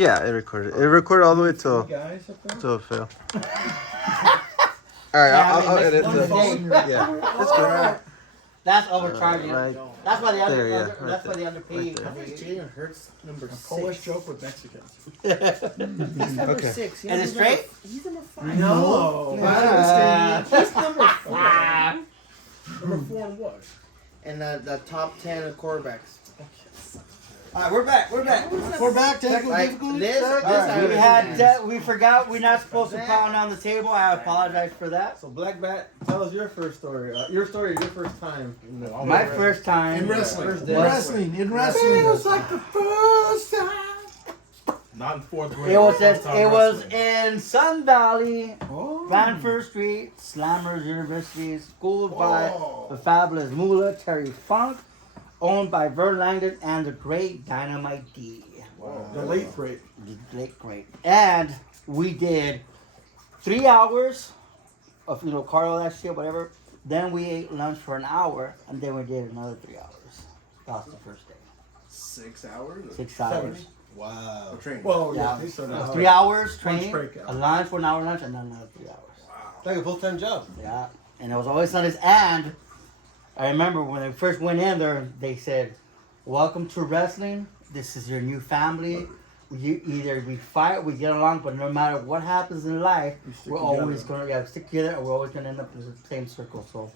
Yeah, it recorded. It recorded all the way till it fell. All right, I'll edit this. Yeah, that's good. That's overcharging. Right that's why the there, that's why the underpaid. Jalen Hurts number 6. Polish joke with Mexicans. He's number Okay. 6. Is it straight? He's number 5. No. He's number 4. Number 4 and what? And the top 10 of quarterbacks. Alright, we're back. We're back. We're back. Technical Like difficulties. this, Alright, we had we forgot we're not supposed to pound on the table. I apologize for that. So Black Bat, tell us your first story. Your story, your first time. My first time In wrestling. First In day. wrestling. In wrestling. Feels like the first time. Not in 4th grade. It was in Sun Valley, Oh. Vanford Street, Slammers University, schooled by Oh. the fabulous Moolah Terry Funk, owned by Vern Langdon and the great Dynamite D. The late great. The late great. And we did 3 hours of cardio, that shit, whatever. Then we ate lunch for an hour, and then we did another 3 hours. That was the first day. 6 hours? 6 hours. Wow. Training. Well, Yeah. so 3 hours training, break, a lunch for an hour lunch, and then another 3 hours. Like a full-time job. Yeah, and it was always Sundays. And I remember when I first went in there, they said, "Welcome to wrestling. This is your new family. Either we fight, we get along, but no matter what happens in life, we're always going to stick together, and we're always going to end up in the same circle. So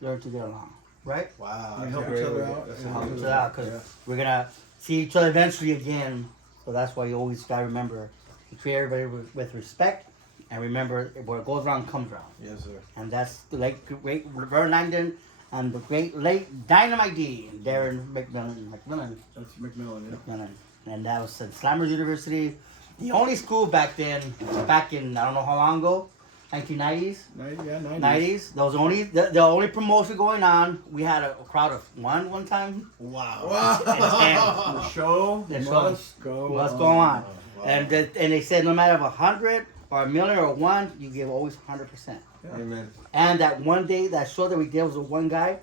learn to get along, right? Wow. We help each other out. Help each other out, because we're gonna see each other eventually again. So that's why you always gotta remember to treat everybody with respect, and remember what goes around comes around. Yes, sir. And that's the late great Vern Langdon and the great late Dynamite D, Darren McMillan. That's McMillan, And that was at Slammers University, the only school back in I don't know how long ago, 1990s. 90s. That was the only promotion going on. We had a crowd of one time. Wow. The show The show must go What's going on? Wow. And they said no matter 100 or a million or 1, you give always 100%. Amen. And that one day, that show that we did was the one guy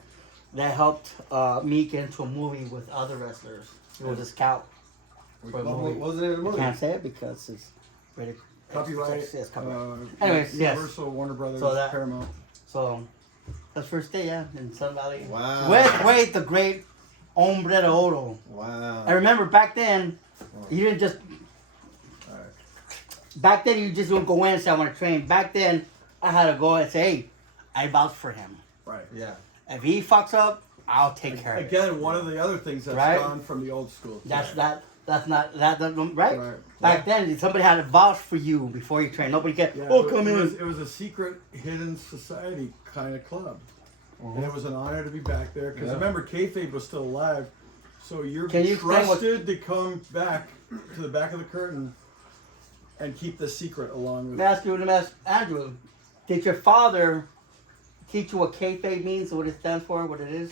that helped me get into a movie with other wrestlers. He was a scout for a movie. What was the name of the movie? Can't say it because it's ready. Copyright. Yes, copyright. Anyways, yes. Universal, Warner Brothers, So that- Paramount. So that's first day, yeah, in Sun Valley. Wow. With the great Hombre de Oro. Wow. I remember back then, you didn't just. Back then, you just don't go in and say, I want to train. Back then, I had to go and say, hey, I vouch for him. Right. Yeah. If he fucks up, I'll take care of it. Again, one of the other things that's Right? gone from the old school. That's not right? Right. Back then, somebody had to vouch for you before you train. Nobody can, Yeah, come in. It was a secret, hidden society kind of club. And it was an honor to be back there. Because remember, kayfabe was still alive. So you're Can you explain trusted to come back to the back of the curtain and keep the secret along with Let me ask Andrew, did your father teach you what kayfabe means, what it stands for, what it is?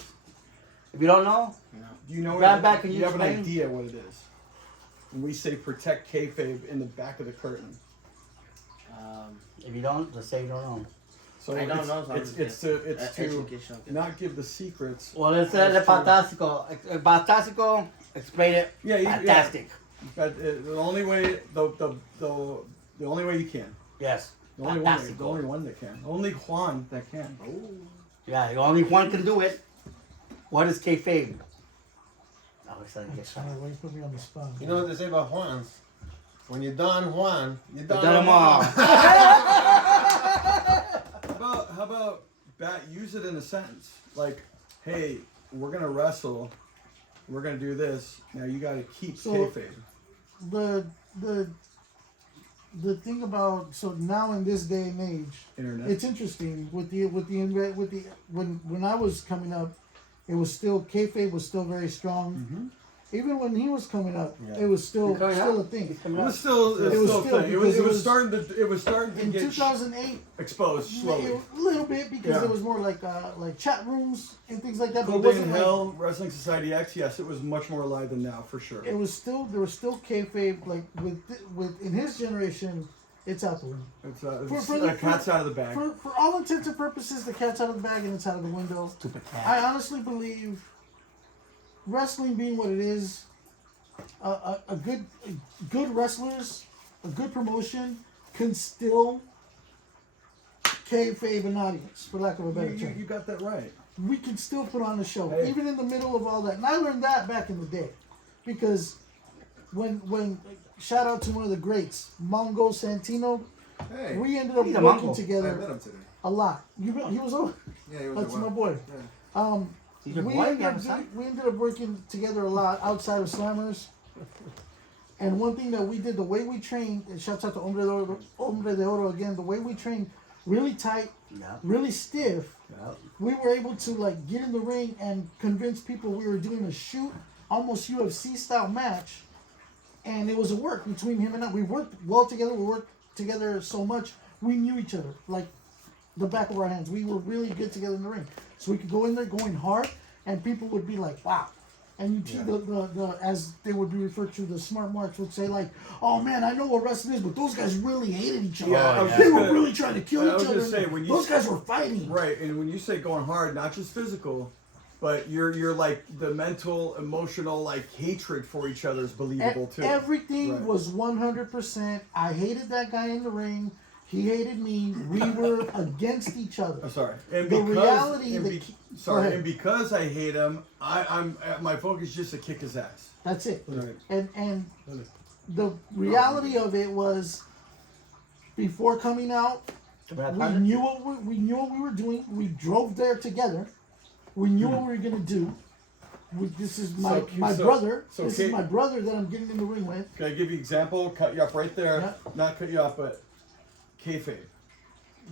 If you don't know, Do you know Grab what back, can you you have an explain? idea what it is? When we say protect kayfabe in the back of the curtain. if you don't, just say you don't know. So I don't it's, know, so it's to educational. not give the secrets. Well, it's fantástico. Fantástico, explain it. Yeah, Fantastic. But the only way the only way you can. Yes. The only Fantastico. the only one that can. Only Juan that can. Yeah, only one can do it. What is kayfabe? Oh, it's not get shot. Sorry, why you put me on the spot? You know what they say about Juans? When you're done Juan, you're done, Done them all. How about Bat? Use it in a sentence like, "Hey, we're gonna wrestle. We're gonna do this. Now you got to keep So- kayfabe." The thing about now in this day and age, Internet. it's interesting with the when I was coming up, it was still kayfabe was still very strong. Mm-hmm. Even when he was coming up, Yeah. it was still Coming a up? thing. It was still a thing. It was starting to In get 2008, exposed slowly. a little bit because Yeah. it was more like chat rooms and things like that. But Cool it Day wasn't in like, Hell, Wrestling Society X. Yes, it was much more alive than now for sure. it was still there was still kayfabe like with in his generation. It's out the window. It's For the- cat's out of the bag. For all intents and purposes, the cat's out of the bag and it's out of the window. Stupid cat. I honestly believe wrestling being what it is, good wrestlers, a good promotion can still kayfabe an audience, for lack of a better term. You got that right. We can still put on a show, Hey. even in the middle of all that. And I learned that back in the day, because when shout out to one of the greats, Mongo Santino, Hey, we ended up He's a working Mongo. I together met him today. a lot. He was over. Yeah, he was That's a my while. boy. He's your We boy. ended, You have up a son? we ended up working together a lot outside of Slammers. And one thing that we did, the way we trained, and shouts out to Hombre de Oro again, the way we trained, really tight, Yeah. really stiff. Yeah. We were able to like get in the ring and convince people we were doing a shoot, almost UFC style match, and it was a work between him and I. We worked well together. We worked together so much we knew each other like the back of our hands. We were really good together in the ring, so we could go in there going hard, and people would be like, "Wow." And you see the as they would be referred to, the smart marks would say like, "Oh man, I know what wrestling is, but those guys really hated each other. Yeah, I was They just were gonna- really trying to kill I was each other. gonna say, when you those say- guys were fighting." Right, and when you say going hard, not just physical, but you're like the mental, emotional, like hatred for each other is believable too. Everything Right. was 100%. I hated that guy in the ring. He hated me. We were against each other. I'm sorry. And The because, reality, and the be- key- go sorry, ahead. and because I hate him, I'm my focus is just to kick his ass. That's it. Right. And the reality of it was, before coming out, we knew what we knew what we were doing. We drove there together. We knew what we were gonna do. This is my So- brother. so this Kate- is my brother that I'm getting in the ring with. Can I give you an example? Cut you off right there. Yeah. Not cut you off, but kayfabe.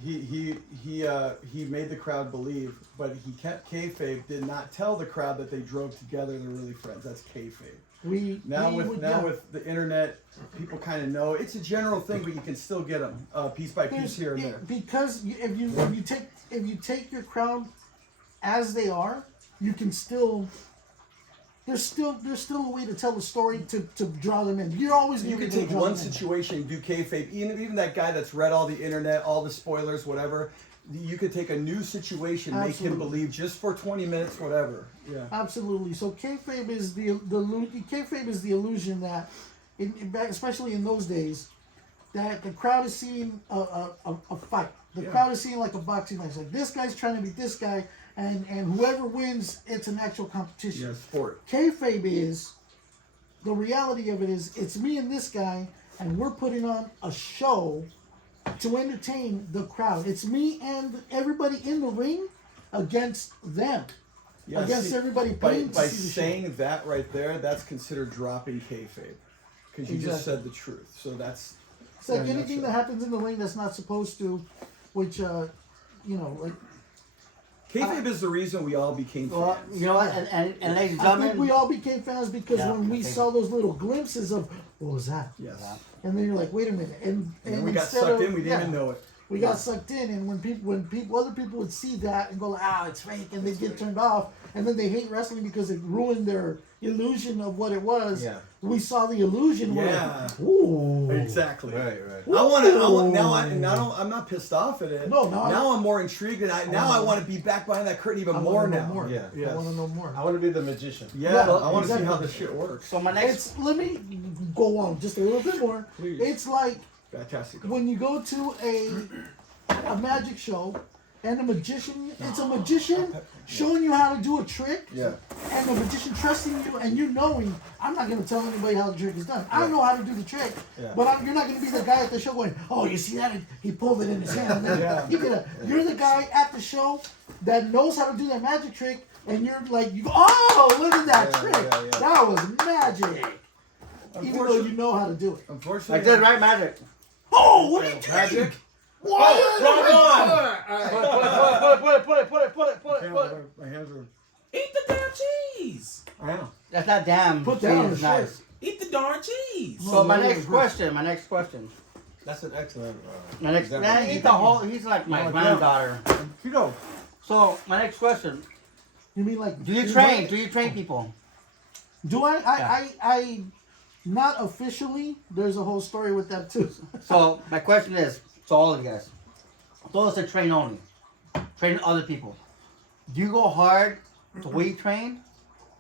He made the crowd believe, but he kept kayfabe. Did not tell the crowd that they drove together. They're really friends. That's kayfabe. Now with the internet, people kind of know it's a general thing, but you can still get them piece by piece here and there. Because if you take your crowd as they are, you can still. There's still a way to tell the story to draw them in. You're always You gonna can be able take to draw one them in. situation, do kayfabe, even that guy that's read all the internet, all the spoilers, whatever. You could take a new situation, make him Absolutely. believe just for 20 minutes, whatever. Yeah. Absolutely. So kayfabe is kayfabe is the illusion that, especially in those days, that the crowd is seeing a fight. The crowd is seeing like a boxing match. Like this guy's trying to beat this guy, and whoever wins, it's an actual competition. Yeah, sport. Kayfabe is, the reality of it is, it's me and this guy, and we're putting on a show to entertain the crowd. It's me and everybody in the ring against them. Yeah, Against see, everybody by paying to see the show. saying that right there, that's considered dropping kayfabe, because you just Exactly. said the truth. So that's It's like Yeah, anything that's that happens in the ring that's not supposed to, which, like, kayfabe is the reason we all became Well, fans. you know what? And ladies and I think gentlemen, we all became fans because Yeah, when we I think- saw those little glimpses of, what was that? Yes. Yeah. And then you're like, wait a minute. And And we got instead sucked of- in. We didn't even know it. We got sucked in, and when other people would see that and go, it's fake, and they get turned off, and then they hate wrestling because it ruined their illusion of what it was. Yeah. We saw the illusion. we're Yeah. like, ooh. Exactly. Right. I want to. I'm not pissed off at it. No, now I'm more intrigued, and I want to be back behind that curtain even more wanna know now. more. Yeah. I Yes. want to know more. I want to be the magician. Yeah, Yeah, I want to see exactly. how this shit works. so my next Let me go on just a little bit more. Please. It's like Fantastic. when you go to a magic show and a magician, it's a magician showing you how to do a trick, Yeah. and the magician trusting you, and you knowing, I'm not going to tell anybody how the trick is done. I know how to do the trick, Yeah. but you're not going to be the guy at the show going, oh, you see that? He pulled it in his hand. Yeah. You're the guy at the show that knows how to do that magic trick, and you're like, you go, oh, look at that Yeah, trick. yeah. That was magic. Even though you know how to do it. I Unfortunately, did right magic. Oh, what are you doing? Magic. What? My hands are. Eat the damn cheese. I know. That's not damn. Put that on cheese, the nice. shirt. Eat the darn cheese. So my no, next no, question. That's an excellent. My next. example. Man, eat the whole. He's like my Oh, granddaughter. You go. So my next question: You mean like? Do you train? Do you train people? Do I not officially. There's a whole story with that too. So my question is to all of you guys: those that train only, train other people. Do you go hard the way you train,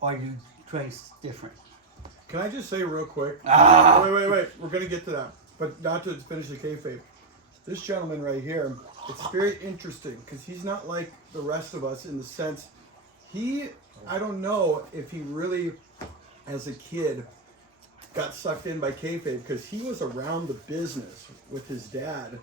or do you train different? Can I just say real quick? Ah. Wait. We're gonna get to that, but not to finish the kayfabe. This gentleman right here, it's very interesting because he's not like the rest of us in the sense I don't know if he really, as a kid, got sucked in by kayfabe because he was around the business with his dad,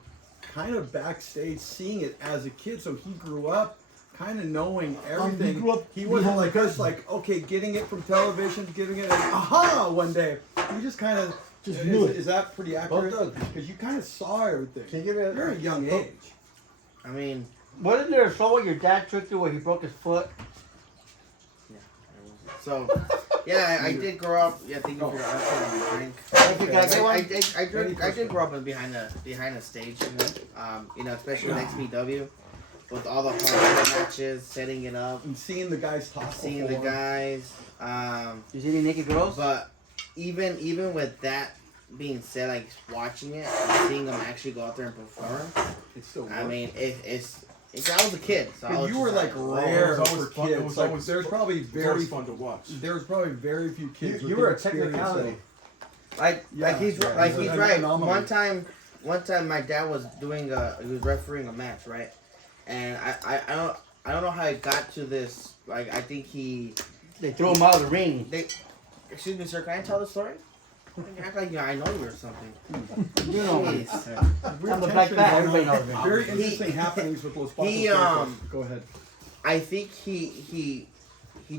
kind of backstage, seeing it as a kid. So he grew up kind of knowing everything. He wasn't like us, like, okay, getting it from television, getting it, aha, one day. He just kind of just knew it. Is that pretty accurate? Because you kind of saw everything. Can you give it very young age. I mean, Wasn't there a show where your dad tricked you where he broke his foot? so yeah, I did grow up. Yeah, thank you for the drink. I did grow up behind the stage, especially with XPW, with all the hardcore matches, setting it up, And seeing the guys talk. seeing the guys. You see any naked girls? But even with that being said, like watching it and seeing them actually go out there and perform, It's still I mean, I was a kid, so I And was you were just like it rare was for always fun. It kids. was Like, always there's probably It's always very fun to watch. there's probably very few kids. You with were a experience technicality. like he's yeah, like it's he's an right. anomaly. One time my dad was he was refereeing a match, right? And I don't know how it got to this. Like I think They threw him out of the ring. excuse me, sir, can I tell the story? You act like I know you or something. You know me. Jeez. Weird I'm the black tension bat. going Everybody on. knows me. Very interesting happenings with Los he, Batos. Go ahead. I think he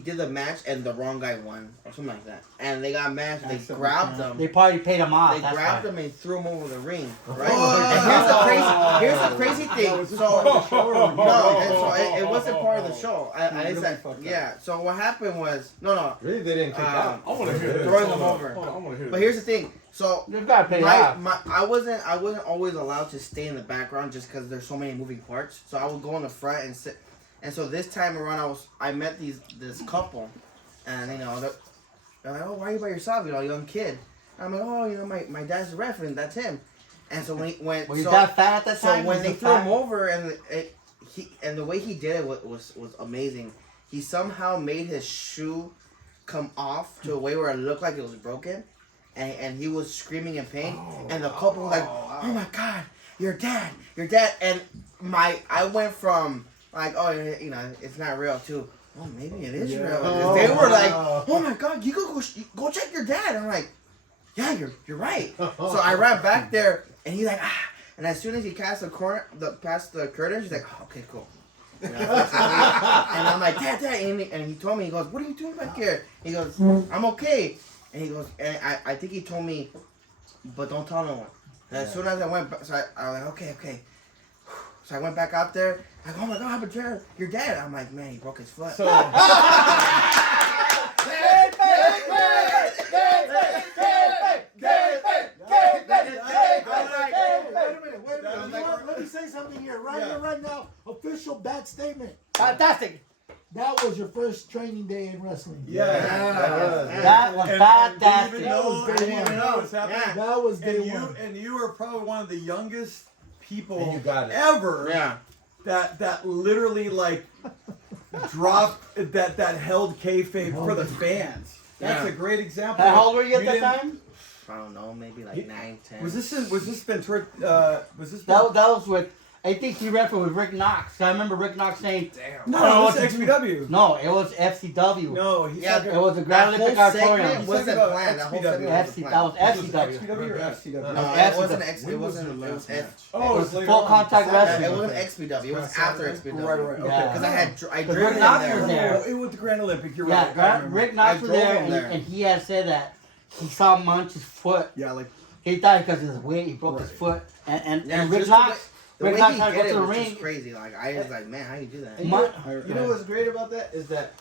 did the match and the wrong guy won or something like that. And they got mad. They Accidentally, grabbed yeah. him. They probably paid him off. They That's grabbed why. him and threw him over the ring, right? Oh. And here's the crazy thing. Was this So part of the show or- no, and so it wasn't part of the show. You really fucked up. Yeah. So what happened was no. Really, they didn't kick out. I want to hear this. Throwing them over. Hold on, I want to hear But this. here's the thing. So You gotta pay off. I wasn't always allowed to stay in the background just because there's so many moving parts. So I would go in the front and sit. And so this time around, I met this couple, and they're like, oh, why are you by yourself? Young kid. And I'm like, oh, my dad's the ref, and that's him. And so when Were you that fat at that so time? when Was they he threw him fat? over and the way he did it was amazing. He somehow made his shoe come off to a way where it looked like it was broken, and he was screaming in pain. And the couple was like, "Oh my God, your dad!" And I went from like, "Oh, it's not real," to, "Oh, maybe it is real." Oh, They were like, wow. "Oh my God, you go check your dad." I'm like, "Yeah, you're right." So I ran back there, and he's like, "Ah." And as soon as he past the curtain, he's like, oh, "Okay, cool." And I'm like, "Dad." And he told me, he goes, "What are you doing back here?" He goes, "I'm okay." And he goes, and I think he told me, "But don't tell no one." And as soon as I went back, so I was like, okay. So I went back out there. I go, "Oh my God, but your dad." I'm like, "Man, he broke his foot." So, Let me say something here. Right now. Official bat statement. Fantastic. That was your first training day in wrestling. That was And fantastic. That was I day didn't even one. know what's happening. Yeah. That was day And one. you are probably one of the youngest people And you got it. ever Yeah. that literally like dropped that held kayfabe for the fans. That's Yeah. a great example. How old were you at that didn't- time? I don't know, maybe like 9, 10. Was this Ventura? Was this? That was with, I think he refereed with Rick Knox. I remember Rick Knox saying, No, it was XPW. no, it was FCW. No, he Yeah, said It was the Grand That Olympic whole Auditorium. segment wasn't about planned. That whole XPW. segment wasn't FC, that planned. was FCW. XPW or FCW. No, FCW. it wasn't X. It When was wasn't. your It was last F. match? Oh, it was later Full on. contact It wrestling. wasn't XPW. It was after XPW. Right. Okay. Yeah. Because I But driven Rick him Knox there. was there. Oh, it was the Grand Olympic. You're Yeah, right. I remember. Rick Knox was drove there, him and, there. and he had said that he saw Munch's foot. Yeah, like He thought because of his weight, he broke his Right. foot. And Yeah, Rick just Knox, the Rick way Knox he had to did go it to the was ring. just crazy. Like I was like, man, how you do that? And you know what's great about that is that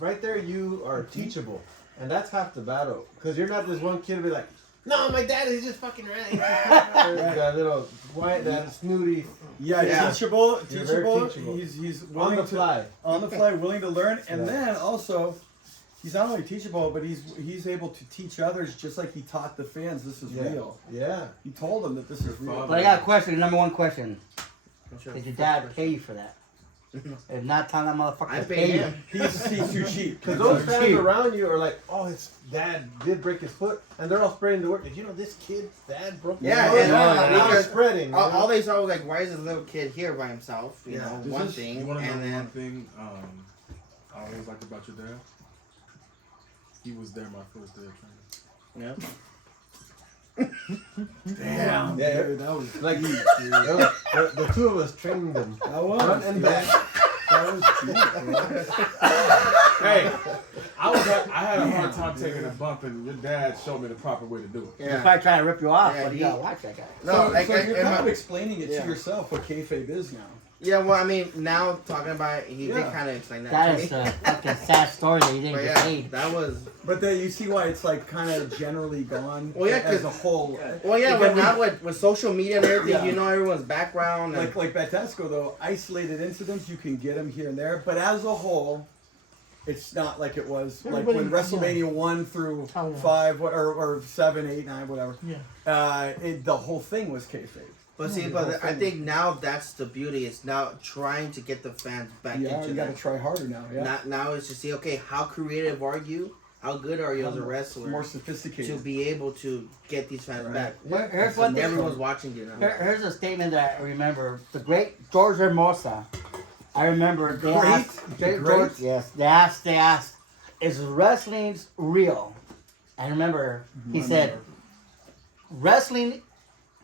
right there, you are teachable. And that's half the battle. Because you're not this one kid to be like, no, my dad is just fucking right. That little white, that snooty. Yeah. teachable. You're very Teachable. teachable. He's On willing the to fly. on the fly, willing to learn, and Yeah. then also. He's not only teachable, but he's able to teach others just like he taught the fans this is real. Yeah. He told them that this is real. But I got a question, number one question. I'm sure. Did your dad pay you for that? If not, tell that motherfucker I to paid pay you. him. He's too cheap. Because those fans cheap. around you are like, oh, his dad did break his foot, and they're all spreading the word. Did you know this kid's dad broke his Yeah, foot? and Now because it's spreading. all they saw was like, why is this little kid here by himself? You know, This one is- thing, You want to know and one then thing I always liked about your dad? He was there my first day of training. yeah. Damn, Yeah. dude, that was Like, deep, dude. the two of us trained them. That was Front and back. That was deep, bro. Hey, I had a hard time taking a bump, and your dad showed me the proper way to do it. He's Yeah. probably trying to rip you off, Yeah, but you he- gotta watch that guy. No, so, like, so I- you're in kind my- of explaining it Yeah. to yourself what kayfabe is now. Yeah, well, I mean, now talking about it, he did Yeah. kind of explain that That to is me. a fucking sad story that you didn't But get yeah, paid. that was. But then you see why it's like kind of generally gone. Well, yeah, as 'cause- a whole. Well, yeah, Again, but now with social media and everything, Yeah. you know everyone's background. And, like Batasco though, isolated incidents you can get them here and there, but as a whole, it's not like it was Everybody- like when WrestleMania 1 through Oh, yeah. 5 or 7, 8, 9, whatever. Yeah. The whole thing was kayfabe. but see, the but whole I thing. think now that's the beauty. It's now trying to get the fans back Yeah, into you got to that. try harder now. Yeah, Now it's to see, okay, how creative are you? How good are you as a wrestler more to sophisticated. be able to get these fans Right. back? Here's one thing. Everyone's watching you now. Here's a statement that I remember. The great George Hermosa. I remember they Great? asked. Great? George, yes, they asked, is wrestling real? I remember he said, wrestling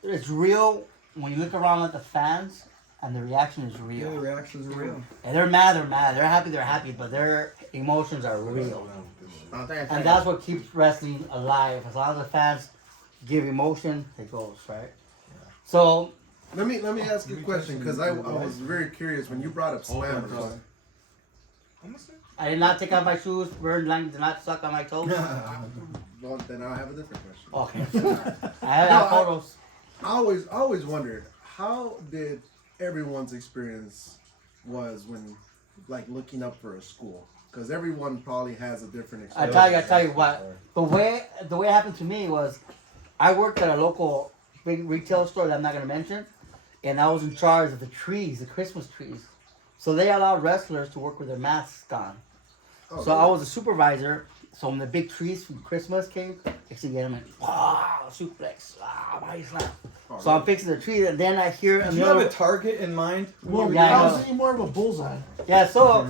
is real when you look around at the fans and the reaction is Yeah, the real. reactions are real. And they're mad, they're mad. They're happy, they're happy, but their emotions are real. And that's what keeps wrestling alive. As long as the fans give emotion, it goes, right? So, Let me ask you a question because I was very curious when you brought up spammers. I did not take off my shoes. Bird line did not suck on my toes. Well, then I have a different question. Okay. I have photos. I always wondered how did everyone's experience was when like looking up for a school because everyone probably has a different I experience. tell you what. The way it happened to me was, I worked at a local big retail store that I'm not gonna mention, and I was in charge of the trees, the Christmas trees. So they allowed wrestlers to work with their masks on. Oh, So I was a supervisor. So when the big trees from Christmas came, I used to get them and suplex, body slam. Oh, So I'm fixing the tree, and then I hear Did you have a target in mind? Well, Yeah, I I know. was thinking more of a bullseye. Yeah, so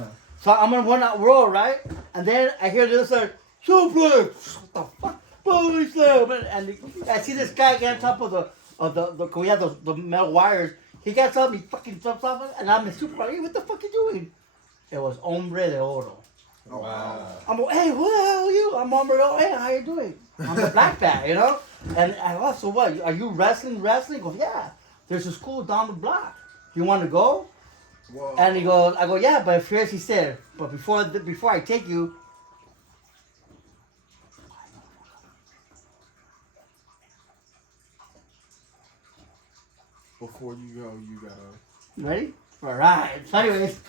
I'm gonna run that roll, right? And then I hear this like, suplex, what the fuck, body slam, and I see this guy get on top of the we have the metal wires. He gets up, he fucking jumps off it, and I'm the supervisor. Hey, what the fuck you doing? It was Hombre de Oro. Oh, wow. I'm like, hey, who the hell are you? I'm Hombre de Oro. Hey, how you doing? I'm the black guy, you know? And I go, so what? Are you wrestling? He goes, yeah. There's a school down the block. You want to go? Whoa. And he goes, I go, yeah, but first he said, but before I take you, Before you go, you gotta. ready? All right. So anyways,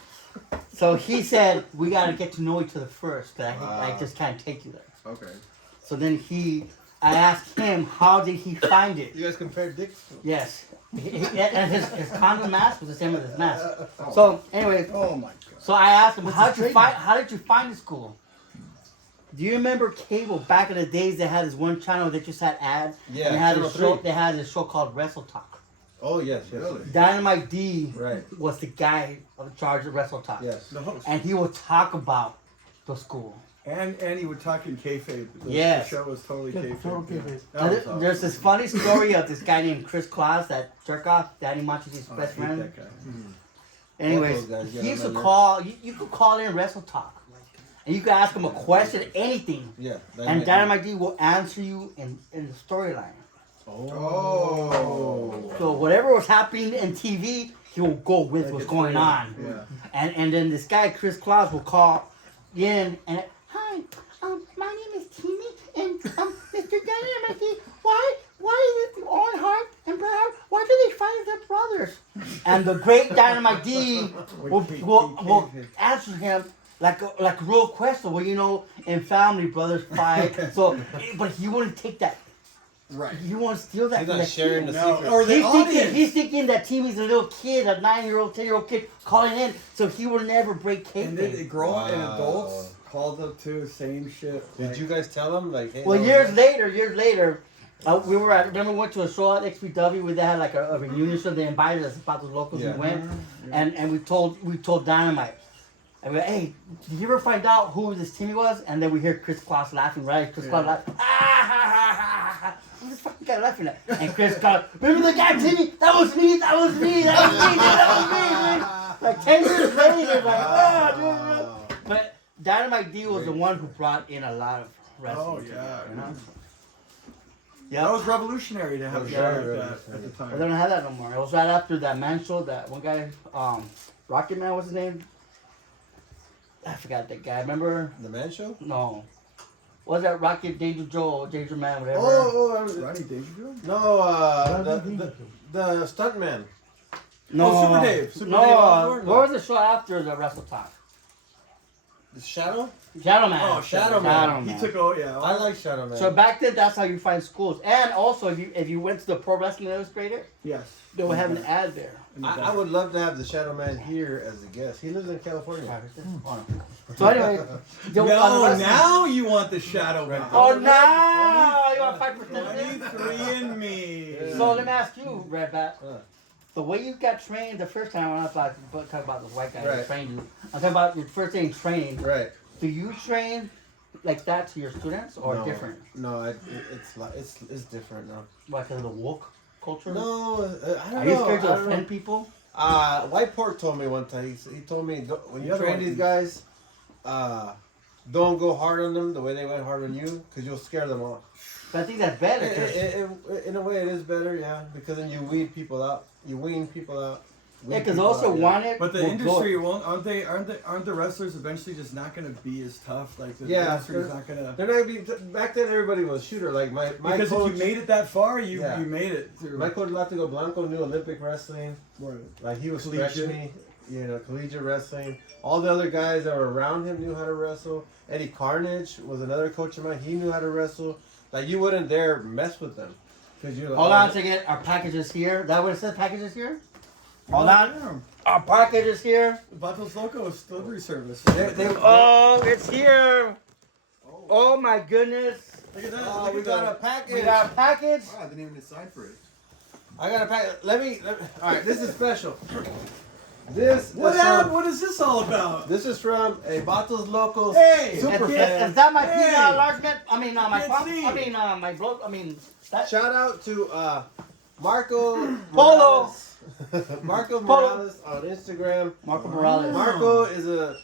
so he said, we got to get to know each other first, because I just can't take you there. Okay. So then I asked him, how did he find it? You guys compared dicks? Yes. And his condom mask was the same as his mask. So anyways, Oh my god. so I asked him, What's how his did you find the school? Do you remember cable back in the days? They had this one channel that just had ads. Yeah, And they had Channel this show. 3. They had this show called Wrestle Talk. Oh, yes. Really? Dynamite D Right. was the guy in charge of Wrestle Talk. Yes. The host. And he would talk about the school. And he would talk in kayfabe. Yes. The show was totally Yeah, kayfabe. total kayfabe. That And was awesome. there's this funny story of this guy named Chris Claus, that jerk off, Danny Monchichi's Oh, I best hate friend. that guy. Anyways, Both those guys, yeah, he used to I remember. call. You could call in Wrestle Talk, and you could ask him a question, anything, Yeah. and Dynamite D will answer you in the storyline. Oh. So whatever was happening in TV, he will go with what's going on. Yeah. And then this guy Chris Claus will call in and, hi, my name is Timmy, and Mr. Dynamite D, why is it Owen Hart and Bret Hart, why do they fight as their brothers? And the great Dynamite D will answer him like a real question. Well, you know, in family, brothers fight. So, but he wouldn't take that. Right. You want to steal that He's from not the sharing kid. the No, secret. or the audience. He's thinking that Timmy's a little kid, a 9-year-old, 10-year-old kid calling in, so he will never break And then the kayfabe. grown and Wow. adults called up too, same shit. Did like- you guys tell him like? Hey, Well, no, years later, we were at. Remember, we went to a show at XPW where they had like a reunion show. They invited us, Batos Locos. Yeah. We went, and we told Dynamite. And we were, hey, did you ever find out who this Timmy was? And then we hear Chris Claus laughing, right? Chris Claus laughing. Ah, ha, ha, ha, ha. Who's this fucking guy laughing at? And Chris Claus, remember the guy Timmy? That was me. That was me. That was me. That was me. Dude. Like 10 years later, like, oh, dude. But Dynamite D was the one who brought in a lot of wrestling. Oh, to yeah. it, you know? That was revolutionary to have a Yeah, show very like that at the They time. don't have that no more. It was right after that man show, that one guy, Rocket Man, what's his name? I forgot that guy. Remember? The Man Show? No. What was that Rocket Danger Joe, Danger Man, whatever? Oh, I was, Rodney Dangerfield? no, the stuntman. no. Oh, Super Dave. Super no, Dave Osborne? what was the show after the Wrestle Talk? The Shadow? Shadow Man. Oh, Shadow Man. He took, yeah. I like Shadow Man. So back then, that's how you find schools. And also, if you went to the Pro Wrestling Illustrator, Yes. they would have an ad there. I would love to have the Shadow Man here as a guest. He lives in California. So anyway, No, now. now you want the Shadow Man. Oh, now you want 5%? 23 and me. So let me ask you, Red Bat. Huh. The way you got trained the first time, I'm not talking about the white guy who Right. trained you. I'm talking about your first day in training. Right. Do you train like that to your students or No. different? No, it's different now. Like because of the woke culture? No, I don't Are know. you scared to I don't offend know. people? White Pork told me one time. He told me when you The other train one. these guys, don't go hard on them the way they went hard on you, because you'll scare them off. But I think that's better. 'Cause In a way, it is better, yeah, because then you weed people out. You wean people out. yeah, because also wanted. But the will industry go- won't, aren't the wrestlers eventually just not going to be as tough? Like the Yeah, industry's not going to. They're not gonna be. Back then, everybody was a shooter. Like my Because coach. if you made it that far, you Yeah. made it through. My coach Latigo Blanco knew Olympic wrestling. Right. Like he was Collegiate. stretching me, collegiate wrestling. All the other guys that were around him knew how to wrestle. Eddie Carnage was another coach of mine. He knew how to wrestle. Like you wouldn't dare mess with them, because you're like, Hold on a second. Our package is here. That what it says? Packages here. Hold on. Our package is here. Batos Locos delivery service. Oh, it's here. Oh my goodness. Look at that. Oh, look we at got that. a package. We got a package. Wow, I didn't even decipher it. I got a package. Let me. All right, this is special. This What is happened? from, What is this all about? This is from a Batos Locos Hey! super Is fan. that my Hey! peanut enlargement? I mean, my Can't pop. see. I mean, my blood. I mean, that. Shout out to Marco Polo. Morales. Marco Polo. Morales on Instagram. Marco Morales. Marco is a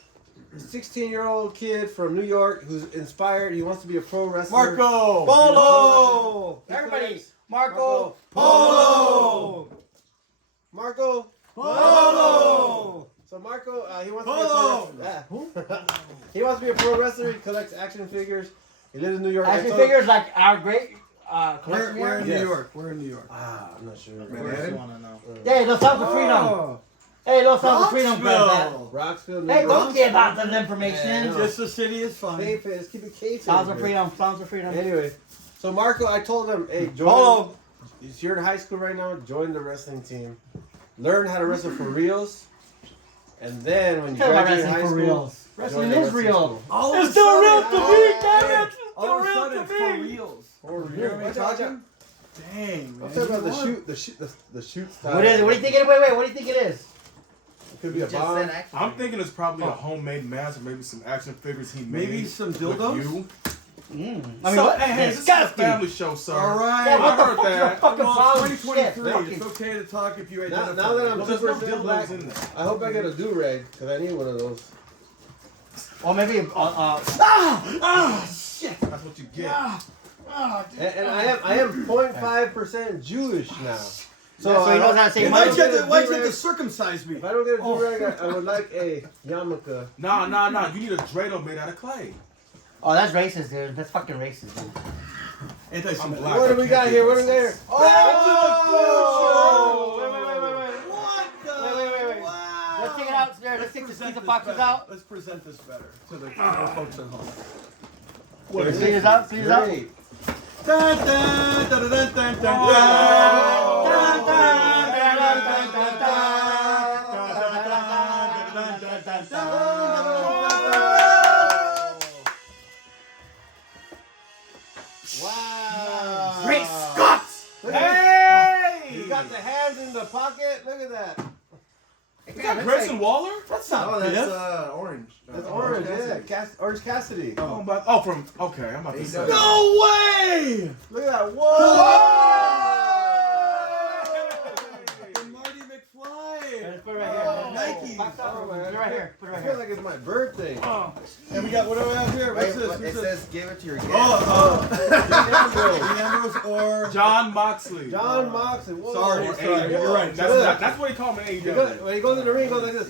16-year-old kid from New York who's inspired. He wants to be a pro wrestler. Marco! Polo. He Everybody, collects- Marco. Polo. Marco. Polo. So Marco, he wants Polo. to be a pro wrestler. He wants to be a pro wrestler. He collects action figures. He lives in New York. Action So- figures like our great collection We're in here. Yes. New York. We're in New York. I'm not sure. Manhattan? Hey, those sounds of freedom. Oh, Hey, those sounds of freedom. Roxville. Roxville, New Hey, York. don't give out the information. Yeah, Just the city is fine. Kayfabe, let's keep it kayfabe. Sounds of here. freedom. Sounds of freedom. Anyway, so Marco, I told him, hey, join. Polo. You're in high school right now. Join the wrestling team. Learn how to wrestle for reals. And then when you Tell about graduate wrestling high for school, reals. join Wrestling the is wrestling real. school. All of It's a still sudden- real to me, damn it! It's All still of a real sudden, to it's for me. reals. For You hear me real. talking? Dang, I'm man. talking about You the won. shoot, the shoot style. What is it? What do you think it is? Wait, what do you think it is? It could be a Just bomb. said action. I'm thinking it's probably a homemade mask or maybe some action figures he made. Maybe some with dildos? you. I mean, So, what? hey, this is a Disgusting. family show, sir. All right. Yeah, what I the heard fuck? You're a that. fucking Well, problem. 2023. Shit, It's okay to talk if you Now, identify. now that I'm Well, there's no 2% black, dildos in there. I hope I get a do-rag, because I need one of those. Or maybe Shit. That's what you get. And I am 0.5% Jewish now. so he knows how to say if Why'd I money. you don't have get to, a why'd you have do-rag- to circumcise me? If I don't get a do-rag, I would like a yarmulke. Nah. You need a dreidel made out of clay. Oh, that's racist, dude. That's fucking racist, dude. Anti-Semitic. I'm black. What do we got here? What do we got here? Oh! Wait. What the? Wait. Wow. Let's take it out. There. Let's take the pizza boxes out. Let's present this better to the folks at home. Please up. Great. Dun, dun, dun, dun, dun, dun, dun. Wow. Great Scots! Hey! You got the hands in the pocket. Look at that. Is that Grayson Waller? That's not Oh, that's Biff. orange. That's orange, yeah. Orange Cassidy. Oh, from okay. I'm about to say. No way! Look at that. Whoa! Marty McFly. Put it right here. Nike. Put it right here. Put it I right feel here. like it's my birthday. And we got, what do we have here? What's Wait, this? it says give it to your guest. Leandros or... John Moxley. John Moxley. Whoa. Sorry, Or sorry. AEW. You're right. That's what he called me. He goes- AEW. when he goes in the ring, he goes like this.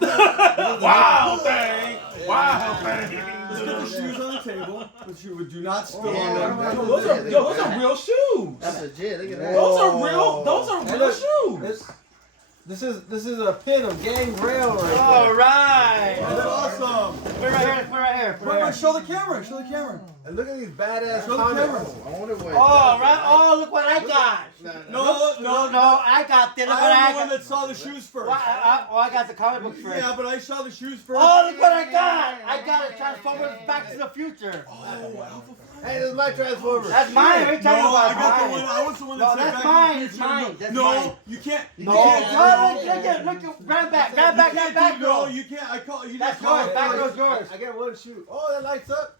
Wow, thing. Wow, thing. Let's get the shoes on the table, but you do not spill Yeah, on them. right. Those are real shoes. That's legit. Look at that. Those are real shoes. This is a pin of Gangrel right there. All right. That's awesome. Put it right here. Put it right here. Put it Wait, right wait, here. show the camera. Show the camera. And look at these badass Show the comments. camera. I wonder what. Oh, right. Oh, look what I got. No, I got this. Look what I'm I the one got. that saw the shoes first. I got the comic book first. Yeah, but I saw the shoes first. Oh, look what I got! I got a Transformers Back to the Future. Hey, this is my Transformer. That's mine. What are you talking No, about? I got the Mine. one. I was the one No, that said that's back to mine. the It's future. mine. That's No, mine. you can't. No, you can't look, grab back, do it. back, No, girl. you can't. I call you. That's just call yours. it Back first. goes yours. I get one shoe. Oh, that lights up.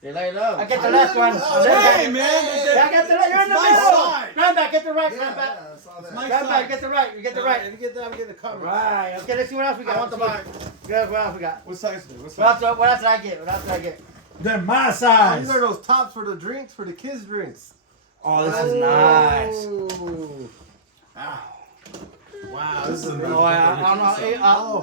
They light up. I get the last one. Hey, man. Yeah, I got the right. You're in the It's my middle. side. Grab back, get the right, grab back. Yeah, I saw that. My Grab side. back, get the right. You get the right. If you get that, I'm getting the comments. Right. Okay, let's see what else we got. I want the back. What else we got? What size is it? What What size? else did I get? What else did I get? They're my Oh, size. these are those tops for the drinks, for the kids' drinks. Oh, this is nice. Ooh. Wow, this is a Oh, I don't know.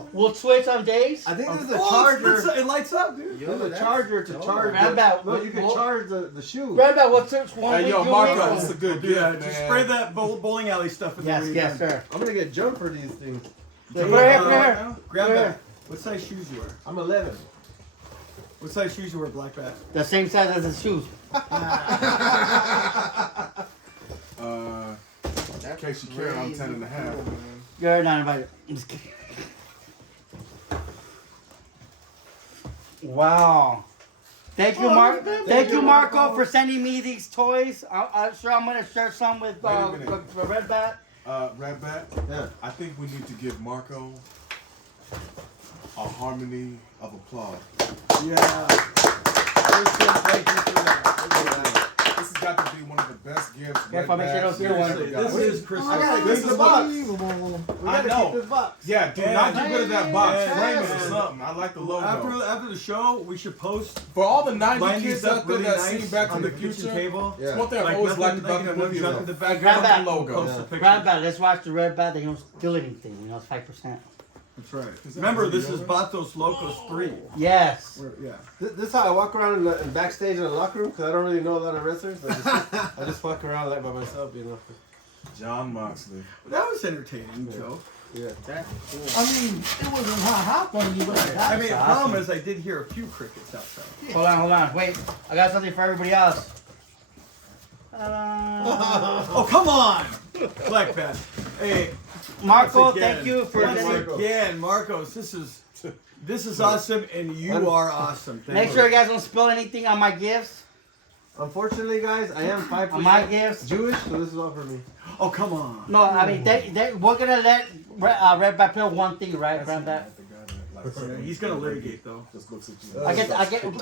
Hey, we'll switch on days. I think this is a Oh, charger. it lights up, dude. There's a charger to charge. Grab that. No, you can charge the shoe. Grab that. What's one? Hey, yo, we Marco, do? this is a good Yeah, gift, just man. spray that bowling alley stuff in Yes, the yes, sir. I'm gonna get jumped for these things. Put it here, put it here. Grab Put it that. here. What size shoes you wear? I'm 11. What size shoes you wear, Black Bat? The same size as his shoes. In case you care, I'm 10 and a half. You're not invited. I'm just kidding. Wow. Thank you, Mark. Thank you, Marco, for sending me these toys. I'm sure I'm gonna share some with Wait a minute. Red Bat. Red Bat, Yeah. I think we need to give Marco a harmony of applause. Yeah. Kristen, thank you for that. This has got to be one of the best gifts. Yeah, if I make sure those here one. Seriously, this is Kristen. I gotta This keep is the what- box. Unbelievable. We I gotta know. keep this box. Yeah, do not get rid of that box. Yeah. Frame it or something. I like the logo. After the show, we should post For all the 90 line kids these out up there really that nice seen Back to on the the kitchen Future, table. Yeah. one thing I've always liked about the movie junk in is the the background. Grab that. logo. Post a picture. Grab Bat. Let's watch the Red Bat. They don't steal anything. You know, it's 5%. That's right. Remember, this is Batos Locos 3. Yes. Yeah. This is how I walk around in backstage in the locker room because I don't really know a lot of wrestlers. I just walk around like by myself, you know. John Moxley. That was entertaining, Joe. Yeah. I mean, it wasn't hot funny, but I mean, the awesome. problem is I did hear a few crickets outside. Hold on. Wait. I got something for everybody else. Oh, come on! Black Bat. Hey, Marco, once again, thank you for once sending. again, Marcos, this is awesome, and you are awesome. Thank Make sure you guys don't spill anything on my gifts. Unfortunately, guys, I am 5% On my gifts. Jewish, so this is all for me. Oh, come on. No, I mean, we're gonna let Red Bat play one thing, right? Grab that. Yeah, he's gonna litigate though. Just looks at you.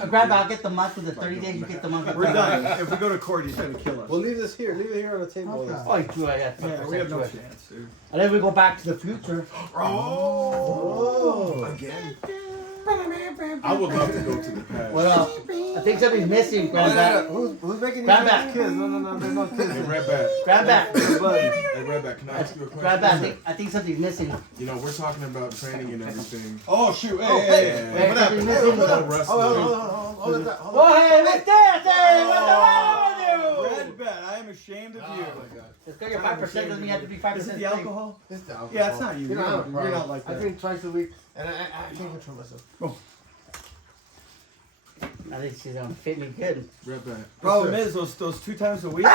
Grab that. I'll get the month with the 30 days. You get the month. with We're 30 done. days. If we go to court, he's gonna kill us. We'll leave this here. Leave it here on the table. Okay. Oh, you do it. Yeah, we have no chance, dude. And then we go back to the future. Oh, again. I would love to go to the past. What up? I think something's missing. Grab that. Who's making these Grab back. kids? No, there's no kids. Hey, Red Bat. Grab that. Hey, Red Bat, can I ask you a question? Grab that. I think something's missing. You know, we're talking about training and everything. Oh shoot! Hey, Oh, hey, hey. hey, what happened? Missing. Pro wrestling. Hold it. Oh, hey, what's that? Hey, what's the matter with you? Red Bat, I am ashamed of you. It's because you're 5% doesn't mean you have to be 5%. Is it the alcohol? It's the alcohol. Yeah, it's not you. You know, I have a You're problem. not like I that. drink twice a week, and I can't control myself. I think she's gonna fit me good. Red back. Problem is those 2 times a week,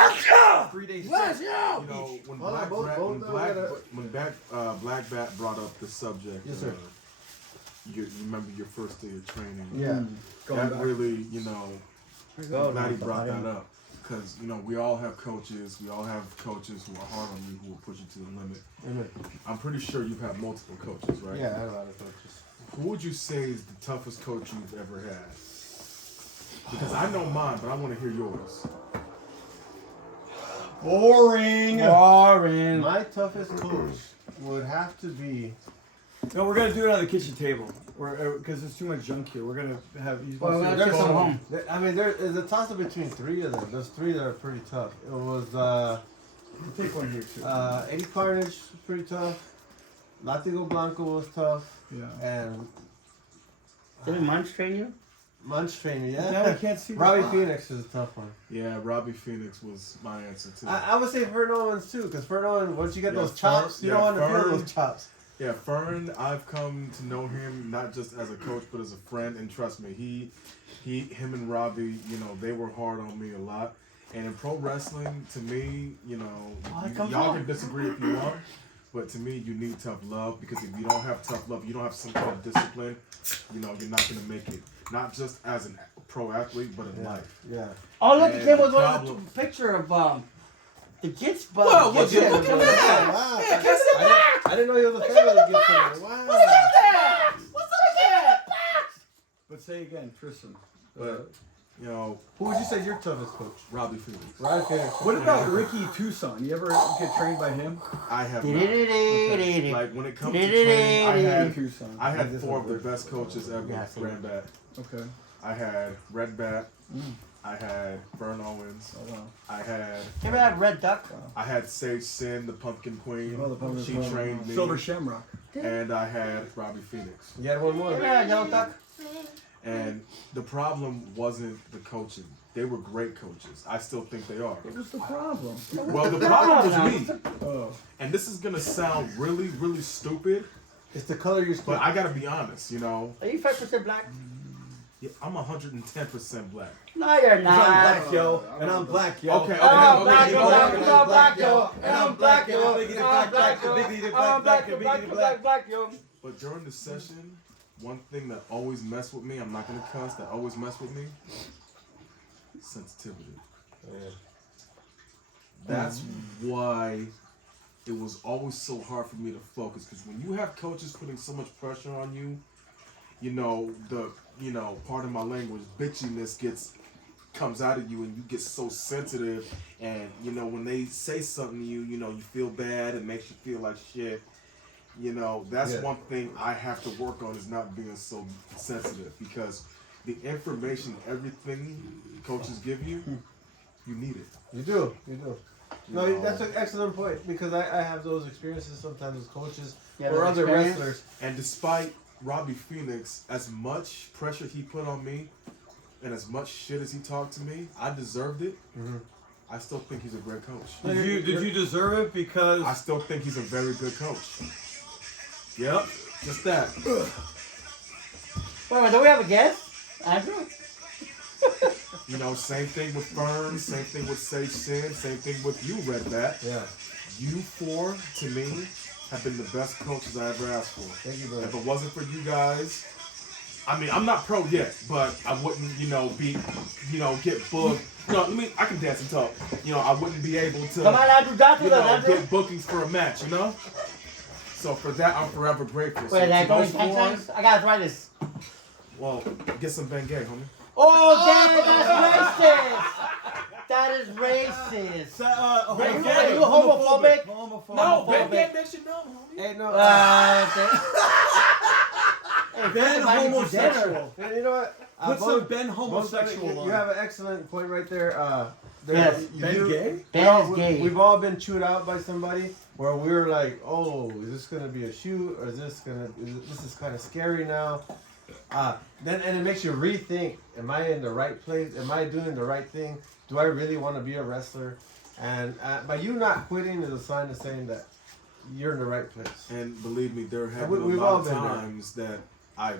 3 days straight. You know, when Black Bat brought up the subject, Yes, sir. You remember your first day of training. Yeah. That really, you know, Go, I'm glad he no, brought I that don't- up. Because, you know, we all have coaches. We all have coaches who are hard on you, who will push you to the limit. I'm pretty sure you've had multiple coaches, right? Yeah, I had a lot of coaches. Who would you say is the toughest coach you've ever had? Because I know mine, but I want to hear yours. Boring. My toughest coach would have to be. No, we're gonna do it on the kitchen table. Because there's too much junk here. We're gonna have. Well, we're gonna take some home. I mean, there's a toss up between 3 of them. There's 3 that are pretty tough. It was We'll take one here too. Eddie Carnage was pretty tough. Latigo Blanco was tough. Yeah. And Didn't Munch train you? Munch trainer, Now we yeah. can't see. Robbie the Phoenix is a tough one. Yeah, Robbie Phoenix was my answer, too. I would say Fern Owens too, because Fern Owens, once you get Yeah, those chops, Fern- you yeah, don't want to feel Fern- those chops. Yeah, Fern, I've come to know him not just as a coach, but as a friend, and trust me, him and Robbie, you know, they were hard on me a lot. And in pro wrestling, to me, you know, y'all can disagree if you want, but to me, you need tough love, because if you don't have tough love, you don't have some kind of discipline, you know, you're not gonna make it. Not just as a pro athlete, but in life. Yeah. Oh, look, And it came with the one problem- picture of the Gits, but Whoa, would you yeah, look at look that? Wow. Yeah, kiss the I didn't know you was a fan of the Gibson. Wow. What's that? But say again, Tristan. But, you know, Who would you say is your toughest coach? Robbie Phoenix. Robbie Phoenix. What about Ricky Tucson? You ever get trained by him? I have not. Like, Like, when it comes to training, Ricky Tucson. I had 4 of the best coaches ever. Yeah, same. Red Bat. Okay. I had Red Bat. I had Fern Owens. Oh wow. I had you ever have Red Duck? Sage Sin, the Pumpkin Queen. Oh, the Pumpkin She Queen. trained me. Silver Shamrock. And I had Robbie Phoenix. You had one You more. ever had Yellow Duck? And the problem wasn't the coaching. They were great coaches. I still think they are. What was the problem? Well, the problem was me. Oh. And this is going to sound really, really stupid, It's the color of your skin. but I got to be honest, you know. Are you 5% black? Yeah, I'm 110% black. No, you're I'm not. black, yo. And I'm black, yo. Okay, Oh, black, okay, yo, okay. black, yo, black, yo. And I'm black, yo. Biggity I'm black, black, yo. biggity I'm black, black, yo, biggity black, yo, black. black, black, yo. But during the session, one thing that always messed with me, I'm not going to cuss, that always messed with me, sensitivity. That's why it was always so hard for me to focus, because when you have coaches putting so much pressure on you, you know, pardon my language, bitchiness comes out of you, and you get so sensitive, and you know, when they say something to you, you know, you feel bad, it makes you feel like shit. You know, that's one thing I have to work on, is not being so sensitive, because the information, everything coaches give you, you need it. You do. You No, know? that's an excellent point, because I have those experiences sometimes with coaches Yeah, or those other experience. wrestlers. And despite Robbie Phoenix, as much pressure he put on me, and as much shit as he talked to me, I deserved it. I still think he's a great coach. Did you deserve it? Because I still think he's a very good coach. Yep, just that. Wait, do we have a guest? Andrew? You know, same thing with Fern, same thing with Sage Sin, same thing with you, Red Bat. Yeah. You 4, to me, have been the best coaches I ever asked for. Thank you, brother. If it wasn't for you guys, I mean, I'm not pro yet, but I wouldn't, get booked. I can dance and talk. You know, I wouldn't be able to, Come on, Andrew, talk to us, Andrew. get bookings for a match, you know? So for that, I'm forever grateful. So Wait, to that going those 10 4, times? I gotta try this. well, get some Bengay, homie. Oh, damn, that's racist. That is racist. okay, you homophobic? Homophobic. Bengay makes you know, homie. Hey, no. Ben homosexual. Man, you know what? Put both- some Ben both homosexual you on. have an excellent point right there. Yes. Ben gay? Ben is gay. We've all been chewed out by somebody where we were like, "Oh, is this gonna be a shoot, or this is kind of scary now?" Then it makes you rethink: Am I in the right place? Am I doing the right thing? Do I really want to be a wrestler? And by you not quitting is a sign of saying that you're in the right place. And believe me, there have We- been a we've all lot of been there. times that I,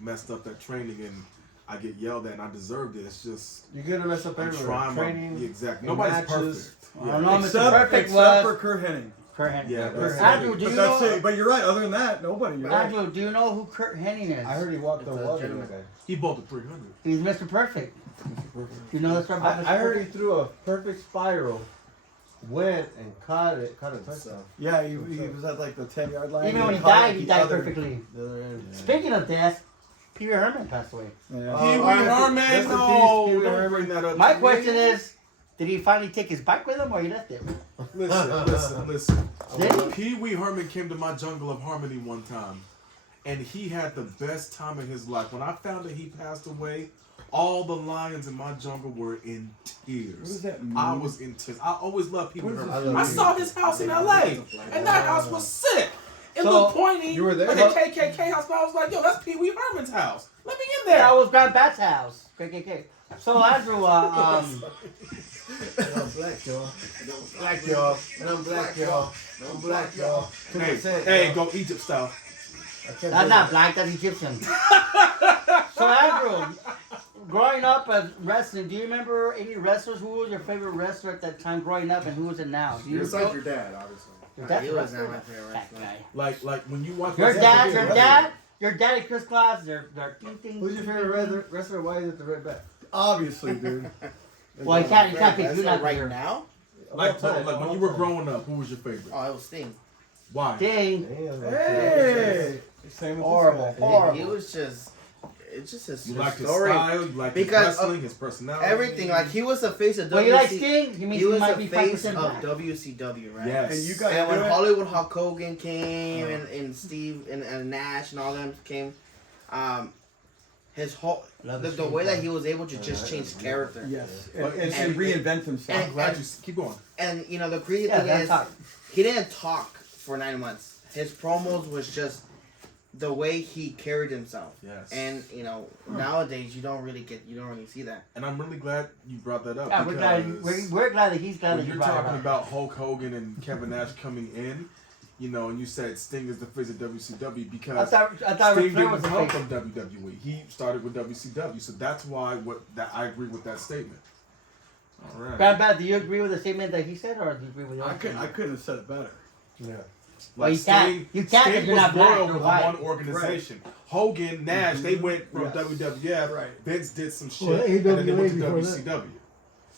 messed up that training, and I get yelled at, and I deserved it. It's just You're gonna mess up I'm everywhere. trying my Training. exactly. in Nobody's matches. perfect. I don't know, Mr. Perfect Except was for Kurt Hennig. Kurt Hennig. Yeah, that's Andrew, it. do you But that's know? it. But you're right. Other than that, nobody. You're right. Andrew, do you know who Kurt Hennig is? I heard he walked It's on a water. gentleman. that guy. He bought the 300. He's Mr. Perfect. You know this about Mr. I heard he Perfect? threw a perfect spiral, went and caught a touchdown. Yeah, he was at like the 10-yard line. Even when he caught it died, at he the died other- perfectly. The other end. Speaking of death, Peter Herman passed away. Yeah. Pee Wee rest Herman, in peace, no, Pee Wee don't Herman. bring that up. My to question me. is, did he finally take his bike with him or he left it? Listen. Did he? Pee Wee Herman came to my jungle of harmony one time, and he had the best time of his life. When I found that he passed away, all the lions in my jungle were in tears. What does that mean? I was in tears. I always loved Pee Wee What is Herman. this? I saw his house in LA, and that house was sick. It So, looked pointy, you were there? like a KKK house, but I was like, yo, that's Pee Wee Herman's house. Let me in there. That was Grand Bat's house. KKK. So Andrew, And I'm black, y'all. Black, y'all. And I'm black, y'all. I'm black, y'all. Hey, go Egypt style. that's not black, that's Egyptian. So Andrew, growing up as wrestling, do you remember any wrestlers? Who was your favorite wrestler at that time growing up, and who is it now? Do you Besides your dad, obviously. Your dad's He a was wrestler? not my favorite That wrestler. guy. Like when you watch Your wrestling- dad and Chris Claus, they're ting. Who's your favorite wrestler? Why is it the red bat? Obviously, dude. Well, you can't pick you not right here. now. Like when you were growing up, who was your favorite? Oh, it was Sting. Why? Ding. Hey! Same with Horrible, this guy. horrible. He was just. It's just his, You his like his story. style, you like Because his wrestling, his personality. Everything. Like he was the face of Well, you like WC. Sting? He means He he was might the be face 5% of black. WCW, right? Yes. And you guys And when do it? Hollywood Hulk Hogan came and Steve and Nash and all them came, his whole Love the the way that he was able to just change character. Yes. But- And reinvent himself. I'm glad you keep going. And you know the crazy Yeah, thing that's is, talk. he didn't talk for 9 months. His promos was just the way he carried himself. Yes. And you know nowadays you don't really see that. And I'm really glad you brought that up. Yeah, we're glad, because we're glad that he's glad when that you you're brought it talking up. about Hulk Hogan and Kevin Nash coming in, you know, and you said Sting is the face of WCW I because thought Ric Sting Flair was didn't the come face. from WWE. He started with WCW, so that's why I agree with that statement. All right. Grand Bat, do you agree with the statement that he said, or do you agree with I yours? couldn't have said it better. Yeah. Well, you can't because Sting you're was not black, loyal you're with white. one organization. Hogan, Nash, they went from Yes. WWF. Right. Vince did some shit, Well, and then they went to AWA before WCW.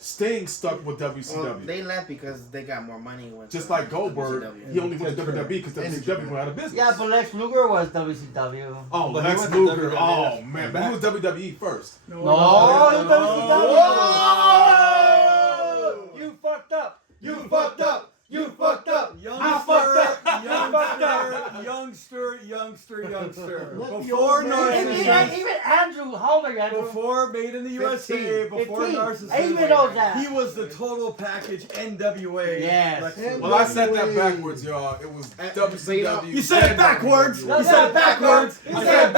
Sting stuck with WCW. Well, they left because they got more money with Just like Goldberg, WCW. he only went to WWE because WCW went out of business. Yeah, but Lex Luger was WCW. Oh, But he Lex went to Luger. WWE. Oh, man. But he was WWE first. No, he was WCW. You fucked up. You fucked up. You fucked up. Youngster. Let the Before old man- Narcissus. Even Andrew, how old are you, Andrew? Before Made in the USA. Before 15. Narcissus. I even know that. He was the total package NWA. Yes. Lex And- Luger. Well, I said that backwards, y'all. It was WCW. You said it and backwards. WWE. You said it backwards. You said it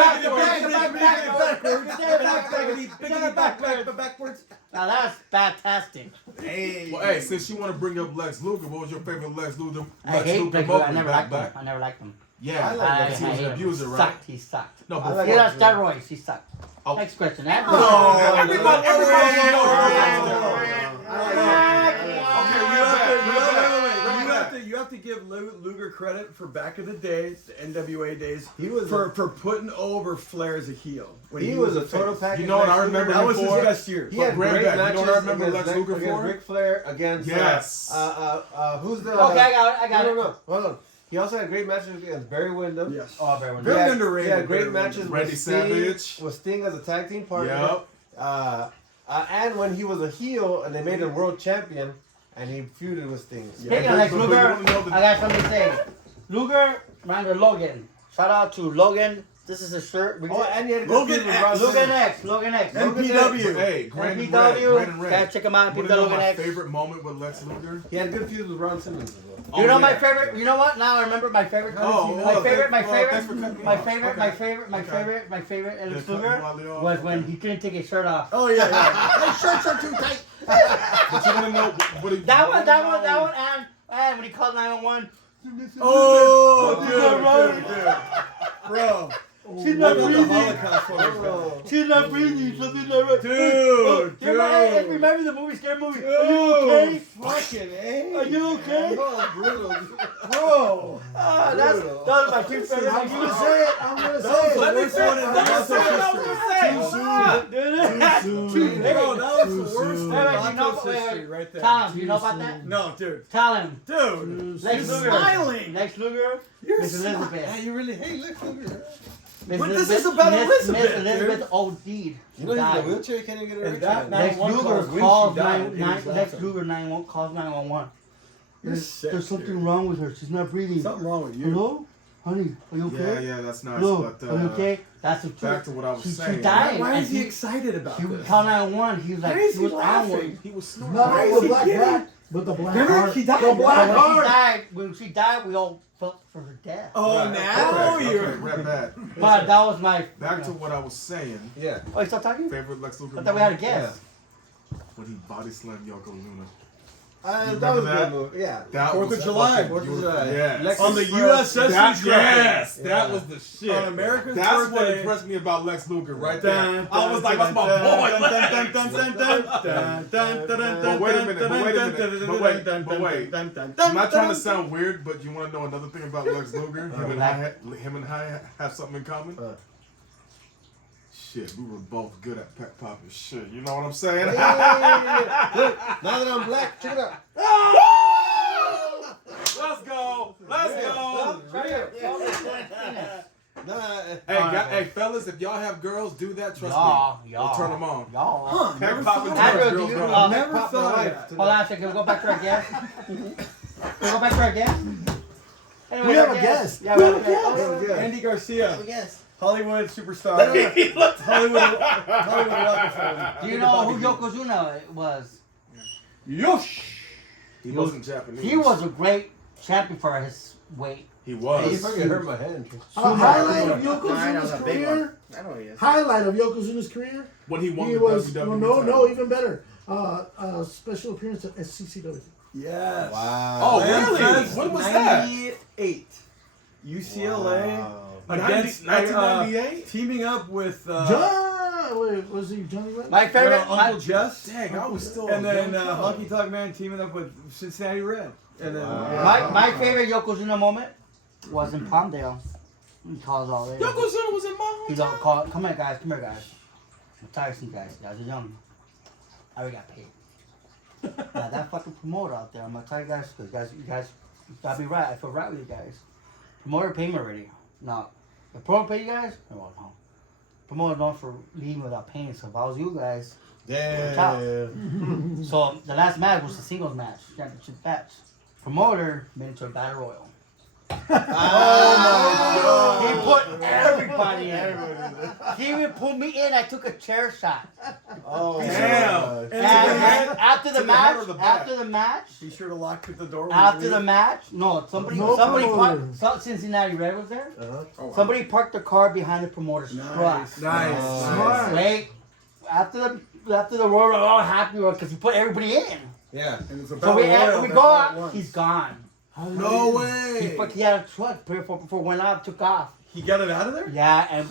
Backwards. Now that's fantastic. Well, hey, since you want to bring up Lex Luger, what was your favorite Lex Luger? I hate Luger Lex Luger. moment? I never Back, liked him. back? I never liked him. Yeah, I like I he was hate an him. abuser, He right? sucked. He sucked. No, I before. like He Lex got Luger. steroids. He sucked. Oh. Next question. Andrew. Everybody should know You have to give Luger credit for back in the days, the NWA days, He was for putting over Flair as a heel. When He was a face. total package. You know what I Lex Luger. remember That was his before? best year. He had Grand great Bat, matches. you know what I remember against Lex Luger against for? Ric Flair against. Yes. Who's the? Okay, I got it. No. Hold on. He also had great matches against Barry Windham. Yes. Oh, very well. Very He had- underrated, He had great Barry matches Windham. Randy with Sting, Savage. with Sting as a tag team partner. Yep. And when he was a heel and they made him world champion and he feuded with Sting. Speaking of Lex But you Luger, wanna know the- I got something to say. Luger ran to Logan. Shout out to Logan. This is a shirt. We Oh, and he had a good Logan feud with X. Ron Logan Simmons. X. Logan X. NPW. Hey, Grand and NPW. Red. Gotta check him out. Want People to know Logan my X. favorite moment with Lex Luger? He had good feuds with Ron Simmons as well. You know Oh, my yeah. favorite. You know what? Now I remember my favorite. Oh, my favorite. thanks for cutting me My off. favorite. Okay. My favorite. My Okay. favorite. My favorite. Yeah, Lex cutting Luger Wally off. was when Okay. he couldn't take his shirt off. Oh yeah. My shirts are too tight. But you want to know what it, That one, and when he called 911. Oh, dude. Bro, She's not the breathing. Holocaust photos. She's not breathing. Something's not right. Dude, Hey, remember the movie, scary movie? Are you okay? Fucking A. Are you okay? Brutal. Bro. That was my two favorite. I'm gonna say it. I'm gonna say it. Let me say it. Too soon. Bro, that was the worst Wait, wait, you know- Batos wait, history wait. right there. Tom, you know about that? No, dude. Tell him. Dude. Lex He's Luger. smiling. Lex Luger. You're Miss Elizabeth. Yeah, you really hate Lex Luger. Miss But this is about Elizabeth, Miss Elizabeth dude. OD'd. You know he's in a Died. wheelchair, you can't even get her And right that now. Lex 911 Luger calls when calls she died, he was Lex laughing. Luger 911 calls 911. You're sick, There's something dude. wrong with her. She's not breathing. Something wrong with you. Hello, honey, are you okay? Yeah, that's nice. Hello, But are you okay? That's the truth. back to what I was She saying. died. Why and is he excited about He this? called 911. He was like, Why is he he was laughing? onward. He was snoring. Not Why is the he black kidding? bat, but the black Remember, heart. he died. The black When heart. she died, we all felt for her death. Oh, Right, now okay, you're. okay, red bad. But that was my. Back to what I was saying. Yeah. Oh, you still talking? Favorite Lex Luger I thought we had a movie? guess. When he body slammed Yoko Luna. You That remember was a that? good movie. Yeah. That 4th was of July. fucking 4th of beautiful. July. Yes. Lex On the Express. USS That, yes, Yeah. that was the shit. On America's That's what birthday. impressed me about Lex Luger right Dun, there. I was like, that's my boy. But wait a minute, but wait. I'm not trying to sound weird, but you want to know another thing about Lex Luger? Him and I have something in common. Shit, we were both good at pep popping shit. You know what I'm saying? Look, now that I'm black, check it out. Let's go. Let's go. Hey, fellas, if y'all have girls, do that. Trust me. We'll turn them on. Y'all. Huh, never Pep thought popping of Andrew, turns do girls you- on. Never Pop my thought of wife that. tonight. Hold on a second. Can we go back to our guest? Can we go back to our guest? Anyway, We have our a guest. Yeah, we have a guest. Oh, yeah. Andy Garcia, Yes. Hollywood superstar. Hollywood Rockefeller. Do you know who Yokozuna was? Yosh. He wasn't Japanese. He was a great champion for his weight. He Hey, you was. fucking hurt my hand. A highlight of No, that Yokozuna's was a big career. one. I know he is. Highlight of Yokozuna's career. When he won He the was WWE no, title. even better. Special appearance at CCW. Yes. Wow. Oh, Land really? Fest When was that? 98. UCLA Wow. against 1998? teaming up with Wait, was he Johnny Webb? My favorite. Uncle Jess. Dang, I was still. And a then young kid. Honky Tonk Man teaming up with Cincinnati Red. And then My favorite Yokozuna moment was in Palmdale. He calls all there. Yokozuna was in my He's all call. Come here, guys. Come here, guys. I'm tired of you guys. You guys are young. I already got paid. Now that fucking promoter out there, I'm gonna tell you guys, because you guys gotta be right. I feel right with you guys. Promoter paid me already. Now, the promoter paid you guys? Well, no. Promoter known for leaving without paying. So if I was you guys, Damn. so the last match was the singles match, championship match. Promoter made it to a battle royal. Oh He put everybody in. He even pulled me in. I took a chair shot. Oh, Damn. And after the To the head match, or the back? be sure to lock the door. when after you the leave. match, no, somebody promoter. parked. Cincinnati Red was there. Uh-huh. Somebody parked their car behind the promoter's Nice. truck. Nice. Smart. Wait, after the roar, we're all happy because he put everybody in. Yeah. And it's a So battle we royal go that all at out. once. He's gone. No way. He had a truck before went out, took off. He got it out of there? Yeah, and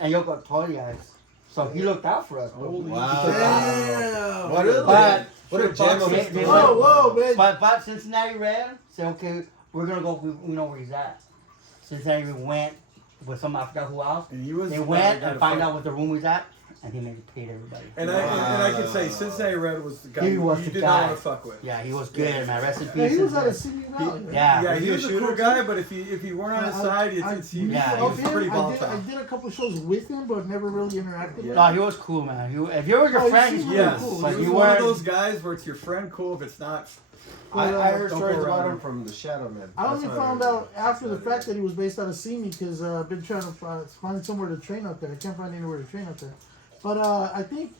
Yoko told you guys. So he looked out for us. Holy Wow. Damn. What a But what a gem of a they story. went- Whoa, man. But Cincinnati Red said, okay, we're gonna go. We know where he's at. Cincinnati Red went with some, I forgot who else. And he was They the guy went that and got find a out fight. what the room was at, and he made it paid everybody. And I can say Cincinnati Red was the guy He was you the did guy. not want to fuck with. Yeah, he was good, man. Rest in Yeah, peace. he was out of Cincinnati. Simi Valley. Yeah. Yeah, Was he he a was a cool shooter guy, but if you weren't on his side, Yeah, he he was was pretty I volatile. did a couple shows with him, but never really interacted with him. No, he was cool, man. If you were your Oh, friend, he's he's Yes, cool. cool. But he was you one of weren't. those guys where it's your friend cool. If it's not, I heard Don't stories go about around him from the Shadow Man. I only That's how found heard out after the fact that he was based out of Simi because I've been trying to find somewhere to train up there. I can't find anywhere to train up there. But I think,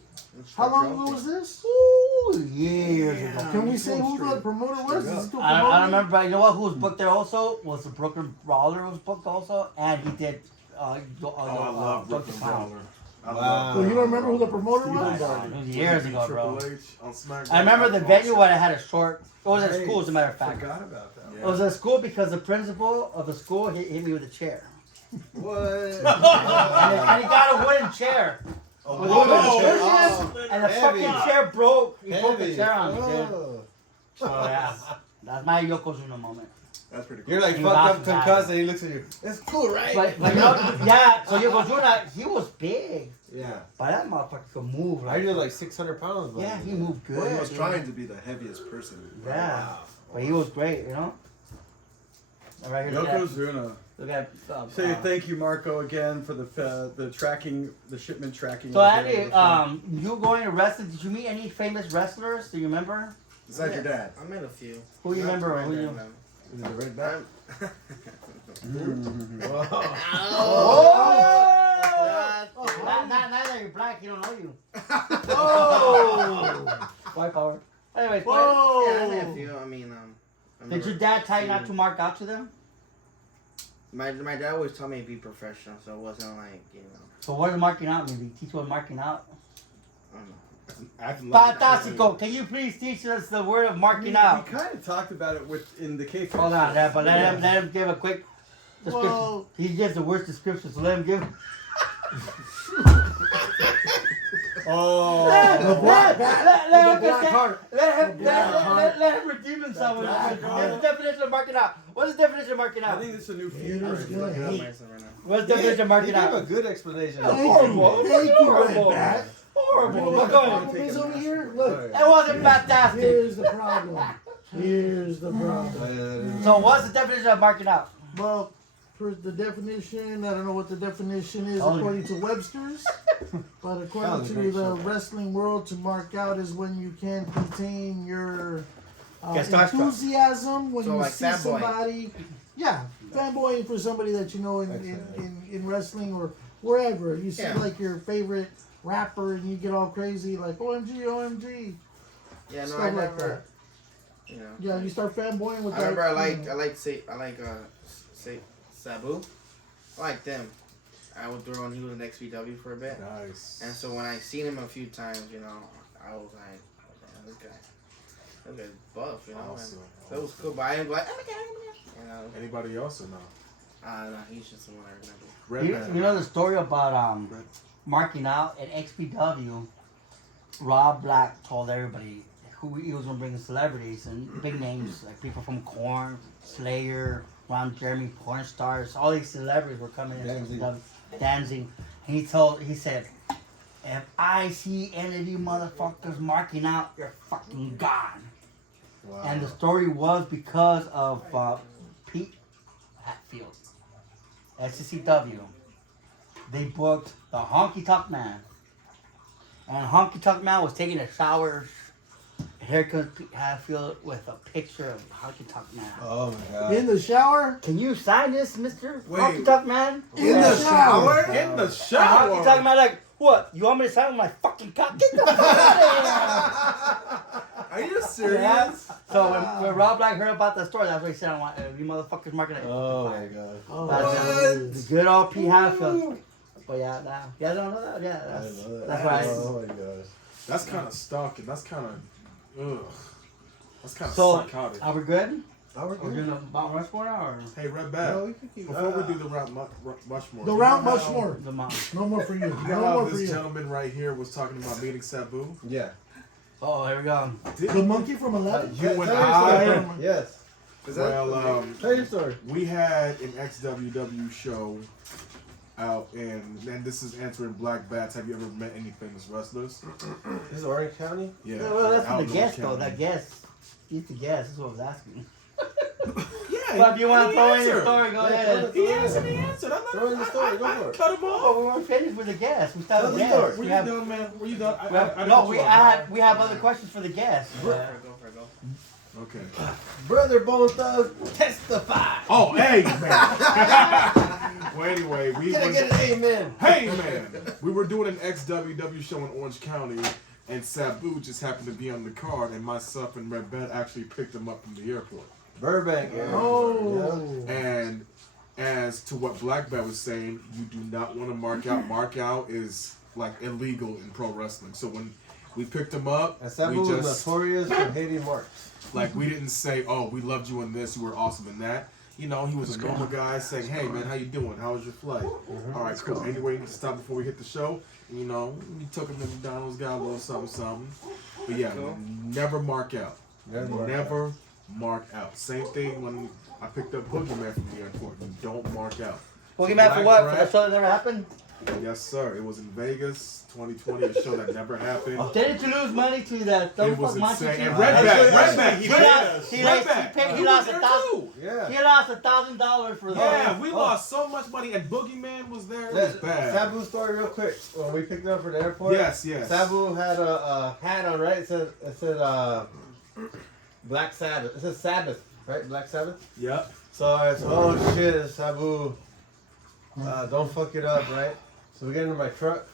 how long ago was this? Ooh, years ago. Can we say who the promoter was? Is he still I don't promoting? remember, but you know what? Who was booked there also was the Brooklyn Brawler was booked also, and he did. Oh, I love Brooklyn Brawler. I Wow. love So you don't remember who the promoter Steve was? Austin. It was years ago, bro. Triple H on SmackDown. I remember the venue when I had a short. It was at Hey, school, as a matter of fact. forgot about that. It was at school because the principal of the school hit me with a chair. What? And he got a wooden chair. Oh, With wooden wooden chair? cushions, and the Heavy. fucking chair broke. He broke the Heavy. chair on me, dude. Oh. So yeah, that's my Yokozuna moment. That's pretty cool. You're like He fucked was up awesome, concussed and he looks at you. It's cool, right? But you know, yeah. So Yokozuna, he was big, yeah. but that motherfucker could move. I did like 600 pounds. Yeah, he moved good. Well, he was dude. trying to be the heaviest person. Yeah, but he was great, you know. All right, here, Yokozuna. look at. Say thank you, Marco, again for the tracking, the shipment tracking. So Andy, you going to wrestling? Did you meet any famous wrestlers? Do you remember? Besides your dad. I met a few. Who you remember? Right Who you? now. Is it red back? Oh! Not that you're black. He don't know you. Oh! White power. Anyways, Yeah, I met a few. I mean, did your dad tell you not to mark out to them? My dad always told me to be professional, so it wasn't like, you know. So what is marking out? Maybe teach what marking out. I don't know. Acting like Fantastico, can you please teach us the word of marking out? We kind of talked about it in the case. Hold on, yeah, but let him give a quick description. Well- He gives the worst description, so let him give. Oh. Let him redeem The himself with black with card. the definition of marking out. What is the definition of marking I out? think this is a new It feature. is good. Looking up myself right now. What's the definition of He marking gave a out? good explanation. Horrible. Thank you, Horrible. Redback. Horrible. The But go problem ahead. is over here. Look, It wasn't fantastic. here's the problem. Here's the problem. So what's the definition of marking out? Well, for the definition, I don't know what the definition is Oh. according to Webster's, but according Sounds to great, the so. wrestling world, to mark out is when you can't contain your Get starstruck. enthusiasm when So you like see fanboy. somebody. Yeah, fanboying for somebody that you know in wrestling or wherever. You see Yeah. like your favorite rapper and you get all crazy like OMG, OMG. Yeah, no, Stuff I like never. that. You know. Yeah, you start fanboying with I that. remember I you know. like Sabu. I like them. I was throwing he was in XPW for a bit. Nice. And so when I seen him a few times, you know, I was like, oh, man, this guy's buff, you know. Awesome. And so it was cool, but I didn't be like, oh my god, oh my god. You know, Anybody else or no? no, he's just the one I remember. Red You, Man. you know the story about marking out at XPW. Rob Black told everybody who he was gonna bring celebrities and big names like people from Korn, Slayer, Ron Jeremy, porn stars. All these celebrities were coming in. Danzig. Danzig. And he said, if I see any of you motherfuckers marking out, you're fucking gone. Wow. And the story was because of Pete Hatfield, SCCW. They booked the Honky Tonk Man. And Honky Tonk Man was taking a shower. And here comes Pete Hatfield with a picture of Honky Tonk Man. Oh my god. In the shower? Can you sign this, Mr. Wait. Honky Tonk Man? In the shower? In the Honky shower. Tonk Man like, what? You want me to sign with my fucking cock? Get the fuck out of Are you here! serious? Yeah. So when Rob Black heard about that story, that's what he said. I want you motherfuckers marking it. Oh my god. Oh, That's good old Pete Hatfield. But yeah, nah. You guys don't know that? Yeah, I didn't know that. that's right. Oh my gosh. That's kind of stalking. That's kind of, ugh. That's kind of So, psychotic. are we good? Oh, we're We're doing a Mount Rushmore now, or Hey, Red Bad. No, we can keep. Before we do the round Rushmore. The you round know how- much more. the Mount? No more for you. You No know how more for this you. gentleman right here was talking about meeting Sabu? Yeah. Oh, here we go. The monkey from 11? You and Tell your I. story. Yes. Is that Well, Tell your story. we had an XWW show out, and this is answering Black Bats. Have you ever met any famous wrestlers? This is Orange County. Yeah. Yeah, well, that's out from the in guest, Orange though. That County. guest. He's the guest. That's what I was asking. Yeah. But if you want to he throw in your answered. story, go Yeah, ahead. He answered. He answered. I'm not. Throw in the story, go for it. Cut him off. Oh, we weren't finished with the guest. We Tell started with the the story. guest. Were We you have, done, man? Were you done? we have, I no, cut we you off. have other questions for the guest. Go for it, go for it, go. Okay. Brother Bone Thug, testify. Oh, hey, man. Well, anyway, we Can I was, get an amen? hey, man. We were doing an XWW show in Orange County, and Sabu just happened to be on the card, and myself and Red Bed actually picked him up from the airport. Burbank. Yeah. Oh. And as to what Black Bat was saying, you do not want to mark out. Mark out is like illegal in pro wrestling. So when we picked him up, And Sabu we was just notorious for hating marks. like we didn't say, "Oh, we loved you in this. You were awesome in that." You know, he was a normal guy saying, "Hey man, how you doing? How was your flight? All right, cool. Anywhere you need to stop before we hit the show." And, you know, we took him to McDonald's, got a little something. But yeah, never mark out. Never mark out. Same thing when I picked up Boogeyman from the airport. You don't mark out. Boogeyman for what? For the show that never happened? Yes, sir. It was in Vegas, 2020, a show that never happened. Didn't you lose money to that? It was insane. Monchichi? And Redback, he lost $1,000 for that. Yeah, we lost so much money, and Boogeyman was there. It was bad. Sabu story real quick. When we picked him up for the airport. Yes. Sabu had a hat on, right? It said Black Sabbath. It says Sabbath, right? Black Sabbath. Yep. So I said, oh shit, Sabu. Don't fuck it up, right? So we get into my truck.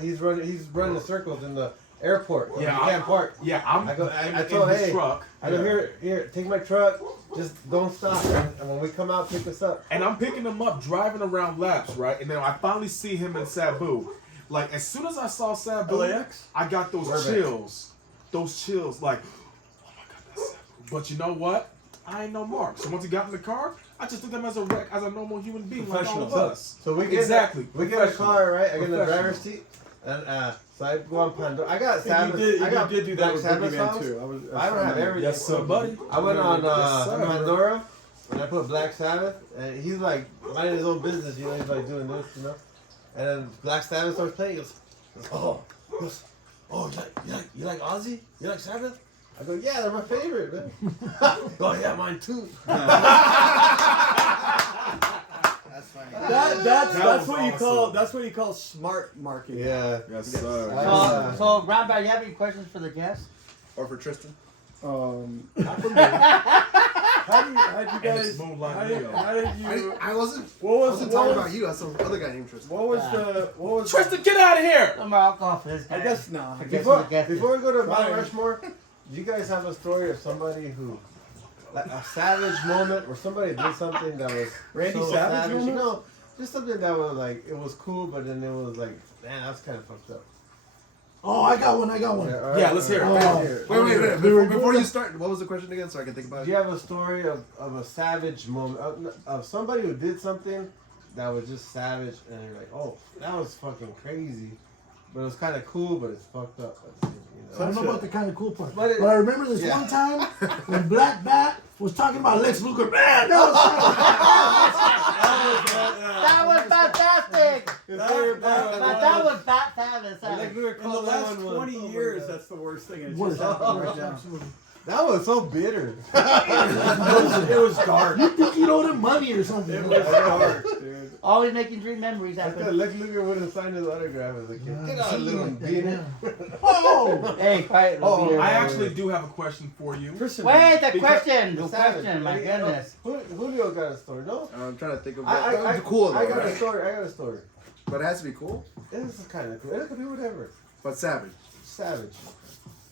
He's running the circles in the airport. Yeah, you can't park. Yeah, I told his truck. I go, here, take my truck. Just don't stop. And when we come out, pick us up. And I'm picking him up, driving around laps, right? And then I finally see him and Sabu. Like, as soon as I saw Sabu, LAX? I got those chills. Those chills, like, oh my God, that's Sabu. But you know what? I ain't no mark. So once he got in the car, I just took him as a normal human being, like all of us. So we get we get a car, right? I get in the driver's seat, and so I go on Pandora. I got Sabbath. You did do that with Sabbath Boogeyman songs. too. I don't have everything. Yes, sir, buddy. I went on Yes, sir. Pandora, and I put Black Sabbath, and he's like minding his own business. You know, he's like doing this, you know. And then Black Sabbath starts playing. He goes, you like Ozzy? You like Sabbath? I go, yeah, they're my favorite, man. Oh yeah, mine too. That's funny. That's what you awesome. call smart marketing. Yeah. Yes, sir. So Grandpa, you have any questions for the guests? Or for Tristan? Not for me. How did you guys? How did you? I wasn't What talking was about you. That's some other guy named Tristan. What was Tristan, get out of here! No more alcohol for this guy. I guess no. Before we go to Mount Rushmore, do you guys have a story of somebody who, like a savage moment where somebody did something that was Randy so Savage moment? No, just something that was like, it was cool, but then it was like, man, that's kind of fucked up. Oh, I got one. All right, Yeah, let's hear it. all right. Wait. Before you start, what was the question again, so I can think about Do it? you have a story of a savage moment, of somebody who did something that was just savage, and you're like, oh, that was fucking crazy, but it was kind of cool, but it's fucked up. I don't know about the kind of cool part. But But I remember this one time when Black Bat was talking about Lex Luger. Man, that was fantastic. That was Like fantastic. we were in the last 20 years, that's the worst thing. It Worst. just happened right now. Absolutely. That was so bitter. It was dark. You think you owed him money or something? It was dark, dude. Always making dream memories I happen. thought Lex Luger would have signed his autograph as a kid. Get out, little beaner. Oh! Hey, quiet. Oh, I actually do have a question for you. Wait, the question. The Savage. question. My goodness. Julio got a story, no? I'm trying to think of I cool though, I got right? a story. But it has to be cool. This is kind of cool. It could be whatever. But savage. Savage.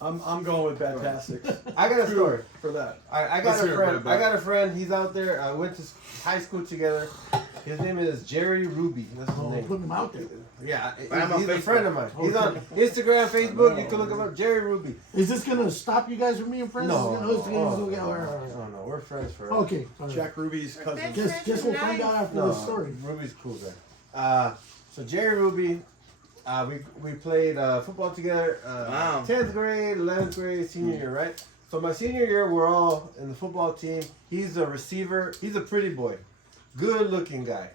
I'm going with Fantastic I got a story. for that. I got Let's a hear it, friend. Brad. I got a friend. He's out there. I went to high school together. His name is Jerry Ruby. That's his Oh, name. put him out there. Yeah, I'm on he's a Facebook. friend of mine. He's on Instagram, Facebook. You can look him up. Jerry Ruby. Is this gonna stop you guys from being friends? No. Okay, all right. No, we're friends forever. Okay. All right. Jack Ruby's cousin. Guess we'll find out after No, this story. Ruby's cool guy. So Jerry Ruby, we played football together. Wow. 10th grade, 11th grade, senior year, right? So my senior year, we're all in the football team. He's a receiver. He's a pretty boy, good looking guy.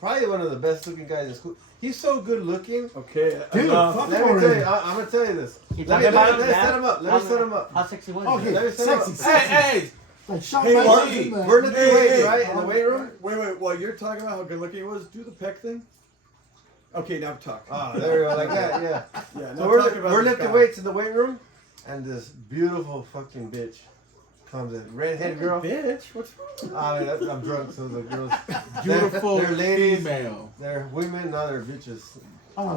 Probably one of the best looking guys in school. He's so good looking. Okay. Dude, fuck Let him me tell you, already. I'm gonna tell you this. You Let talking me about set him up. Let me set him up. How sexy was Okay, he? Let me set him up. sexy. Hey, Like Shawn Hey, Michaels Martin, in the- We're lifting weights, right? In the weight room. Wait. While you're talking about how good looking he was, do the peck thing. Okay, now talk. There we go, like that, yeah. Yeah. So Now we're, talk about we're this lifting guy. weights in the weight room, and this beautiful fucking bitch comes in. Redhead girl. Bitch, what's wrong? I mean, I'm drunk, so the girls. beautiful They're ladies. female. They're women, now they're bitches. Oh,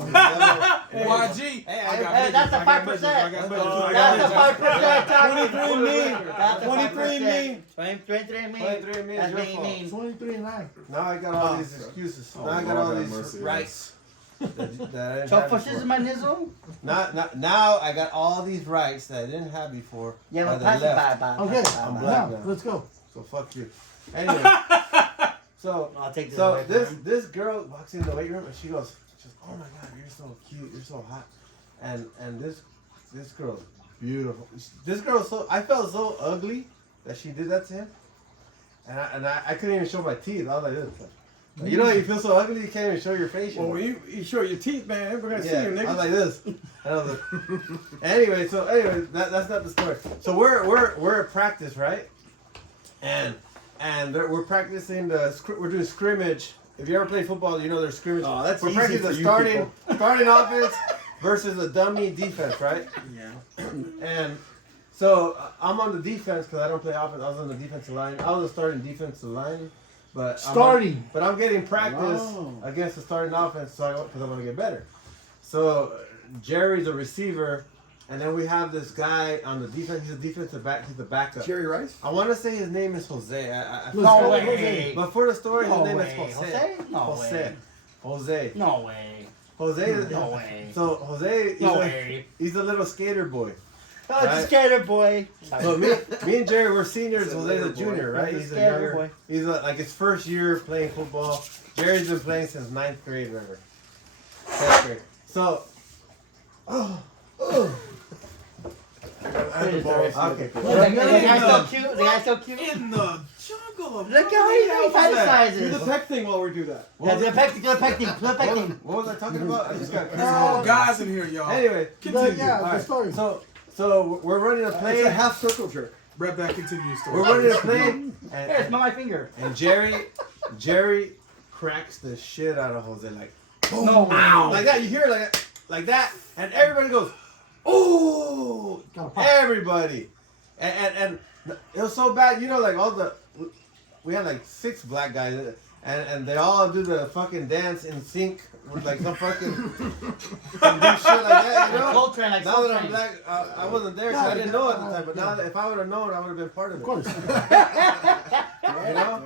YG. Hey, that's a 5%. That's a 5%. 23 me. 23 me. 23 me. That's Your what he fault. means. 23 and 9. Now I got all these excuses. Now I got all Lord have these mercy. rights. that I didn't So have for before. this is my nizzle? Now I got all these rights that I didn't have before. Yeah, by but the pass it left. by. Okay, I'm now, black now. let's go. So fuck you. Anyway, so I'll take this so away from him. this girl walks in the weight room and she goes, "Oh my god, you're so cute, you're so hot," and this girl's beautiful. This girl's so I felt so ugly that she did that to him, and I couldn't even show my teeth. I was like this. Like, you know, you feel so ugly you can't even show your face. Well, you show your teeth, man. Everybody gonna see you, nigga. I was like this. And I was like, anyway, that's not the story. So we're at practice, right? And we're practicing we're doing scrimmage. If you ever play football, you know there's scrimmage. Oh, that's we're easy practicing for the you starting offense versus a dummy defense, right? Yeah. And so I'm on the defense because I don't play offense. I was on the defensive line. I was a starting defensive line, but I'm getting practice against the starting offense because I want to get better. So Jerry's a receiver, and then we have this guy on the defense. He's a defensive back. He's the backup. Jerry Rice? I want to say his name is Jose. No way. But for the story, No his name way. is Jose. Jose? No Jose. way. Jose. No way. Jose. Is, No way. So Jose. No way. He's a little skater boy. Oh, it's a skater boy. So me and Jerry, we're seniors. Jose's a junior, right? He's a He's a skater younger. boy. He's like his first year playing football. Jerry's been playing since 9th grade, remember? 10th grade. So, I had to borrow okay. The guy's so cute. The guy's so cute. In the jungle of Look how he fantasises. Do the peck thing while we do that. Yeah, do the pecting. Do the pecting. Do the pecting. What was I talking about? I just got There's all guys in here, y'all. Anyway, Continue. Yeah, the Alright, story. so we're running a play. It's a half circle jerk. Brett back, continue your story. We're running a play, Here, smell my finger. and Jerry cracks the shit out of Jose like, boom, No, ow, like that. You hear it like that, and everybody goes, ooh, Gotta pop. everybody, and it was so bad. You know, like we had like 6 black guys, and they all do the fucking dance in sync with like some fucking some do shit like that. You know. Coltrane, like Now that I'm Coltrane. black, I wasn't there because I didn't know at the time. But now, that if I would have known, I would have been part of it. Of course. You know.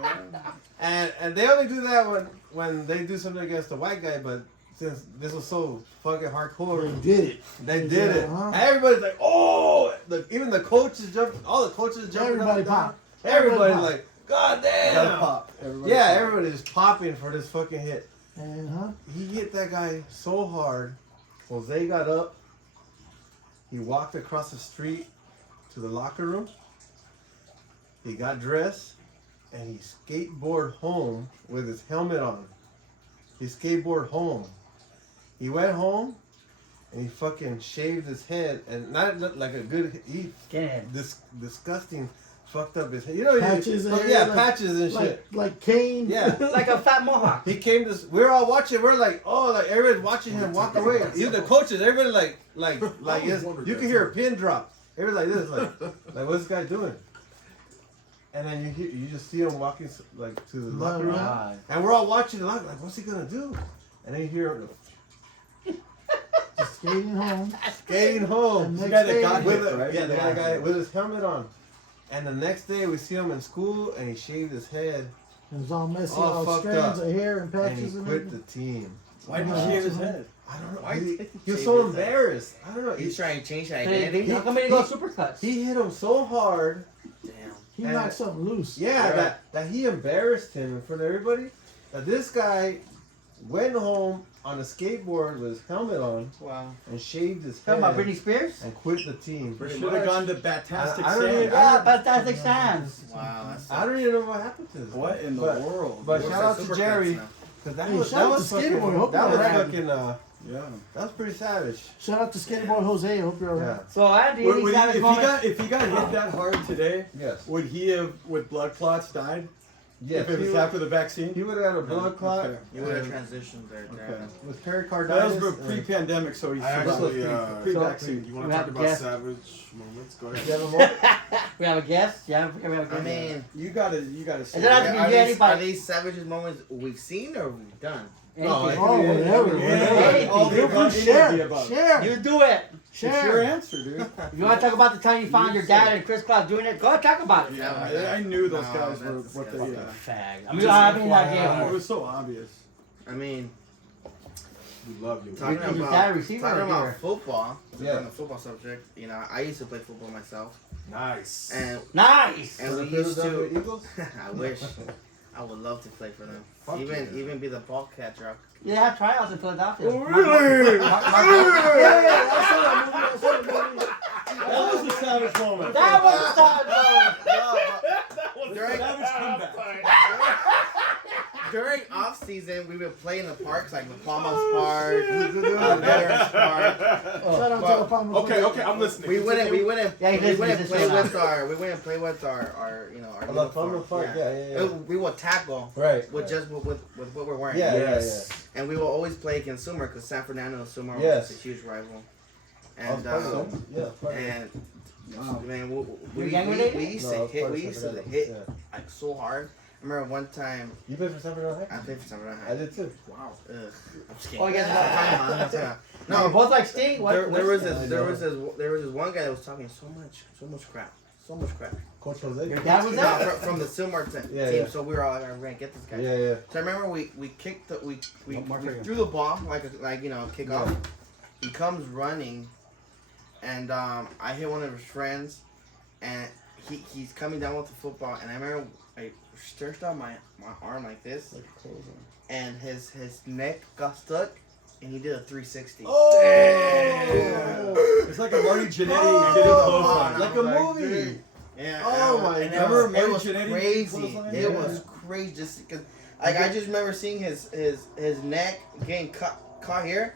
And they only do that when they do something against the white guy. But since this was so fucking hardcore, They did it. they did it. Uh-huh. And everybody's like, oh! Even the coaches jumped. All the coaches jumping Everybody up and down. popped. Everybody's Everybody like, God damn! Gotta pop. Everybody Yeah, pop. everybody's popping for this fucking hit. And He hit that guy so hard. Jose got up. He walked across the street to the locker room. He got dressed, and he skateboarded home with his helmet on. He skateboarded home. He went home, and he fucking shaved his head, and not like a good. He Skinhead. disgusting. Fucked up his head. You know, Patches and yeah, like- patches and shit. like Kane. Yeah. Like a fat mohawk. He came to. We're all watching. We're like, oh, like everybody's watching him walk away. Even the coaches, everybody like you can hear a pin drop. Everybody like this, like what's this guy doing? And then you just see him walking like to the locker room, God. and we're all watching the locker like, what's he gonna do? And then you hear him Just skating home. skating home. And The next guy that day, got With hit, a- right? Yeah, the guy with his helmet on. And the next day we see him in school, and he shaved his head, it was all messy, All all fucked strands up. of hair and and he patches and quit the everything. team. Why did he shave his head? I don't know. Why He did was shave so his head? embarrassed. I don't know. He's trying to change that Hey, identity. how come he didn't go supercuts? He hit him so hard, Damn. He And- knocked something loose. yeah, that he embarrassed him in front of everybody. That this guy went home on a skateboard with his helmet on Wow. and shaved his Talking head about Britney Spears? and quit the team. Should have gone to Batastic I don't Sam. even- Yeah, fantastic Sands. Wow. That's I don't even know what happened to this. What in the But- world? But He shout works out at to Supercuts Jerry, now. because that Hey, was shout that out was to fucking Skateboy. Hope that you're was alright. fucking yeah. that was pretty savage. Shout out to Skateboy Jose. I hope you're Yeah. alright. So Andy, Would any he- savage if moment? he got hit that hard today, Yes. would he have, with blood clots, died? Yes. If it was after the vaccine? He would have got a blood clot. Okay. You would have and transitioned there. Okay. with pericarditis. That was and- pre-pandemic, so he's I actually, pre-vaccine. you want We to have talk a about guest. savage moments? Go Do you ahead. have a moment? We have a guest? Yeah, we have a guest. I mean, You gotta say Is it not- it. are Yeah, these, anybody- are these savages moments we've seen or we've done? No, Anything. Oh, whatever. Hey, All the Feel above, free, any of the share. above. Share. You do it. It's your Share. answer, dude. If you want to talk about the time you found your dad and Chris Claus doing it, go ahead, talk about it. Yeah, I knew those No, guys were that's what they disgusting. did. Fag. I mean, I mean that It game. was so obvious. I mean, We love you. Talking Is your about, dad a receiver talking or about here? football, Yeah. on the football subject, you know, I used to play football myself, Nice. and Nice. and we So used the to. Eagles? I wish. I would love to play for them. Fuck Even be the ball catcher. You have tryouts in Philadelphia. Really? Yeah, I saw that movie. That was a savage moment. That was time, During, Savage comeback. during off season, we would play in the parks like the Palmas Park, Veterans Park. Shout out to the Palmer. Okay, I'm listening. We wouldn't Yeah, he play listens with our you know our I love Palmer uniforms. Park. Yeah. We would tackle Right. with just with what we're wearing. Yeah, Yes. And we will always play against Sumer because San Fernando and Sumer Yes. was a huge rival. yeah. And and Wow. man, You gang related? we used to hit like so hard. I remember one time You played for San Fernando I High? played for San Fernando I High. did too. Wow. Ugh, I'm just Oh, you kidding. guys No, No, both like Sting. What? there was I know. this one guy that was talking so much crap. Coach Jose? Your dad was No, there. from the Silmar team. Yeah. So we were all like, we're gonna get this guy. Yeah. So I remember we kicked the we Mark Hagan. threw the ball like you know kickoff. Yeah. He comes running, and I hit one of his friends, and he's coming down with the football, and I remember I stretched out my arm like this, and his neck got stuck, and he did a 360. Oh! It's like a Marty Jannetty did a clothesline. Like a movie. Yeah. Oh my and God. it Remember was Marty Jannetty crazy. clothesline? It Yeah. was crazy just because like I just remember seeing his neck getting caught here,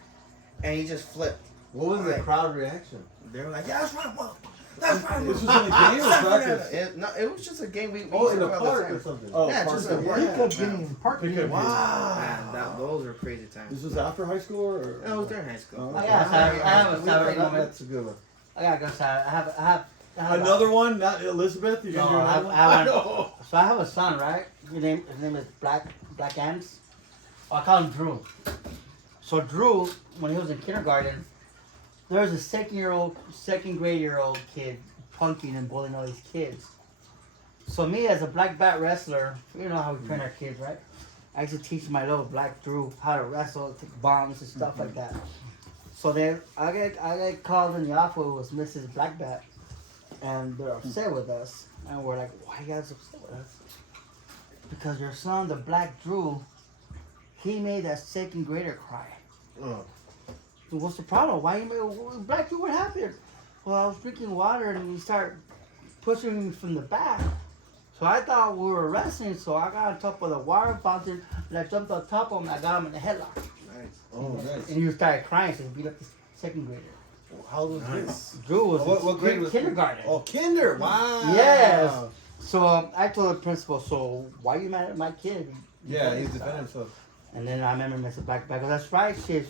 and he just flipped. What was the crowd reaction? They were like, "Yeah, that's right, well, that's right." This was in a game or practice? It was just a game. We Oh, in used a to go all the park time. or something? Oh, Yeah, park just game. a park. Pickup game. Park Pickup game. game. Man, those were crazy times. This was after high school or? That was during high school. Oh. I got I have a Saturday moment. That's a good one. I gotta go Saturday. I have Another one? Not Elizabeth? You No, gonna do I another one? have so I have a son, right? His name is Black Ants. I call him Drew. So Drew, when he was in kindergarten, there was a second grade-year-old kid punking and bullying all these kids. So me as a black bat wrestler, you know how we train our kids, right? I used to teach my little black Drew how to wrestle, take bombs and stuff like that. So then I get called in the office with Mrs. Blackbat, and they're upset with us, and we're like, why you guys upset with us? Because your son, the Black Drew, he made that second grader cry. Oh. So what's the problem? Why you made Black Drew? What happened? Well, I was drinking water and he started pushing me from the back. So I thought we were wrestling, so I got on top of the water fountain and I jumped on top of him and I got him in the headlock. Oh, nice. And he started crying, so he beat up the second grader. How old was this? Drew was What grade was kindergarten. Oh, kinder. Wow. Yes. So I told the principal, so why you mad at my kid? Yeah, he's defending himself. And then I remember Mr. Blackback, that's right, she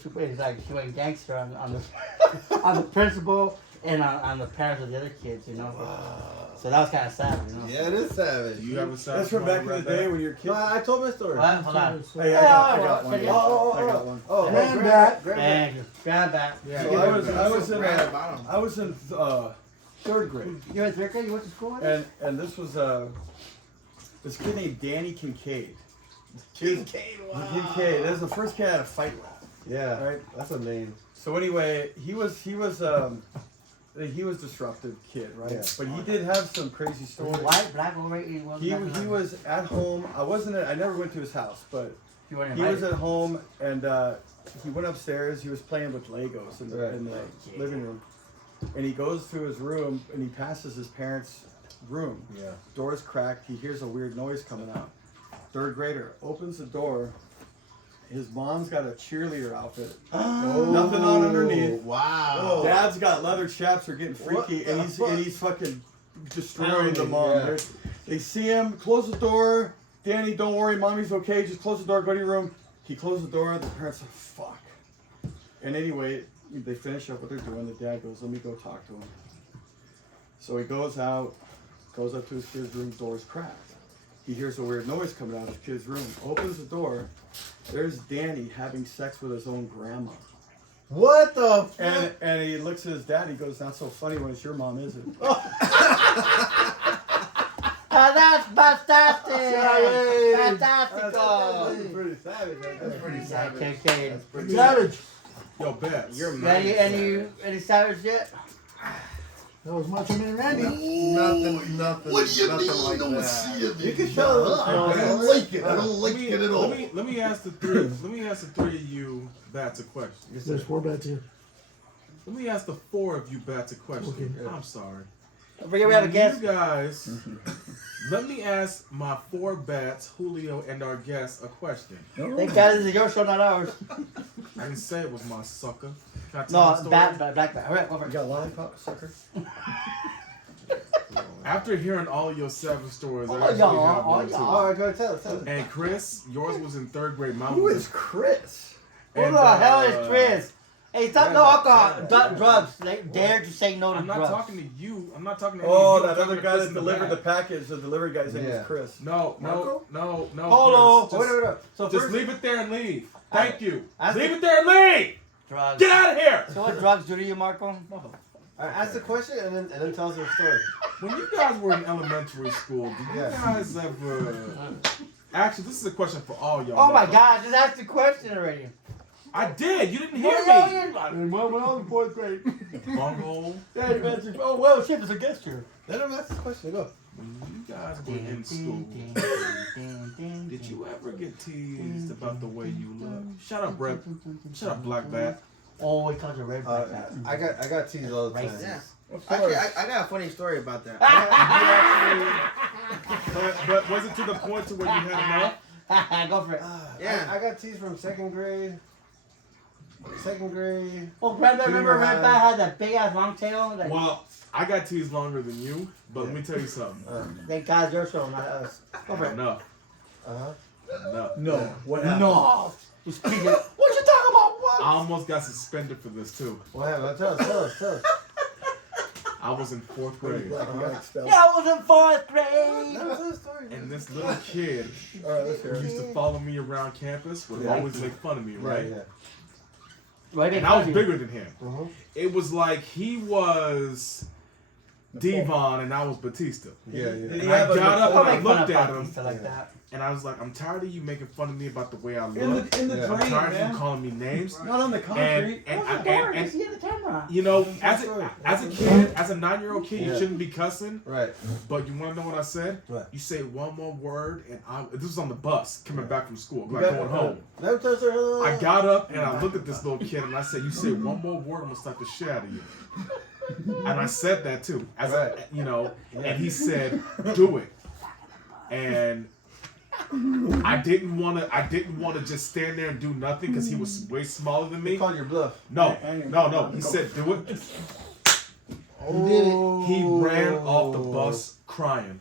went gangster on the on the principal and on the parents of the other kids, you know. So that was kind of sad, you know. Yeah, it is savage. You have a savage That's from back in the moment day right when you're a kid. No, I told my story. What? Hold on. Hey, I got one. Oh, I got one. Oh, Grab grab that. grab Thank you. Grab that. Yeah. So Right at the bottom. I was in third grade, You're in third grade? You went to school with us? and this was this kid named Danny Kincaid. Kincaid, wow. Kincaid. That was the first kid I had a fight with. Yeah, Right. that's a name. So anyway, he was disruptive kid, right? Yeah. But he did have some crazy Was stories. he white, black, or white? He was at home. I never went to his house, but You weren't he was invited. at home and he went upstairs. He was playing with Legos in the living room, and he goes to his room and he passes his parents' room. Yeah. Door's cracked. He hears a weird noise coming out. Third grader opens the door. His mom's got a cheerleader outfit. Nothing on underneath. Wow. Dad's got leather chaps. Are getting freaky, What and the fuck? he's fucking destroying the Pounding, mom. yeah. They see him. Close the door. Danny, don't worry. Mommy's okay. Just close the door. Go to your room. He closed the door. The parents are fuck. And anyway, they finish up what they're doing. The dad goes, "Let me go talk to him." So he goes out, goes up to his kid's room. Door's cracked. He hears a weird noise coming out of his kid's room. Opens the door. There's Danny having sex with his own grandma. What the fuck? And he looks at his dad. He goes, "Not so funny when it's your mom, is it?" That's fantastic. Savage. Fantastico. That's pretty savage. That's pretty savage. Okay. That's pretty Savage. Yo, Bats. You're Ready? Any savage yet? That was Macho Man Randy. Nothing What do you nothing mean like you don't that. see it? You can show us. I don't like it. I don't like it at all. Let me ask the three. Let me ask the three of you Bats a question. There's 4 bats here. Let me ask the 4 of you Bats a question. Okay. I'm sorry. Don't forget we have a guest. You guys, let me ask my 4 Bats, Julio, and our guests a question. Thank God this is your show, not ours. I didn't say it was my sucker. Can I tell my No, story? black bat. Hurry up, over. You got lollipop, sucker? After hearing all of your 7 stories, I Oh, actually y'all, have oh, one y'all. too. All right, go ahead, tell us. And Chris, yours was in 3rd grade. Mine Who was is Chris? Who and, the hell is Chris? Hey, stop yeah, no alcohol, drugs. They dare to say no to I'm not drugs. talking to you. I'm not talking to Oh, any of you. that I'm talking other to guy Chris that in the delivered the back. package. The delivery guy's name Yeah. is Chris. No, Marco? no. Polo. Chris. Wait. So Just first, leave it there and leave. Thank you. ask Leave the- it there and leave. Drugs. Get out of here. So what drugs do to you, Marco? all right, ask the question and then tell us your story. When you guys were in elementary school, did you Yeah. guys ever? Actually, this is a question for all y'all. Oh my God! Just asked the question already. I did. You didn't hear me. Well, when I was in 4th grade. Bunghole. Yeah, you answered. Oh well, shit, there's a guest here. Let him ask the question. Go. When you guys were in school, did you ever get teased about the way you look? Shut up, Brett. Shut up, Black Bat. Oh, he called you red. I got teased all the time. Racist. Yeah. Actually, I got a funny story about that. But was it to the point to where you had enough? Go for it. Yeah. I got teased from second grade. Oh, Brad, remember Red Bat had that big ass long tail? Like, Well, I got teased longer than you, but let me tell you something. thank God your show, not us. Go for it. Enough. Enough. No. What happened? No. Just keep it. What you talking about? What? I almost got suspended for this too. What happened? Tell us. I was in 4th grade, Like you got expelled. Yeah, I was in 4th grade. Tell us the story. and this little kid All right, let's hear who it. used to follow me around campus would always make fun of me, right? Yeah. Right, And I was bigger than him. Mhm. It was like he was Devon and I was Batista. Yeah. Did And he I have a got up Don't and I make fun looked of at him, Batista like that. and I was like, I'm tired of you making fun of me about the way I look. in the Yeah. I'm drain, tired of man. you calling me names. Not on the And concrete. and See the camera. you know, as a kid, as a 9-year-old kid, you Yeah. shouldn't be cussing. Right. But you want to know what I said? What? You say one more word, and this was on the bus coming back from school, like better- going home. Never tell us the I got up and I looked at this little kid and I said, "You say one more word, I'm gonna slap the shit out of you." And I said that too, as a, you know. And he said, "Do it." And I didn't want to just stand there and do nothing because he was way smaller than me. Call your bluff. No. He said, "Do it." Oh. He ran off the bus crying.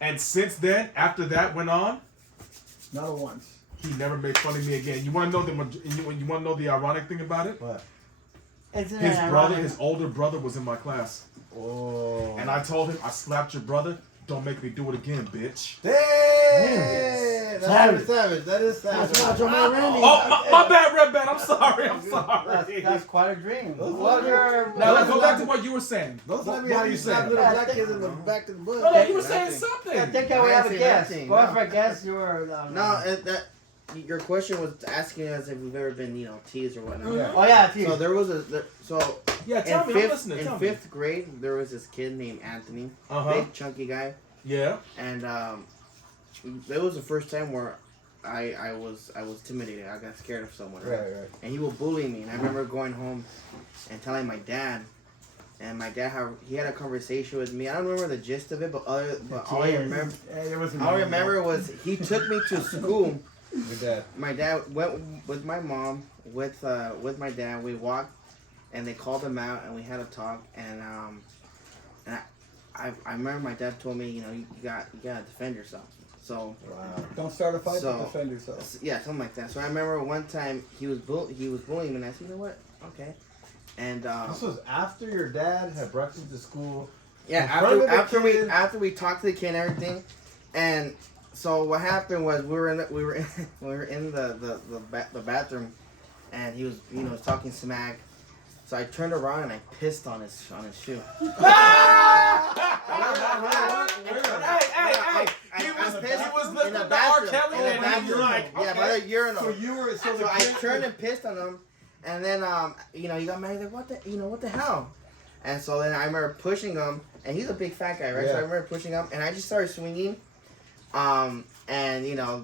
And since then, after that went on, Not a once. he never made fun of me again. You want to know you want to know the ironic thing about it? What? Isn't His it brother, ironic? his older brother, was in my class, Oh. and I told him, "I slapped your brother. Don't make me do it again, bitch." Damn! That's savage. That is savage. That's Macho Man Randy. Oh, my bad, Red Band. I'm sorry. I'm sorry. That's quite a dream. Those What are- your Now let's go back to what you were saying. Don't What let me how were you you slap saying? little Yeah, black I kids in the back to the butt. No, you were Nothing. saying I something. think we have a say guest. nothing, Go no. ahead for a guest. You were. No, your question was asking us if we've ever been, teased or whatnot. Yeah. Oh yeah, it's you. So there was Yeah, tell in me. fifth I'm listening. in Tell me. 5th grade there was this kid named Anthony, Uh-huh. big chunky guy, Yeah. and it was the first time where I was intimidated. I got scared of someone, right? Right. And he would bully me. And I remember going home and telling my dad. And my dad had a conversation with me. I don't remember the gist of it, but all I remember was he took me to school. Your dad. My dad went with my mom, with my dad. We walked, and they called him out, and we had a talk. And I remember my dad told me, you gotta defend yourself. So Wow. Don't start a fight, So- but defend yourself. yeah, something like that. So I remember one time he was bullying me, and I said, you know what? Okay. And This was after your dad had brought you to school. yeah, in front of the kid. after we talked to the kid and everything, and so what happened was we were in the bathroom, and he was talking smack. So I turned around and I pissed on his shoe. after, yeah, by the urinal. So you were so, So I turned and pissed on him, and then he got mad. He's like, what the hell? And so then I remember pushing him, and he's a big fat guy, right? Yeah. So I remember pushing him, and I just started swinging. And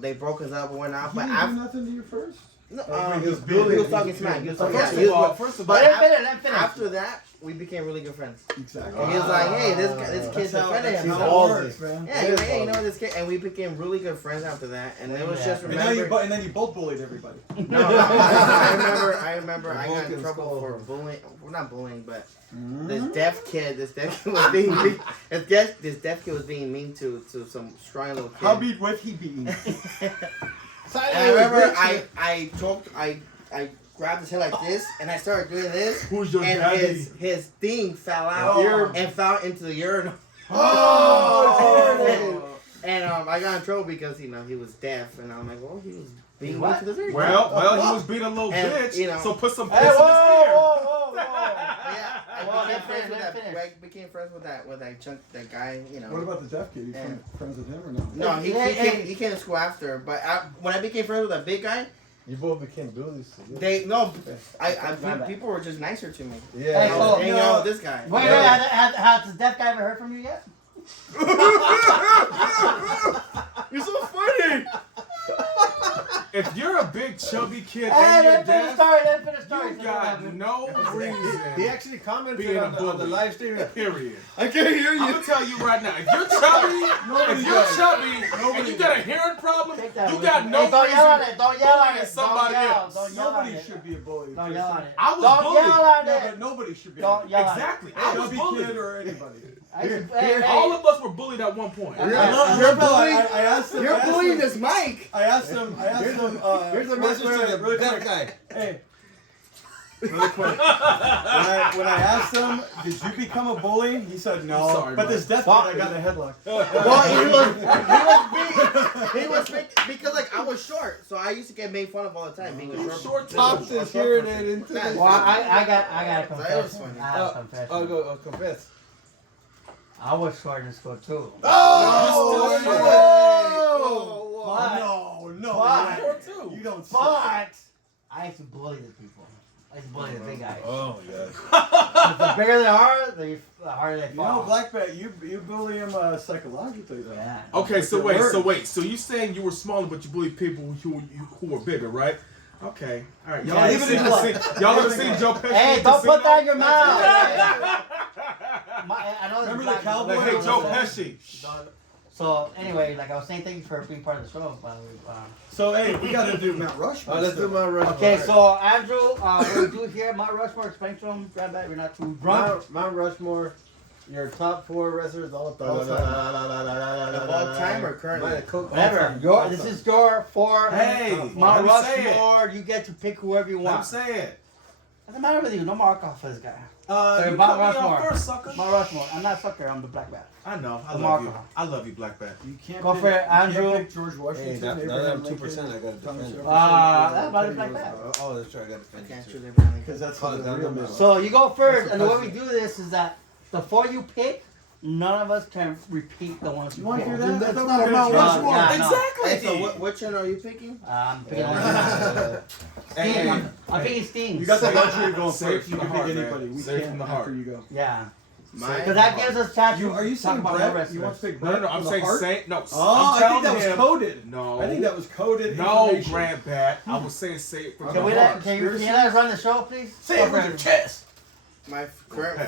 they broke us up and whatnot. He But didn't do after, nothing to you first. no, he was he big. was talking smack. He was talking First smack. of all, first of all, But Let him finish. after that, we became really good friends. Exactly. And he was like, hey, this kid's That's defending how himself. it works, man. Yeah, he was like, hey, this kid, and we became really good friends after that. And it was just And, now remember. and then you both bullied everybody. No, I remember I got in Vulcan trouble skull. for bullying. Well, not bullying, but this deaf kid was being mean. This deaf kid was being mean to some strong little kid. How was he beaten? And I remember I grabbed his head like this, and I started doing this, Who's your and daddy? his thing fell out and fell into the urinal. Oh! And I got in trouble because he was deaf, and I'm like, well, he was being mean to the very Well, he was being a little And, bitch, so put some piss Hey, in his whoa, ear. whoa. Yeah, Well, I let finish. became friends with that guy, What about the deaf kid? You Yeah. friends with him or no? No, he came to school after. But when I became friends with that big guy, You both became bullies. people were just nicer to me. Yeah. I was hanging out with this guy. Wait, has the deaf guy ever heard from you yet? You're so funny. If you're a big chubby kid Hey, and you're let him finish deaf, story. you got no reason. He actually commented Being a on the bully. live stream. Period. I can't hear I'm gonna tell you right now. If you're chubby, and you got a hearing problem, Take that you with got you. no Hey, don't yell reason at it. Don't yell at bullying it. somebody Don't yell. else. Don't yell at Nobody it. should be a bully. Don't yell at it. I was Don't bullied. yell at Yeah, it. but nobody should be. Don't yell at it. Exactly. I was Chubby bullied. kid or anybody. All of us were bullied at one point. You're bullying. I asked him. You're bullying this mic. I asked him. Here's a message to the deaf guy. Hey. Really quick. When I asked him, did you become a bully? He said no. Sorry, but Mike. this deaf kid, I got a headlock. Well, he was big because I was short, so I used to get made fun of all the time being a short. Tops is hearing it into the. Well, I got a That was confession. funny. I have a confession. I'll go confess. I was short in school too. Oh, no. Why? You don't say. But I used to bully the people. I used to bully the big guys. Oh yeah. The bigger they are, the harder they You know, fall. Black Bat, you bully him psychologically though. Yeah. Okay, so It wait. works. So you saying you were smaller, but you bullied people who were bigger, right? Okay. All right. Y'all Yeah, ever even seen, in y'all ever seen Joe Pesci? Hey, in don't Casino? put that in your mouth. I know this Remember black the cowboy? Like, hey, Joe Pesci. So anyway, like I was saying, thank you for being part of the show. By the way. So hey, we gotta do Mount Rushmore. Let's do my Rushmore. Okay, so Andrew, what we do here, Mount Rushmore, explain to him, grab that, you're not too drunk. Mount Rushmore. Your top 4 wrestlers all time. Of all time or currently? Whatever. This is your 4 Hey, Mount let me say it. Rushmore. You get to pick whoever you I'm want. saying. Doesn't matter with you. No mark off for this guy. You Mount put me on Rushmore. first, sucker. Mount Rushmore. I'm not sucker. I'm the black bat. I know. I The love you. marker. I love you, Black Bat. You can't Go pick, for it, you can't Andrew. pick George Washington. Hey, now that Abraham I'm 2%, Lincoln, I gotta Thomas defend it. Jefferson, That about it, Teddy black bat. Roosevelt. Oh, that's true. I gotta defend Can't it. shoot too. everything. Because that's Oh, what the no, real no, middle. So you go first, and the way That's we do this is that the 4 you pick, none of us can repeat the ones you You want to pick. hear that? That's That's not not Mount Mount Rushmore. Yeah, no. Exactly. Hey, so which one are you picking? I'm picking one. Hey, Sting. I'm picking Sting. You got the luxury of going Safe first. from You the can heart, pick man. anybody. We Safe can't from the after heart. you go. Yeah. Mine. Because that gives us a chance to Are you talk saying about Brett? more You want to wrestlers. pick No, Brett? no, I'm from the saying heart? saint. No, Oh, I'm I think telling that was him. coded. No. I think that was coded No, information. Grand Bat. I was saying say it from Can the we heart. let, can you let us run the show, please? Say it with your chest. My current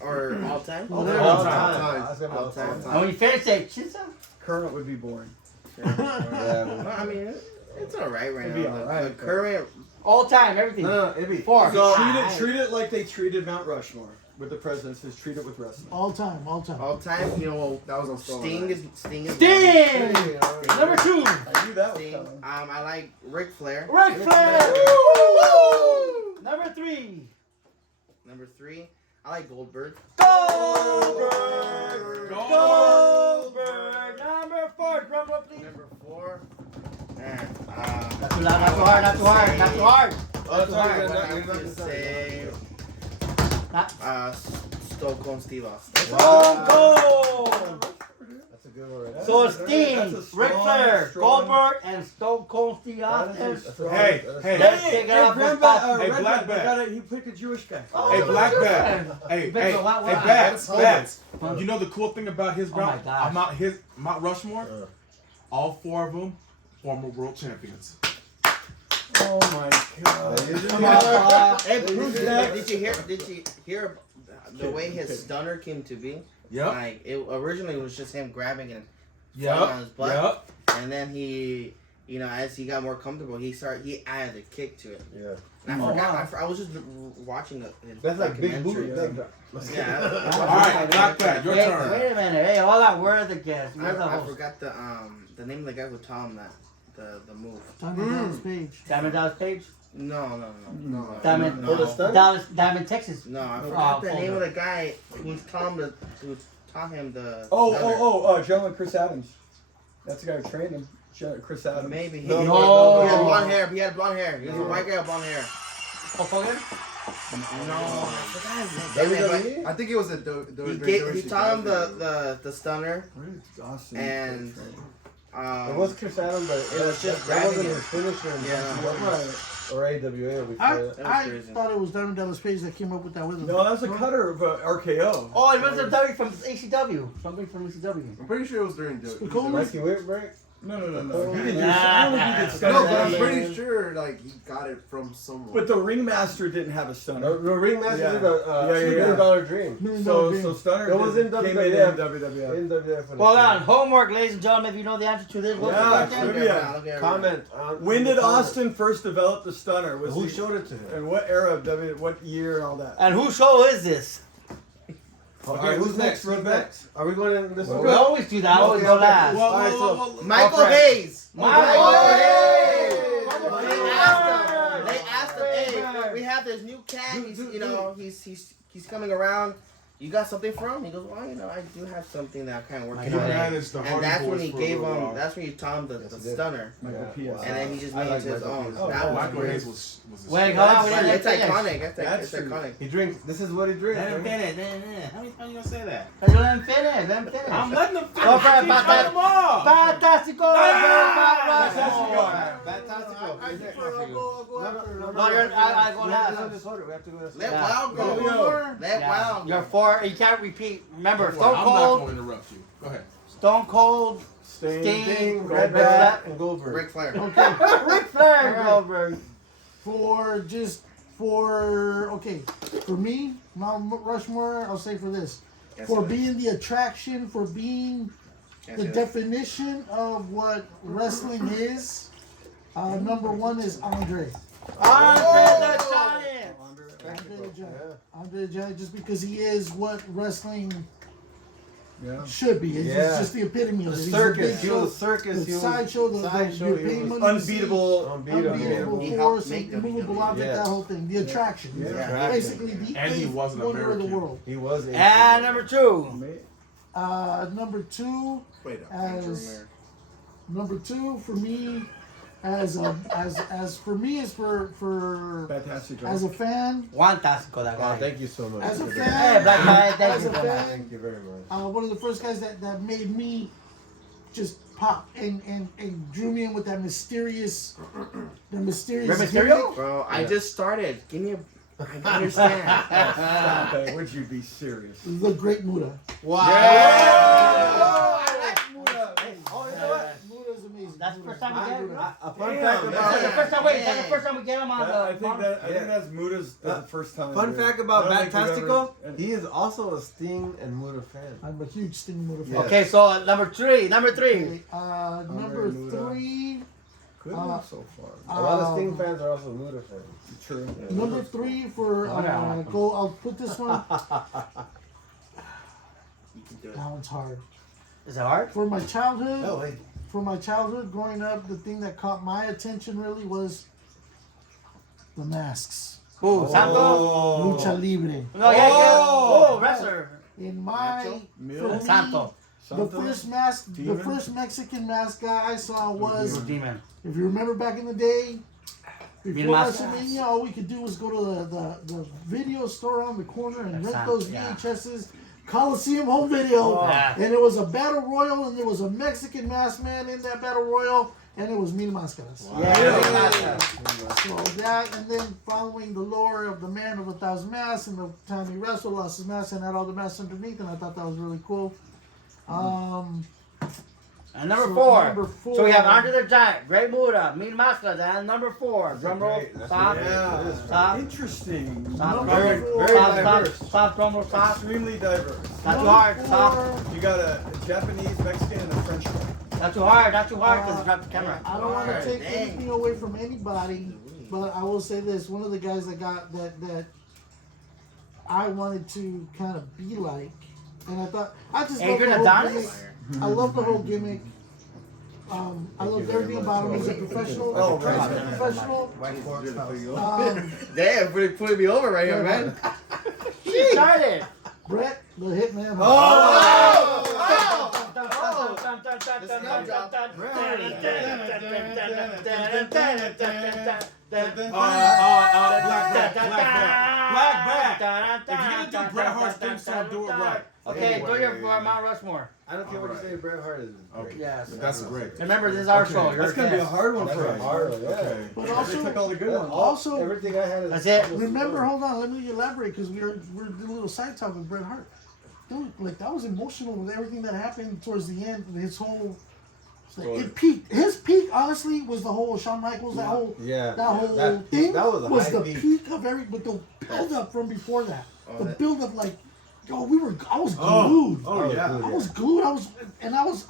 or all time? All All time. time. I said All all time. time. And when you finish it, Chisel? Current would be boring. Yeah. Well, I mean, it's alright right It'd now. be The alright, but- current. All time, everything. No, it'd be 4. So- Treat it like they treated Mount Rushmore with the presidents. Just treat it with wrestling. All time. All time, you know, That was on Sting is Sting! Sting. Number 2. I knew that was Sting. coming. I like Ric Flair. Ric Flair! Number 3. Number 3, I like Goldberg. Goldberg! Goldberg! Number 4. Drum roll, please. Number 4, man. Not too loud, not too hard, not too hard, not too hard. Oh, that's I right. would You're have not to the say Not. Stone Cold Steve Austin. Stone Cold! That's a good one right there. So That's a Sting, strong- Ric Flair, strong- Goldberg, and Stone Cold Steve Austin. Hey, hey, Let's Hey, kick it hey, off with Grandpa, Pat. Hey, Red Black Bat, Bat. he picked a Jewish guy. Oh, hey, Black sure. Bat. Hey, Big hey, one, what? hey, Bats, Bats. Huh? You know the cool thing about his Oh my Mount, gosh. Mount Rushmore? All 4 of them former world champions. Oh my god. Come on. Hey, Bruce, next? did you hear the way his stunner came to be? Yep. Like it originally was just him grabbing it and Yep. falling on his butt, Yep. and then he, as he got more comfortable, he added a kick to it. Yeah. And I forgot. I was just watching That's like big booty. documentary. Yeah. All right, Black Bat, your Hey, turn. wait a minute. Hey, hold on. Where are the guests? Where's the I host? forgot the name of the guy who taught him that the move. Diamond Page. Diamond Dallas Page? No. Diamond, For the stunt? Diamond, Texas. No, I forgot the hold name on. of the guy who taught him the. Gentleman Chris Adams. That's the guy who trained him. Chris Adams. Maybe he, No. he had blonde hair. He had blonde hair. He was a white guy with blonde hair. Hulk Hogan? No, I forgot his name. Damn it, I think it was a. but he taught him the stunner, Austin. and It was Chris Adams, but it was just that wasn't grabbing his it. finisher. Yeah. Or AWA. We I, call it. I crazy. thought it was Diamond Dallas Page that came up with that with him. No, that was a cutter of RKO. Oh, it was a W from ECW. Somebody from ECW. I'm pretty sure it was during Spicoli? Mikey Whitbreak. No. He didn't Nah. I don't think he did stunner. No, but I'm pretty sure like he got it from someone. But the ringmaster didn't have a stunner. The ringmaster Yeah. did a Yeah. $1 million dream. $1 million So dream. Stunner It was in came WWF. in WWF. In WWF. Hold on. Homework, ladies and gentlemen. If you know the answer to this, what's Yeah, the question? trivia. Comment on. When did the comment. Austin first develop the stunner? Was Who he- showed it to him? And what era of what year and all that? And whose show is this? All right, who's next? Who's next? Are we going in this We order? always do that. I always go last. All right, so Michael Hayes. Michael Hayes. Michael They asked him, hey, we have this new cat. He's coming around. You got something for him? He goes, well, I do have something that I'm kind of working He on. managed the And Hardy that's when Boys he for a gave little him. while. That's when you taught him the stunner, Michael P.S. and then he just made I it like to his Michael own. P.S. That was Michael great. Hayes was a Wait, hold on. We didn't It's finish. iconic. It's That's iconic. he drinks. This is what he drinks. Let him right? finish. How many times you gonna say that? Let him finish. Let him finish. I'm letting him finish. Go for it, Keep Batas. cutting them off. Fantastico. No, I go last. We have to go this Let Yeah. Wild go. Let Wild You're go. 4. You can't repeat. Remember, I'm Stone not Cold. going to interrupt you. Go ahead. Stone Cold. Sting, Red Red Bat, Bat, and Goldberg. Ric Flair. Ric Flair. Goldberg. For me, Mount Rushmore, I'll say for this. For being the attraction, for being the definition of what wrestling is, number 1 is Andre. Andre the Giant. Andre the Giant. Andre the Giant, just because he is what wrestling should be. It's just the epitome of The it. He's circus. the He was a circus. the He was sideshow, the sideshow. you're He paying was money to see. unbeatable. Unbeatable He force, helped make and movable WWE. object, that whole thing. The attraction. Yeah. Basically the And he 8th was an wonder of the American. world. He was. And number 2. Number 2, Wait as number 2 for me, as for me is for Fantastic. as a fan, Fantastico, that Oh, guy. thank you so much. as a Hey, fan, Black Guy, thank as you a for that. fan, Thank you very much. one of the first guys that made me just pop and drew me in with that mysterious Rey gimmick. Mysterio? Bro, I just started. Give me a. I understand. Stop it. Would you be serious? The Great Muda. Oh, you know what? Muda's amazing. That's the first time we get him. A fun fact That's about the first time. Wait, that's the first time we get him on the. I think that's Muda's the first time. Fun fact about I don't think we've Fantastico, ever- he is also a Sting and Muda fan. I'm a huge Sting Muda fan. Yeah. Okay, so number 3. Number 3. Okay, number Muda. 3. Good one so far. A lot of Sting fans are also Muda fans. True. Number 3 for I'll put this one. You can do it. That one's hard. Is it hard? For my childhood, Oh wait. growing up, the thing that caught my attention really was the masks. Who? Santo? Lucha Libre. No, yeah. Oh, wrestler. In my for me, Santo. the first mask, the first Mexican mask guy I saw was, Demon. if you remember back in the day, before Mask. WrestleMania, all we could do was go to the video store on the corner and rent Santo, those yeah. VHSs, Coliseum home video, Yeah. and it was a battle royal, and there was a Mexican masked man in that battle royal, and it was Mil Máscaras. Yeah. So that, and then following the lore of the man of 1,000 masks, and the time he wrestled, lost his mask, and had all the masks underneath, and I thought that was really cool. And number So four. number four. So we have Andre the Giant, Great Muda, Mil Máscaras, and number 4. Drum roll. Stop. Stop. Interesting. Stop. Number Drum roll. four. Stop. diverse. Stop. Drum roll. Stop. Extremely diverse. Not too hard. Stop. You got a Japanese, Mexican, and a French one. Not too hard. Not too hard because it dropped the camera. I don't want to Alright, take dang. anything away from anybody, but I will say this: one of the guys that got that I wanted to kind of be like, and I thought I just love Adrian the whole Adonis? gimmick. I love the whole gimmick. I love everything about him. He's a professional. Oh, He's right. a professional. Damn, putting me over right here, man. She started. Brett, the Hitman. Black Bat. If you're gonna do Bret Hart's theme song, do it right. Okay, do your Mount Rushmore. I don't care what you say, Bret Hart is Okay. great. Yes. That's great. Remember, this is our Okay. show. You're That's gonna be a hard one That's for a us. hard one, yeah. Okay. But They also, took all the good ones. also, Everything I had is That's it. remember, hold on, let me elaborate because we're doing a little side talk with Bret Hart. Dude, like that was emotional with everything that happened towards the end. His whole, it peaked. His peak, honestly, was the whole Shawn Michaels. That whole, Yeah. that whole That- thing that was a high the peak. peak of every. But the build up from before that, the that- build up, like, yo, I was glued. Oh yeah. I was glued. I was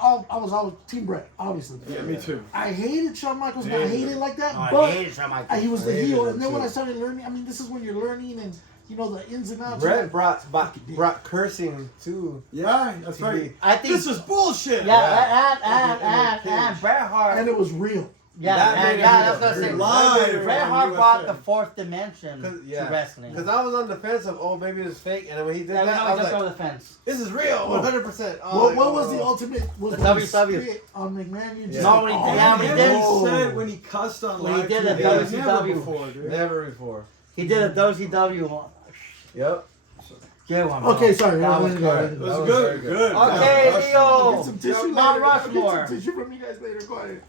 all Team Bret, obviously. Yeah, me too. I hated Shawn Michaels, but I hated it like that. Oh, I but hated Shawn Michaels. he was the I hated heel, him and then when too. I started learning, I mean, this is when you're learning and you know the ins and outs. Bret brought cursing too. Yeah, that's to right. be- I think. This is bullshit. And Bret Hart. and it was real. Yeah, That made it that's real. what I was Live saying. Bret on Hart USA. brought the 4th dimension Yeah. to wrestling. Because I was on the fence of, oh, maybe it's fake, and then when he did Yeah, we that, know I we was jumped like, over the fence. this is real, 100%. Oh, What was the ultimate? Was The when he WCW. spit on McMahon? You just Yeah. No, when he did- yeah, when he did- oh. said when he cussed on When he live did the TV, WCW. never before, dude. Never before. He did a WCW one. Yep. Good one. Bro. Okay, sorry. That was good. good. It was That was good. very good. Good. Okay, Rush. Leo. Get some tissue Mount later. I'll Rushmore. Get some tissue from you guys later. Go ahead.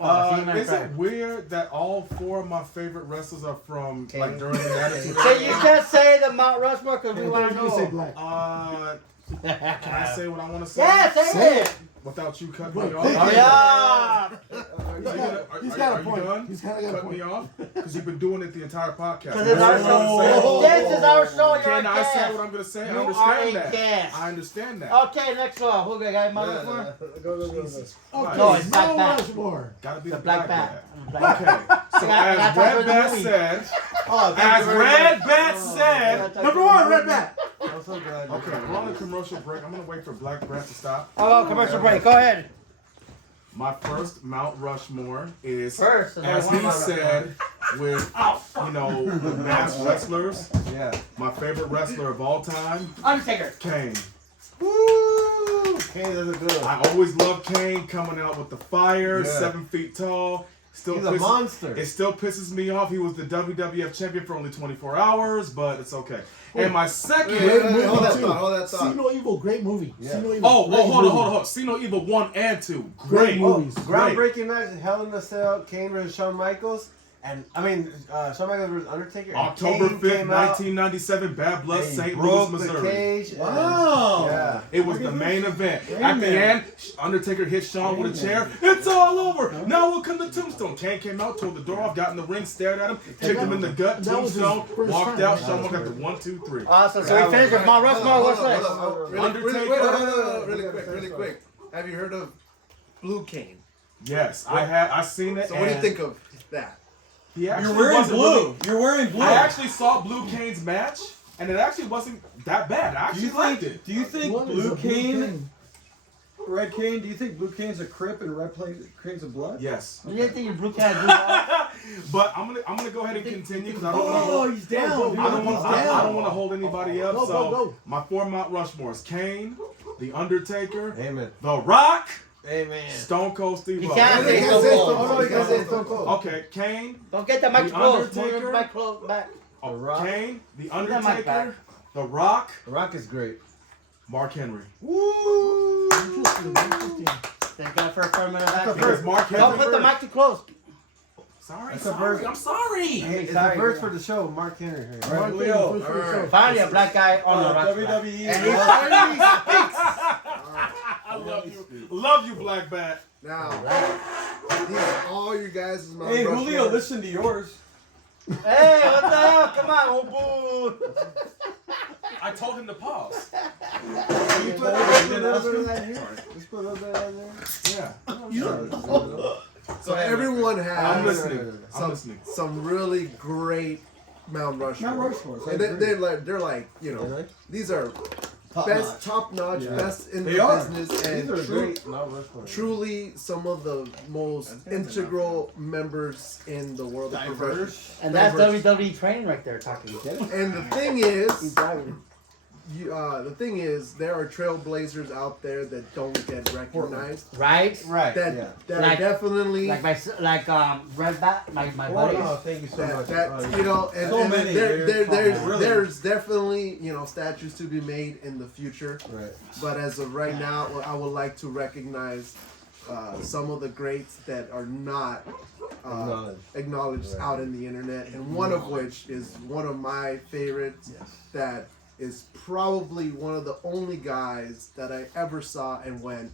Is it weird that all 4 of my favorite wrestlers are from like during the Attitude So you just say the Mount Rushmore because we want to You say know. black. Can I say what I want to say? Yeah, say it. Without you cutting But me off? think Oh, it. yeah. He's got a point. Done? He's kind of got a Cut me point. off? Because you've been doing it the entire podcast. Because it's our That's what I'm saying. show. This is our show. You're Can a I say guest. what I'm going to say? I You are understand a that. guest. I understand that. Okay, next one. Who got Mount Rushmore? Go. Okay, No, it's Black Mount Bat. Rushmore. Gotta be The the Black Bat. Bat. Okay, so Yeah, as that's how Red the Bat movie. said, Oh, as Red Bat said, Number 1, Red Bat. I'm so glad. okay, we're on a commercial break. I'm gonna wait for Black Bat to stop. Oh, commercial break. Go ahead. My first Mount Rushmore is, First, as one he Mount said, with you know the masked wrestlers. Yeah. My favorite wrestler of all time, Undertaker. Kane. Woo! Kane does a good. I always loved Kane coming out with the fire, Yeah. 7 feet tall. Still He's a monster. It still pisses me off. He was the WWF champion for only 24 hours, but it's okay. And my second. Great movie, hold that too. thought, hold that thought. See No Evil, great movie. Yeah. See No Evil. Oh, great hold movie. on. See No Evil 1 and 2. Great Great. movies. Groundbreaking match, Hell in a Cell, Kane versus Shawn Michaels. And, I mean, Shawn Michaels versus Undertaker. and October Kane 5th, came out, 1997, Bad Blood, and he St. broke Louis, the Missouri. cage. and- Wow. Yeah. It was the main event. Hey, At the man. end, Undertaker hit Shawn with a chair. It's all over. Now we'll come to Tombstone. Kane came out, tore the door off, got in the ring, stared at him, kicked him in the gut. That was his Tombstone, first walked time. out. That Shawn was got the 1, 2, 3. Awesome. So we finished with Mount Rushmore. What's next? Really quick. Have you heard of Blue Cane? Yes, I seen it. So what do you and think of that? He actually You're wearing wasn't blue. really- You're wearing blue. I actually saw Blue Kane's match, and it actually wasn't that bad. I Do you actually liked think? it. Do you think What is Blue a Cane, Red Cane? Do you think Blue Cane's a Crip and Red Cane's a Blood? Yes, You didn't think your blue cat blue but I'm gonna go ahead and continue because I don't Oh, know. he's down. I don't want. He's I down. don't want to hold anybody up. Go, so go, go. my 4 Mount Rushmores: Kane, The Undertaker, Amen. The Rock, Amen. Stone Cold Steve You Austin. can't say You Stone can't say Cold. Stone Cold. You can't say Stone Cold. Okay, Kane, Don't get the mic The close. Undertaker. Move the mic close back. oh, Rock. Kane, The that mic back. Undertaker, The Rock, The Rock is great. Mark Henry. Woo! Interesting. Thank God for affirmative That's the action. first. Mark Don't Henry. put the mic too close. Sorry, That's the sorry. first. I'm sorry. Hey, It's sorry. the first for the show, Mark Henry. All right, Leo. All right. Finally, a black guy on the rock. WWE. And he finally speaks. I love you. Love you, Black Bat. Now, these are all you guys' Mount Hey, Rushmore. Julio, listen to yours. Hey, what the hell? Come on, oh boo. I told him to pause. You put a little bit of that here. Just put a little bit of that there. Yeah. So everyone has I'm listening. I'm some, listening. some really great Mount Rushmore. Mount Rushmore. And they're like, you know, these are best, top notch, best in They the are. business, These and are great. Mount Rushmore. truly some of the most integral members in the world of professional. Diverse. And that's Diverse. WWE training right there talking. And the thing is, Exactly. there are trailblazers out there that don't get recognized. Right? Right. That Yeah. that Like- are definitely like Red Bat, my buddies. Oh, thank you so much. that you know, and, So and many, there's really. there's definitely, you know, statues to be made in the future. Right. But as of right now, I would like to recognize some of the greats that are not acknowledged Right. out in the internet, and one of which is one of my favorites. That is probably one of the only guys that I ever saw and went,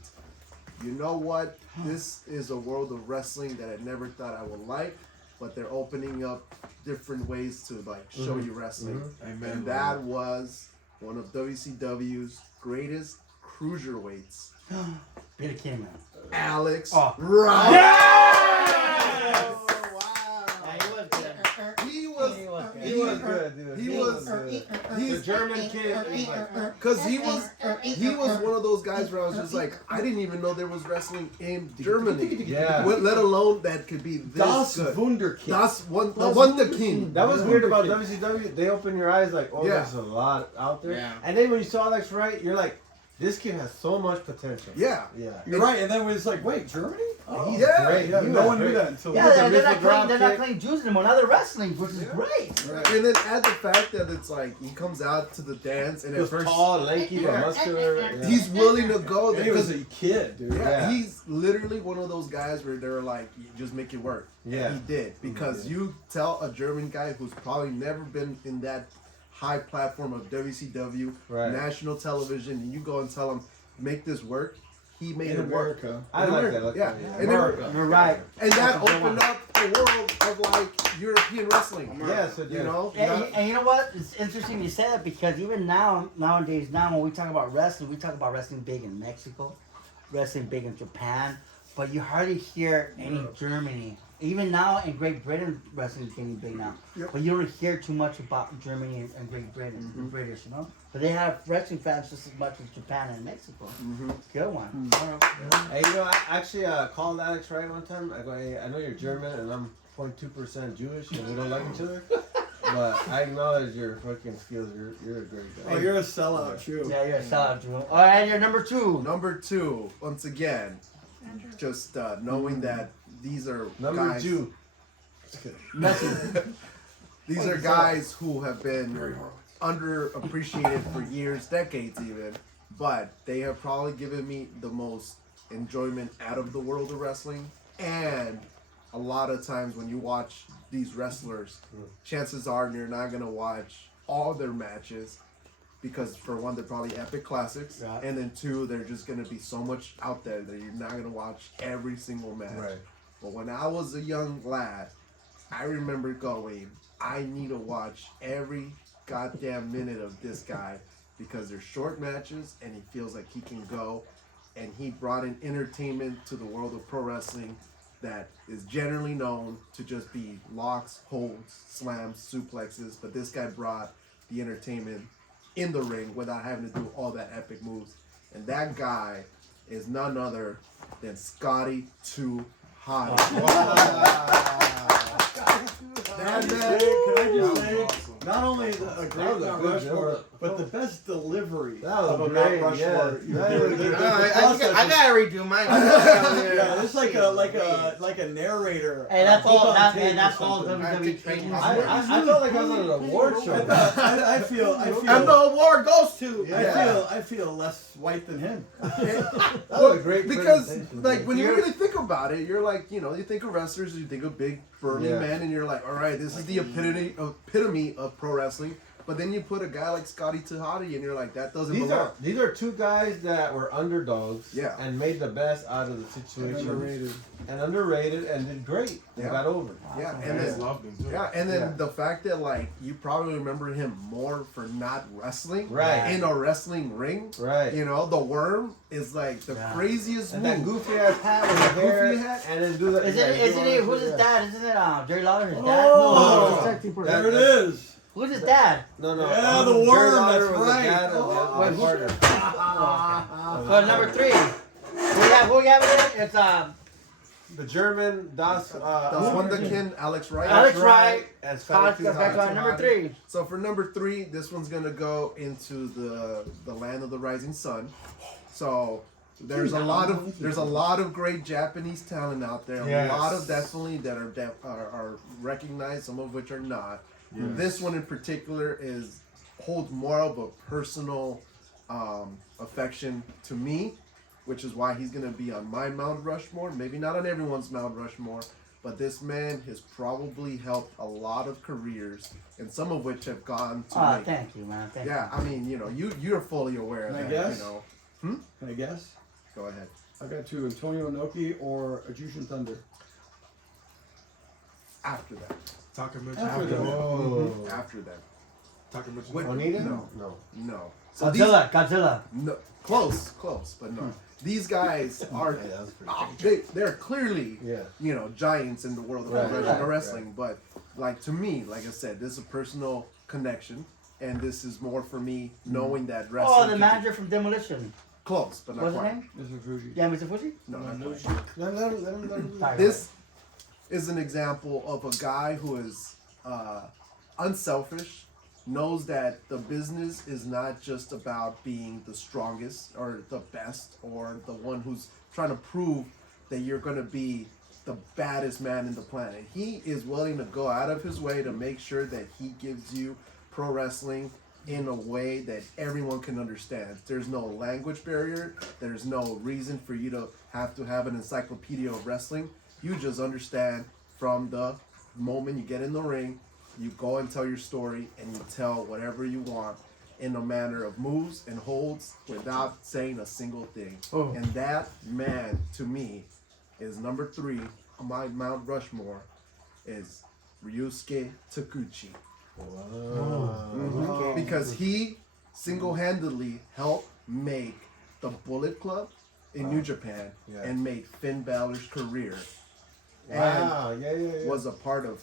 you know what? This is a world of wrestling that I never thought I would like, but they're opening up different ways to like show you wrestling. Amen. And that was one of WCW's greatest cruiserweights, Peter King, man. Alex Oh. Ross. Yeah, he was good. He was He was good, dude. He was The he's German kid is like, because he was one of those guys where I was just like, I didn't even know there was wrestling in Germany. Yeah. Let alone that could be this Das good. Wunderkind. Das Wunderkind. that was weird about WCW. They open your eyes like, oh, Yeah. there's a lot out there. Yeah. And then when you saw Alex Wright, you're like, this kid has so much potential. Yeah. Yeah. You're right, and then it's like, wait, Germany? Oh, He's Yeah. great. yeah, He no was one knew great. that until Yeah, they're not drop clean. They're not kick. clean Jews anymore. Now they're wrestling, which is great. And then add the fact that it's like he comes out to the dance and He at was first tall, lanky, Yeah. but muscular. Yeah. he's willing to go And there he was because a kid, dude. yeah, Yeah. he's literally one of those guys where they're like, you just make it work. Yeah. And he did because you tell a German guy who's probably never been in that high platform of WCW, Right. national television, and you go and tell him make this work. He made In it work. America. I like that. Yeah. Yeah. And, then- America. You're right. and that That's a good opened one. up a world of like European wrestling. Yes, it You did. know, And you know what? It's interesting you say that because even nowadays, when we talk about wrestling, we talk about wrestling big in Mexico, wrestling big in Japan, but you hardly hear any Germany. Even now in Great Britain, wrestling is getting big now. Yep. But you don't hear too much about Germany and Great Britain, the British, you know? But they have wrestling fans just as much as Japan and Mexico. Good one. Hey, you know, I actually called Alex Wright one time. I go, hey, I know you're German and I'm 0.2% Jewish and we don't like each other. But I acknowledge your fucking skills. You're a great guy. Oh, you're a sellout, too. Yeah, you're a sellout, Drew. All right, and you're number 2. Number 2, once again, just knowing that these are Number guys. 2. These are guys who have been underappreciated for years, decades even, but they have probably given me the most enjoyment out of the world of wrestling. And a lot of times when you watch these wrestlers, chances are you're not going to watch all their matches because for one, they're probably epic classics, Yeah. and then two, they're just going to be so much out there that you're not going to watch every single match. Right. But when I was a young lad, I remember going, I need to watch every goddamn minute of this guy because they're short matches and he feels like he can go. And he brought in entertainment to the world of pro wrestling that is generally known to just be locks, holds, slams, suplexes. But this guy brought the entertainment in the ring without having to do all that epic moves. And that guy is none other than Scotty 2 Hotty. That man- man, can I just say, Awesome. not only a great was a Mount good Rushmore, build-up. but the best delivery That was of a great, Mount Rushmore. yeah. The I gotta redo mine. Yeah, it's like like a narrator. Hey, that's all. book on tape And that's or all something. WWE training. I felt like I was on an award show. I feel. And the award goes to. I feel less white than him. That was a great Because presentation. like when you really think about it, you're like, you know, you think of wrestlers, you think of big burly men, and you're like, all right, this is the epitome of pro wrestling. But then you put a guy like Scotty Tahati, and you're like, that doesn't belong. These are two guys that were underdogs, and made the best out of the situation, and underrated, and did great. They got over. Yeah, And then loved him too. Yeah, and then the fact that like you probably remember him more for not wrestling, Right. in a wrestling ring, Right. You know, the worm is like the craziest And move. that goofy ass hat with the hair, Goofy hat? and then do that. Isn't it? Who's his dad? Isn't it Jerry Lawler? His dad? Oh, Tag team partner. there it is. Who's his dad? No. Yeah, the Jerry worm, Lawler that's was the right. dad of Wait, partner. So number 3. Who you have it? It's The German Das Wunderkind, Alex Wright. Alex Wright. and Scott Scotty Tahati. Number 3. So for number 3, this one's gonna go into the land of the rising sun. So there's a lot of great Japanese talent out there. Yes. A lot of definitely that are recognized, some of which are not. This one in particular holds more of a personal affection to me, which is why he's gonna be on my Mount Rushmore. Maybe not on everyone's Mount Rushmore, but this man has probably helped a lot of careers, and some of which have gone to Oh, me. thank you, man. Thank Yeah, I mean, you know, you're fully aware of Can I that. guess? You know, Can I guess? go ahead. I got to Antonio Inoki or Jushin Thunder. After that, Takamichi. After that. after that, Takamichi. Wait, Onita? no. So Godzilla. no, close, but no. These guys are they're clearly you know, giants in the world of professional wrestling. But like, to me, like I said, this is a personal connection, and this is more for me knowing that wrestling. Oh, can the be manager from Demolition. close, but not What's his quite. name? Mr. Fuji. Yeah, Mr. Fuji? No, not quite. Let him. Sorry, This is an example of a guy who is unselfish, knows that the business is not just about being the strongest or the best or the one who's trying to prove that you're going to be the baddest man in the planet. He is willing to go out of his way to make sure that he gives you pro wrestling in a way that everyone can understand. There's no language barrier. There's no reason for you to have an encyclopedia of wrestling. You just understand from the moment you get in the ring, you go and tell your story, and you tell whatever you want in a manner of moves and holds without saying a single thing. And that man, to me, is number 3 on my Mount Rushmore, is Ryusuke Taguchi. Because he single-handedly helped make the Bullet Club in New Japan and made Finn Balor's career. Wow, Was a part of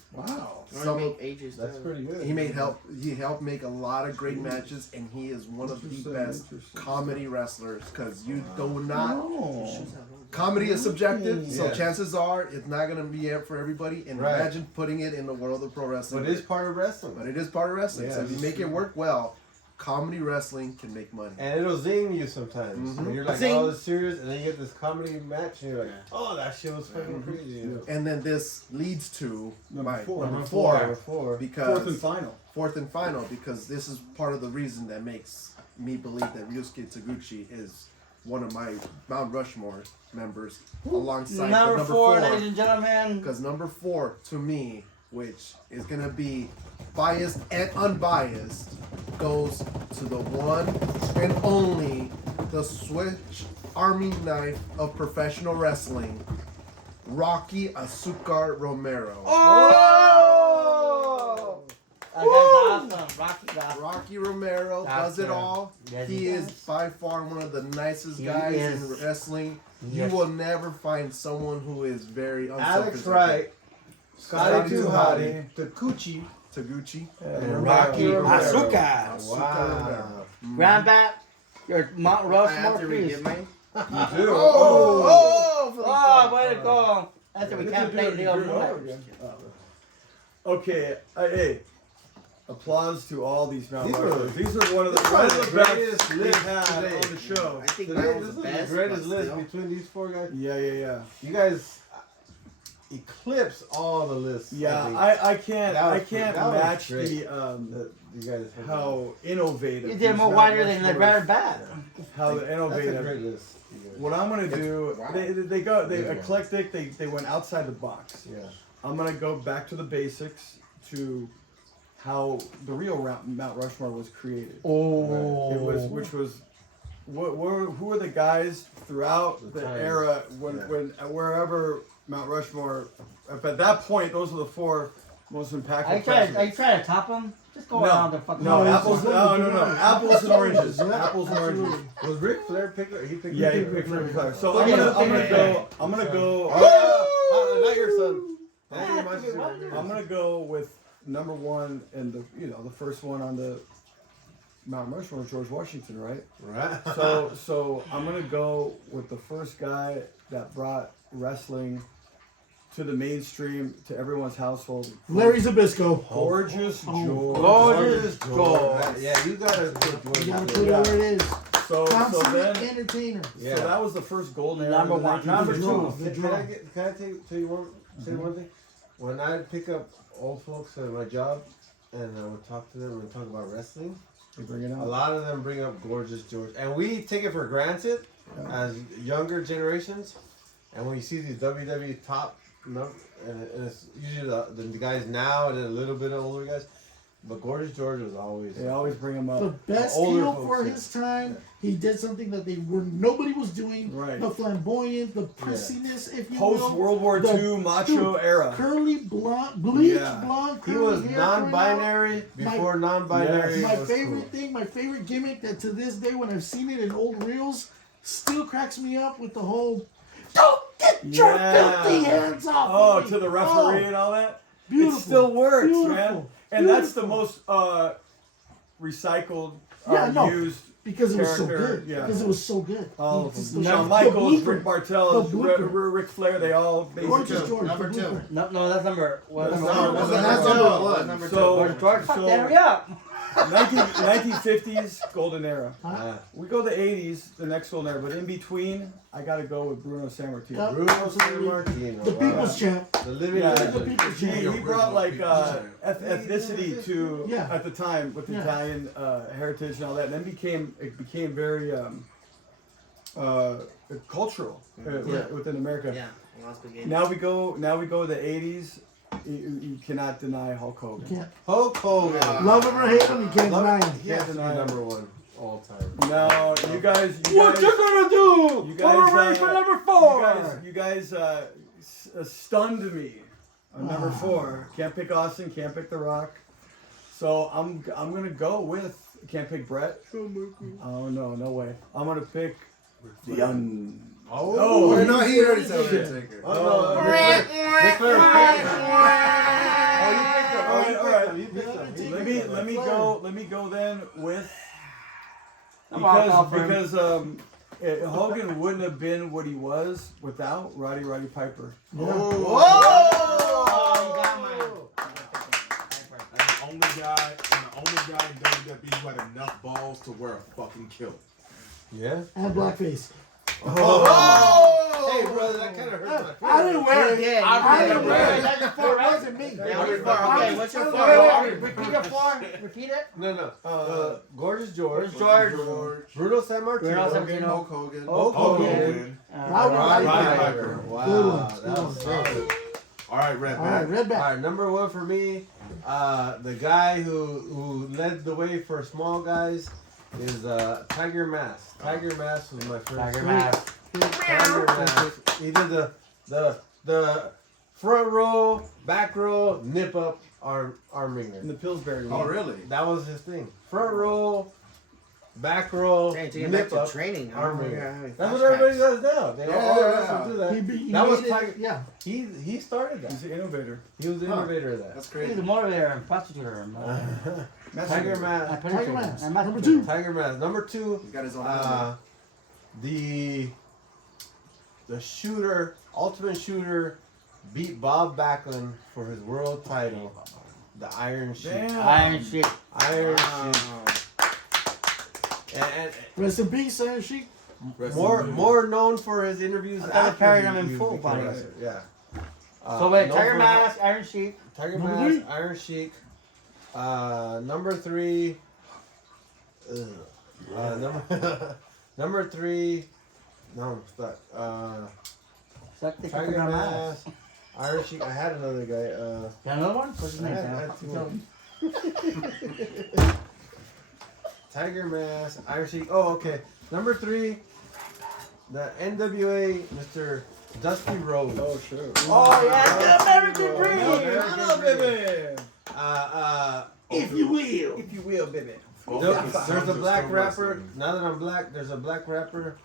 some of ages. That's pretty good. he helped make a lot of great matches, and he is one of the best comedy wrestlers, because you do not comedy is subjective, so chances are it's not going to be it for everybody, and imagine putting it in the world of pro wrestling. But it is part of wrestling. So if you make it work well, comedy wrestling can make money. And it'll zing you sometimes. When you're like, oh, it's serious, and then you get this comedy match, and you're like, oh, that shit was fucking crazy. You know? And then this leads to Number four. Number four. because Fourth and final. because this is part of the reason that makes me believe that Ryusuke Taguchi is one of my Mount Rushmore members, alongside Number 4, ladies and gentlemen. Because number 4, to me, which is gonna be biased and unbiased, goes to the one and only, the Swiss Army knife of professional wrestling, Rocky Azúcar Romero. Oh! That guy's awesome. Rocky Romero does it all. Yes, he he is does. by far one of the nicest He guys is. in wrestling. Yes. You will never find someone who is very Alex unselfish. Wright, Scotty Tahati, Taguchi, and Rocky Azúcar. Wow. Grand Bat, your Mount I Rushmore, have to please. re-get mine. You do. Oh, way to go. That's why we can't play the old Moonlight. Okay, hey, applause to all these Mount These Rushmores. are- These are one of the greatest best we've lists had today. on the show. I think Today, that this was is the best. the greatest but list still. between these 4 guys. Yeah. You guys, eclipsed all the lists. Yeah, I can't that was match great. the You guys how innovative. You did these more Mount wider than the Rushmores- Red Bat. How That's a innovative. great list. you guys. What I'm gonna do, they Big eclectic. They went outside the box. Yeah. I'm gonna go back to the basics to how the real Mount Rushmore was created. Oh. It was, which was, who were the guys throughout the times. era when wherever Mount Rushmore. At that point, those were the 4 most impactful. Are you presidents. trying to top them? Just go around the fucking. No, No, apples. No. Apples and oranges. Yeah, Apples and oranges. absolutely. Was Ric Flair picked? He picked. Yeah, he picked Ric Flair. So Okay, I'm gonna go. Not your son. I'm gonna go with number 1 and the first one on the Mount Rushmore, George Washington, right? Right. So I'm gonna go with the first guy that brought wrestling to the mainstream, to everyone's household. Larry Zbyszko. Gorgeous George. Gorgeous George. Yeah, you gotta put You George. put it where it is. So Consummate then, entertainer. Yeah. so that was the first golden era. Number of the one. 1950s. Number two. Can I tell you say one thing? When I pick up old folks at my job and I would talk to them and talk about wrestling, They bring it a out. lot of them bring up Gorgeous George. And we take it for granted as younger generations. And when you see these WWE top, and it's usually the guys now and then a little bit of older guys. But Gorgeous George was always. They always bring him up. The best older heel folks, for yeah. his time. He did something that nobody was doing. Right. The flamboyant, the prissiness, if you Post will. World War The- II macho dude, era. Curly blonde, bleached Yeah. blonde, He curly was hair coming non-binary out. before non-binary My was favorite cool. thing, my favorite gimmick that to this day when I've seen it in old reels, still cracks me up with the whole "Don't get your Yeah. filthy hands off!" Oh, of me." to the referee Oh, and all that. beautiful. It still works, Beautiful. man. And that's the Beautiful. most recycled, Yeah, no. used because it was so character, good. yeah. Because it was so good. all of It's them. the- Shawn the Michaels, blooper. Rick Bartel, The blooper. Ric Flair, they all Gorgeous basically. George, Number the 2. blooper. No, that's number. What? That's Number number one. one. That's number 1. Number 2. So, George, fuck so that, hurry up. 1950s golden era. Ah, We go the 80s, the next golden era, but in between, I gotta go with Bruno Sammartino. Yep. Bruno Absolutely. Sammartino. The wow. people's champ. The living Yeah. The legend. people's He, champ. he brought like ethnicity to Yeah. at the time with the Yeah. Italian heritage and all that, and then it became very cultural within America. Yeah. Well, spaghetti. Now we go to the 80s. You cannot deny Hulk Hogan. Can't Hulk Hogan. love him or hate him, you can't deny him. He has to be Deny him. number 1 all time. No, you guys. What you gonna do? You guys, for number 4. You guys stunned me on number 4. Can't pick Austin. Can't pick The Rock. So I'm gonna go with. Can't pick Brett. Oh no way. I'm gonna pick the Oh, Wait, no, he already said Shit. Undertaker. Oh, no. Ric Flair All right. You picked him. Let me go then with I'm all for him. because Hogan wouldn't have been what he was without Roddy Piper. Oh, you got mine. And the only guy in WWE who had enough balls to wear a fucking kilt. Yeah. And blackface. Hey, brother, that kind of hurt my feelings. I didn't wear it. Yeah, I didn't wear it. That's your 4, It right? wasn't me. Yeah, what's your 4? Okay, what's your 4? Repeat your 4. Repeat it. No. Gorgeous George. George. Bruno Sammartino. Bruno Sammartino. Hulk Hogan. Hulk Hulk Hogan. Hogan. Roddy Roddy Piper. Piper. Wow. Good one. That was solid. All right, Red All right, Man. red All back. right, number 1 for me, the guy who led the way for small guys is Tiger Mask. Tiger Mask was my first. Tiger Mask. Tiger Mask. He did the front row, back row, nip up, arm wringer. In the Pillsbury. Oh, one. really? That was his thing. Front row, back row, Dang, taking back nip to up, training. arm Oh, wringer. yeah, That's what everybody does now. They all Yeah. wrestlers do that. He That was made it- Tiger. Yeah. He started that. He's the innovator. He was the innovator of that. That's He's crazy. the motivator and prostituter. Tiger Mask. Tiger Mask. Number 2. Tiger Mask. Number 2. He's got his own helmet. The shooter, ultimate shooter, beat Bob Backlund for his world title. The Iron Sheik. Damn. Iron Sheik. Iron Sheik. And Rest in peace, Iron Sheik. more known for his interviews. I thought they after carried he- him in he full became body. a wrestler. Yeah. So wait, no Tiger for- Mask, Iron Sheik. Tiger Number Mask, three? Iron Sheik. Number 3. Number 3. No, I'm stuck. Suck the Tiger Tiger Mask, Mask. Iron Sheik. I had another guy. Got another one? What's his I name? had two more. Tiger Mask, Iron Sheik. Oh, okay. Number 3, the NWA, Mr. Dusty Rhodes. Oh, sure. Oh yeah, the American Dream. If you will, baby. There's a black rapper. Now that I'm black, there's a black rapper,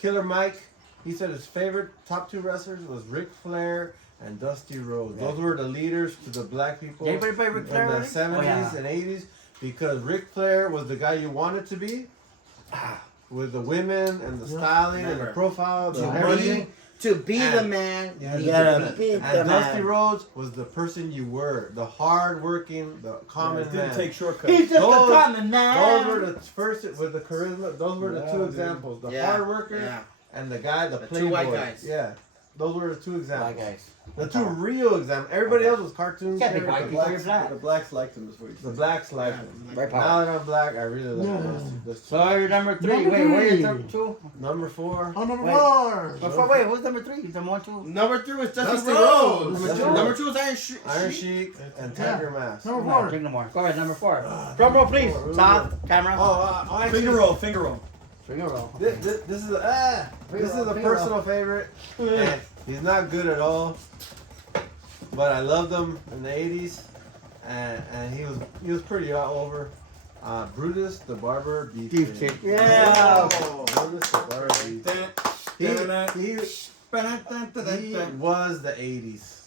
Killer Mike. He said his favorite top 2 wrestlers was Ric Flair and Dusty Rhodes. Those were the leaders to the black people Did anybody play Ric Flair in the already? 70s Oh, yeah. and 80s because Ric Flair was the guy you wanted to be with the women and the styling and the profile, the everything. To be the And- man, you and- gotta be the And Dusty man. Rhodes was the person you were, the hard-working, the common Didn't man. take shortcuts. He's just Those- a common man. Those were the first with the charisma. Those were the Yeah, 2 dude. examples: the Yeah, hard worker yeah. and the guy, the The playboy. 2 white guys. Yeah, those were the 2 examples. Black guys. The 2 real examples. Everybody else was cartoons. Yeah, big characters. white people. The blacks liked him, is what he The said. blacks like him. Very Now powerful. that I'm black, I really like Yeah. Dusty. So you're number 3. Number Wait, where are you three. number 2? Number 4. On number Wait. 4. Wait, who's number 3? Number 1, 2? Number 3 was Dusty Dusty Rhodes. Rhodes. Number 2 was Iron Sheik. Iron Sheik and Tiger Mask. Number Come on, 4. drink no more. Go ahead, number 4. Drum roll, please. Top, camera. Finger roll, finger roll. Finger roll. This is a personal favorite. And he's not good at all, but I loved him in the 80s, and he was pretty all over. Brutus the Barber Beefcake. Yeah. Brutus the Barber Beefcake. He was the 80s.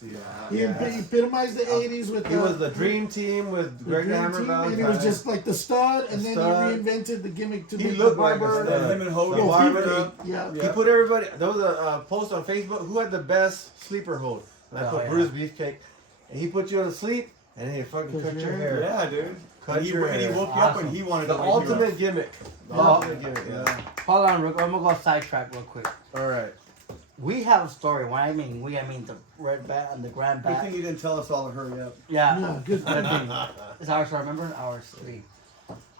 He epitomized the 80s with He was the Dream Team with the Greg Dream Hammer. Team, and he was just like the stud, and then stud. he reinvented the gimmick to He make looked the like a barber. stud. Him and Hogan. The barber. Yeah. He put everybody. There was a post on Facebook. Who had the best sleeper hold? And I Oh, put yeah. Brutus Beefcake. And he put you on sleep, and he fucking cut your hair. Yeah, dude. Cut And he your hair. woke you up and he wanted The to wake you up. ultimate gimmick. The ultimate gimmick. Yeah. Hold on, Rick. I'm going to go sidetrack real quick. All right. We have a story. When I mean we, I mean the red bat and the grand Good bat. thing you didn't tell us all to hurry up. Yeah. Yeah, good. It's ours, remember? Ours 3.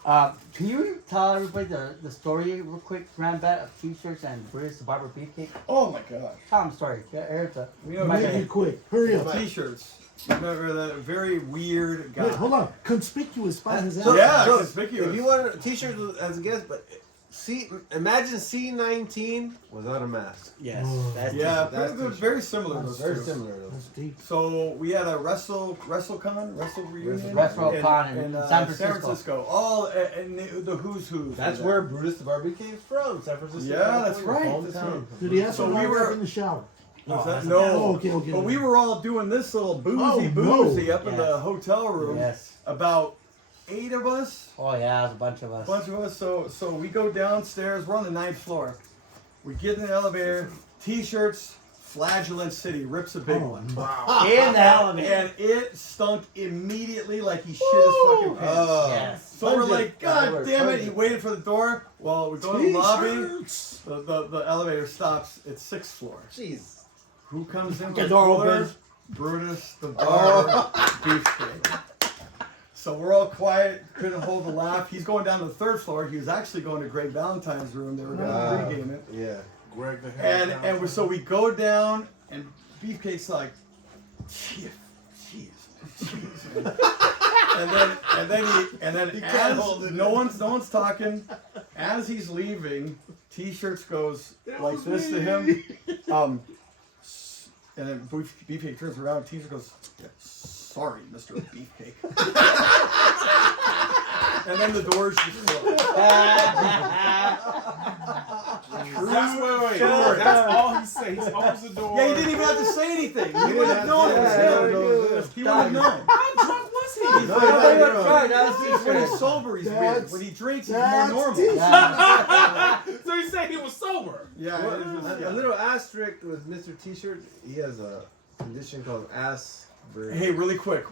Can you tell everybody the story real quick, grand bat of t-shirts and Brutus the Barber Beefcake? Oh my gosh. Tell them the story. Here's the. You know, My Make bad. it quick. Hurry up. T-shirts. Remember that very weird guy. Wait, hold on. Conspicuous by his So- ass. Yeah, so conspicuous. if you want a t-shirt as a guest, but imagine C19 without a mask. Yes. Oh. That's Yeah, That's they're t-shirt. very similar. Those Very two. similar. Though. That's deep. So we had a wrestle reunion, WrestleCon in San Francisco. All and the who's who. That's where Brutus the Barber came from, San Francisco. Yeah, that's California, right, that's hometown. Did he have So to we wind were- up in the shower? Was Oh, that? that's- No. Oh, okay. But we were all doing this little boozy Oh, boozy no. up in the hotel room. Yes. About 8 of us. Oh yeah, there's a bunch of us. Bunch of us. So we go downstairs. We're on the 9th floor. We get in the elevator. T-shirts. Flagellant City rips a big one. Wow. In the elevator. And it stunk immediately like he shit his fucking pants. Yes. So we're Pungent. like, God Word, damn it! pungent. He waited for the door. Well, we go to the lobby. T-shirts. The elevator stops at 6th floor. Jeez. Who comes in? The with door cooler? opens. Brutus the Barber Beefcake. So we're all quiet, couldn't hold the laugh. He's going down to the 3rd floor. He was actually going to Greg Valentine's room. They were going to pregame it. Yeah. Greg the And so we go down, and Beefcake's like, jeez. and then He can't as hold it no in. one's talking, as he's leaving, T-shirts goes like this to him, and then Beefcake turns around, T-shirt goes, sorry, Mr. Beefcake. And then the doors just close. That's wait. Sure. That's all he said. He opens the door. Yeah, he didn't even have to say anything. He didn't would have have known to it was say him. anything. He would have known. How drunk was he? No, you're not drunk. Right, that was When he's t-shirt. sober, he's weird. That's- When he drinks, he's more that's normal. t-shirt. So he said he was sober. Yeah, Well, it was- a little asterisk with Mr. T-shirt. He has a condition called Asperger's. Hey, really quick.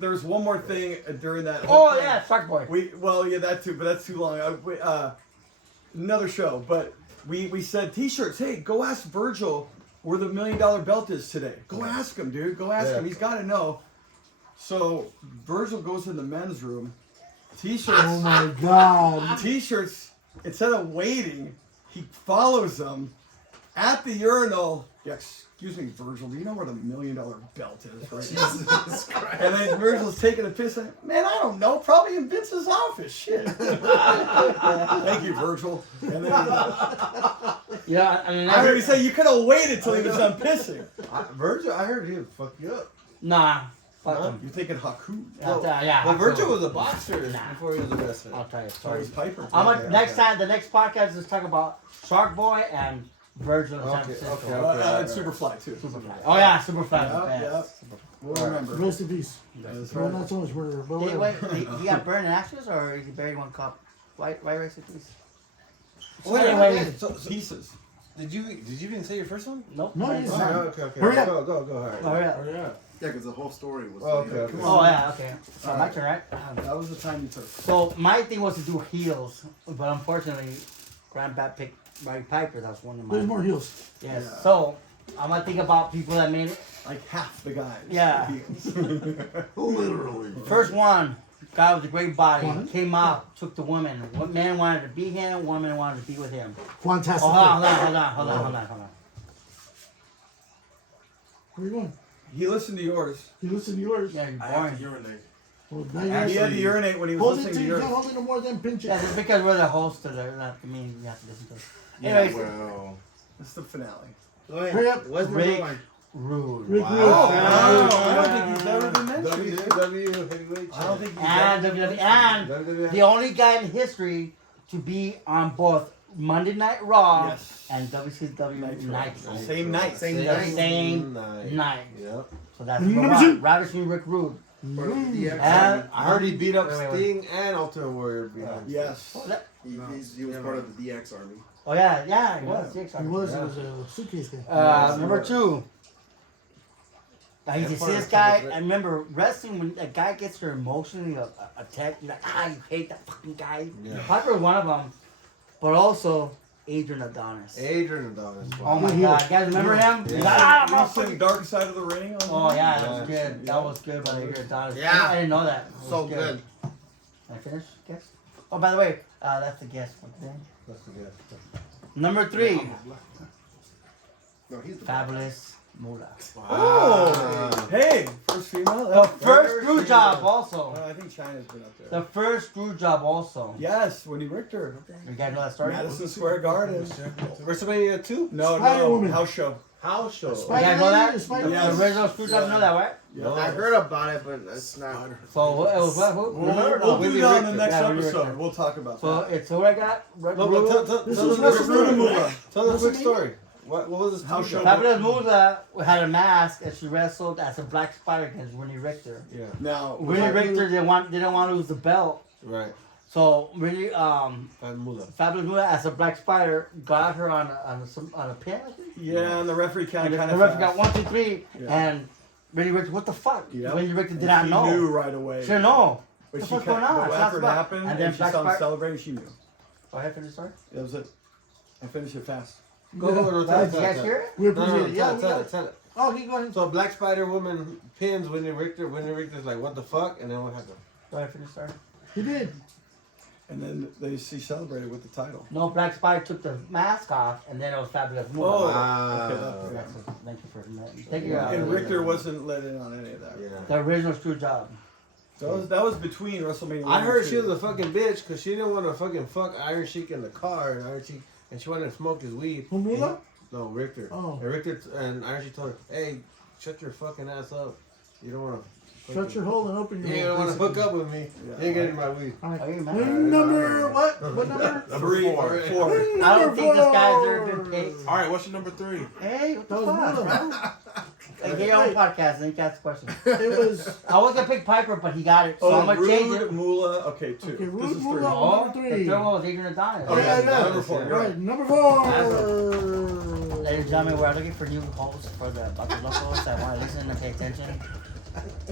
There's one more thing during that. Oh whole yeah, Shark Boy. yeah, that too, but that's too long. Another show, but we said T-shirts. Hey, go ask Virgil where the $1 million belt is today. Go ask him, dude. Go ask him. He's got to know. So Virgil goes in the men's room. T-shirts. Oh my God. T-shirts. Instead of waiting, he follows them at the urinal. Yeah, excuse me, Virgil. Do you know where the $1 million belt is? Right. Jesus Christ. And then Virgil's taking a piss. And, man, I don't know. Probably in Vince's office. Shit. Thank you, Virgil. And then Yeah, I mean, I heard he say you could have waited till he was done pissing. Virgil, I heard he would fuck you up. nah. Fuck him. You're thinking Haku. Yeah. Well, Virgil I'll- was a boxer before he was a wrestler. I'll tell you a So story. was Piper. I'm gonna Okay, next okay. time. The next podcast is talk about Shark Boy and Virgil in San Okay, Francisco. okay. And Superfly, too. Superfly. Oh yeah, Superfly. Yeah, yeah. We'll remember. Rest in peace. That's Well, right. not so much murder, but Wait, whatever. he got burned in ashes or is he buried in one cup? Why rest in peace? Wait, Anyway. so Pieces. did you even say your first one? Nope. No, Hurry he's Oh, not. okay. Hurry up. Go. All right. up. Oh yeah. Yeah, because the whole story was. Oh, okay, okay. Oh yeah, okay. So my turn, right? That was the time you took. So my thing was to do heels, but unfortunately, Grandbat picked Roddy Piper. That was one of There's my. more heels. Yes. Yeah. So I'm gonna think about people that made it. Like half the guys. Yeah. Literally. First one, guy with a great body, One? came out, took the woman. One man wanted to be him, one man wanted to be with him. Fantastic. Oh, hold on. Where you going? He listened to yours. You listen to yours. Yeah, you're I have boring. to urinate. Well, now He you had to urinate when he was hold it listening till to you yours. can't hold it no more than pinch it. Yeah, it's because we're the host of it. Not, I mean, you have to listen to it. Yeah, Anyways, well. It's the finale. Go ahead. Hurry up. What's Rick number one? Rude. Rick Wow. Rude. I don't think he's ever been mentioned. WCW heavyweight I don't think he's And ever WWE, and WWE. the only guy in history to be on both Monday Night Raw Yes. and WCW Nitro. Same night. Same The night. same night. night. Yep. So that's Number number two. one. Ravishing Rick Rude. Yeah. And I heard he beat up Wait. Sting and Ultimate Warrior behind. Yes. He was part of the DX army. Oh yeah, he was. He was a suitcase guy. Number two. I used to see this guy. I remember wrestling when a guy gets her emotionally attacked. You're like, you hate that fucking guy. Yeah. Piper was one of them, but also Adrian Adonis. Adrian Adonis. Oh my God, you guys remember him? Yeah. He's like, You motherfucker. sing Dark Side of the Ring on Oh yeah, that Yeah. was good. That was good by Adrian Adonis. Yeah. I didn't know that. It was So good. Can I finish? Guess. Oh, by the way, that's the guess. Okay. That's the guy. Number three, No, he's the Fabulous Moolah. Oh! Hey! First female? The first screw job also. I think China's been up there. The first screw job also. Yes, when he ricked her. You guys know that story? Madison Square Garden. WrestleMania 2? No, Spider-Woman. House show. House show. You guys know that? Spider-Man. Yes. The original screw job, you know that, right? No. I heard about it, but it's not. So it was what? Who? Remember? We'll Willie do that on the Richter. next Yeah, Willie episode. Richter. We'll talk about So that. it's who I got? Rick No, Rude. but tell This the was quick WrestleMania. story. Tell the quick story. What was this House show. Fabulous Moolah had a mask and she wrestled as a Black Spider against Winnie Richter. Yeah. Now, Winnie Richter didn't want to lose the belt, Right. so really Van Moolah. Fabulous Moolah as a Black Spider got her on a pin, I think. yeah, and the referee And counted the kind of referee fast. got 1, 2, 3, Yeah. and Winnie Richter, what the fuck? Yep. Winnie Richter did And not she know. knew right away. She didn't know. But What she the fuck's going on? But Shots after it back. happened, And and, then she Black saw him Spark- celebrating, she knew. Go ahead, finish the story. That was it. I finished it fast. Go over. Did you guys hear it? We appreciate it. Yeah, tell it. Tell it. Oh, you go ahead. So Black Spider Woman pins Winnie Richter. Winnie Richter's like, what the fuck? And then what happened? Go ahead, finish the story. He did. And then she celebrated with the title. No, Black Spider took the mask off, and then it was Fabulous Oh, Moolah. Wow. okay. That, Yeah, yeah. so thank you for thank you. And Richter wasn't let in on any of that. Yeah. The original screw job. So that was between WrestleMania. I 1 heard and she 2. was a fucking bitch because she didn't want to fucking fuck Iron Sheik in the car, and Iron Sheik, and she wanted to smoke his weed. Who, Moolah? And- No, Richter. Oh. And Richter and Iron Sheik told her, "Hey, shut your fucking ass up. You don't want to. Shut your hole and open your You hole. don't want to hook up with me. Yeah. You ain't getting my weed." All right. Are you mad? Number what? What number? Number 4. I don't think this guy's ever been paid. All right, what's your number 3? Hey, what That the was fuck, Moolah. bro? Get your own podcast and you can ask questions. It was I was gonna pick Piper, but he got it, so I'm gonna change Rude, it. Moolah. Okay, 2. Okay, This Rude, is 3. Moolah. No, Number the three. third one was Adrian Adonis. Oh, yeah, yeah. Number 4. all You're right. right. Number 4. Ladies and gentlemen, we're looking for new hosts for the Batos Locos that want to listen and pay attention.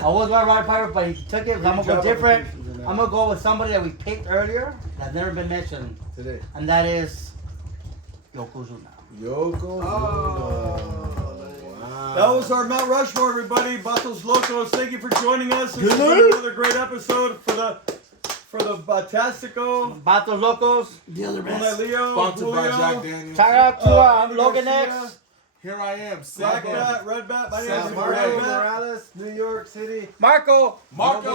I was going to ride Piper, but he took it. I'm gonna go different. I'm gonna go with somebody that we picked earlier that's never been mentioned, Today. and that is Yokozuna. Yoko. Oh. That was our Mount Rushmore, everybody. Batos Locos, thank you for joining us. This has been another great episode for the Batastico. Batos Locos. The other One best. Leo, Sponsored by Julio, Jack Daniels. Shout out to Andy Logan Garcia, X. Here I am, Black Sega. Bat, Red Bat, my name is San Red Marco Bat. Morales, New York City. Marco. Marco.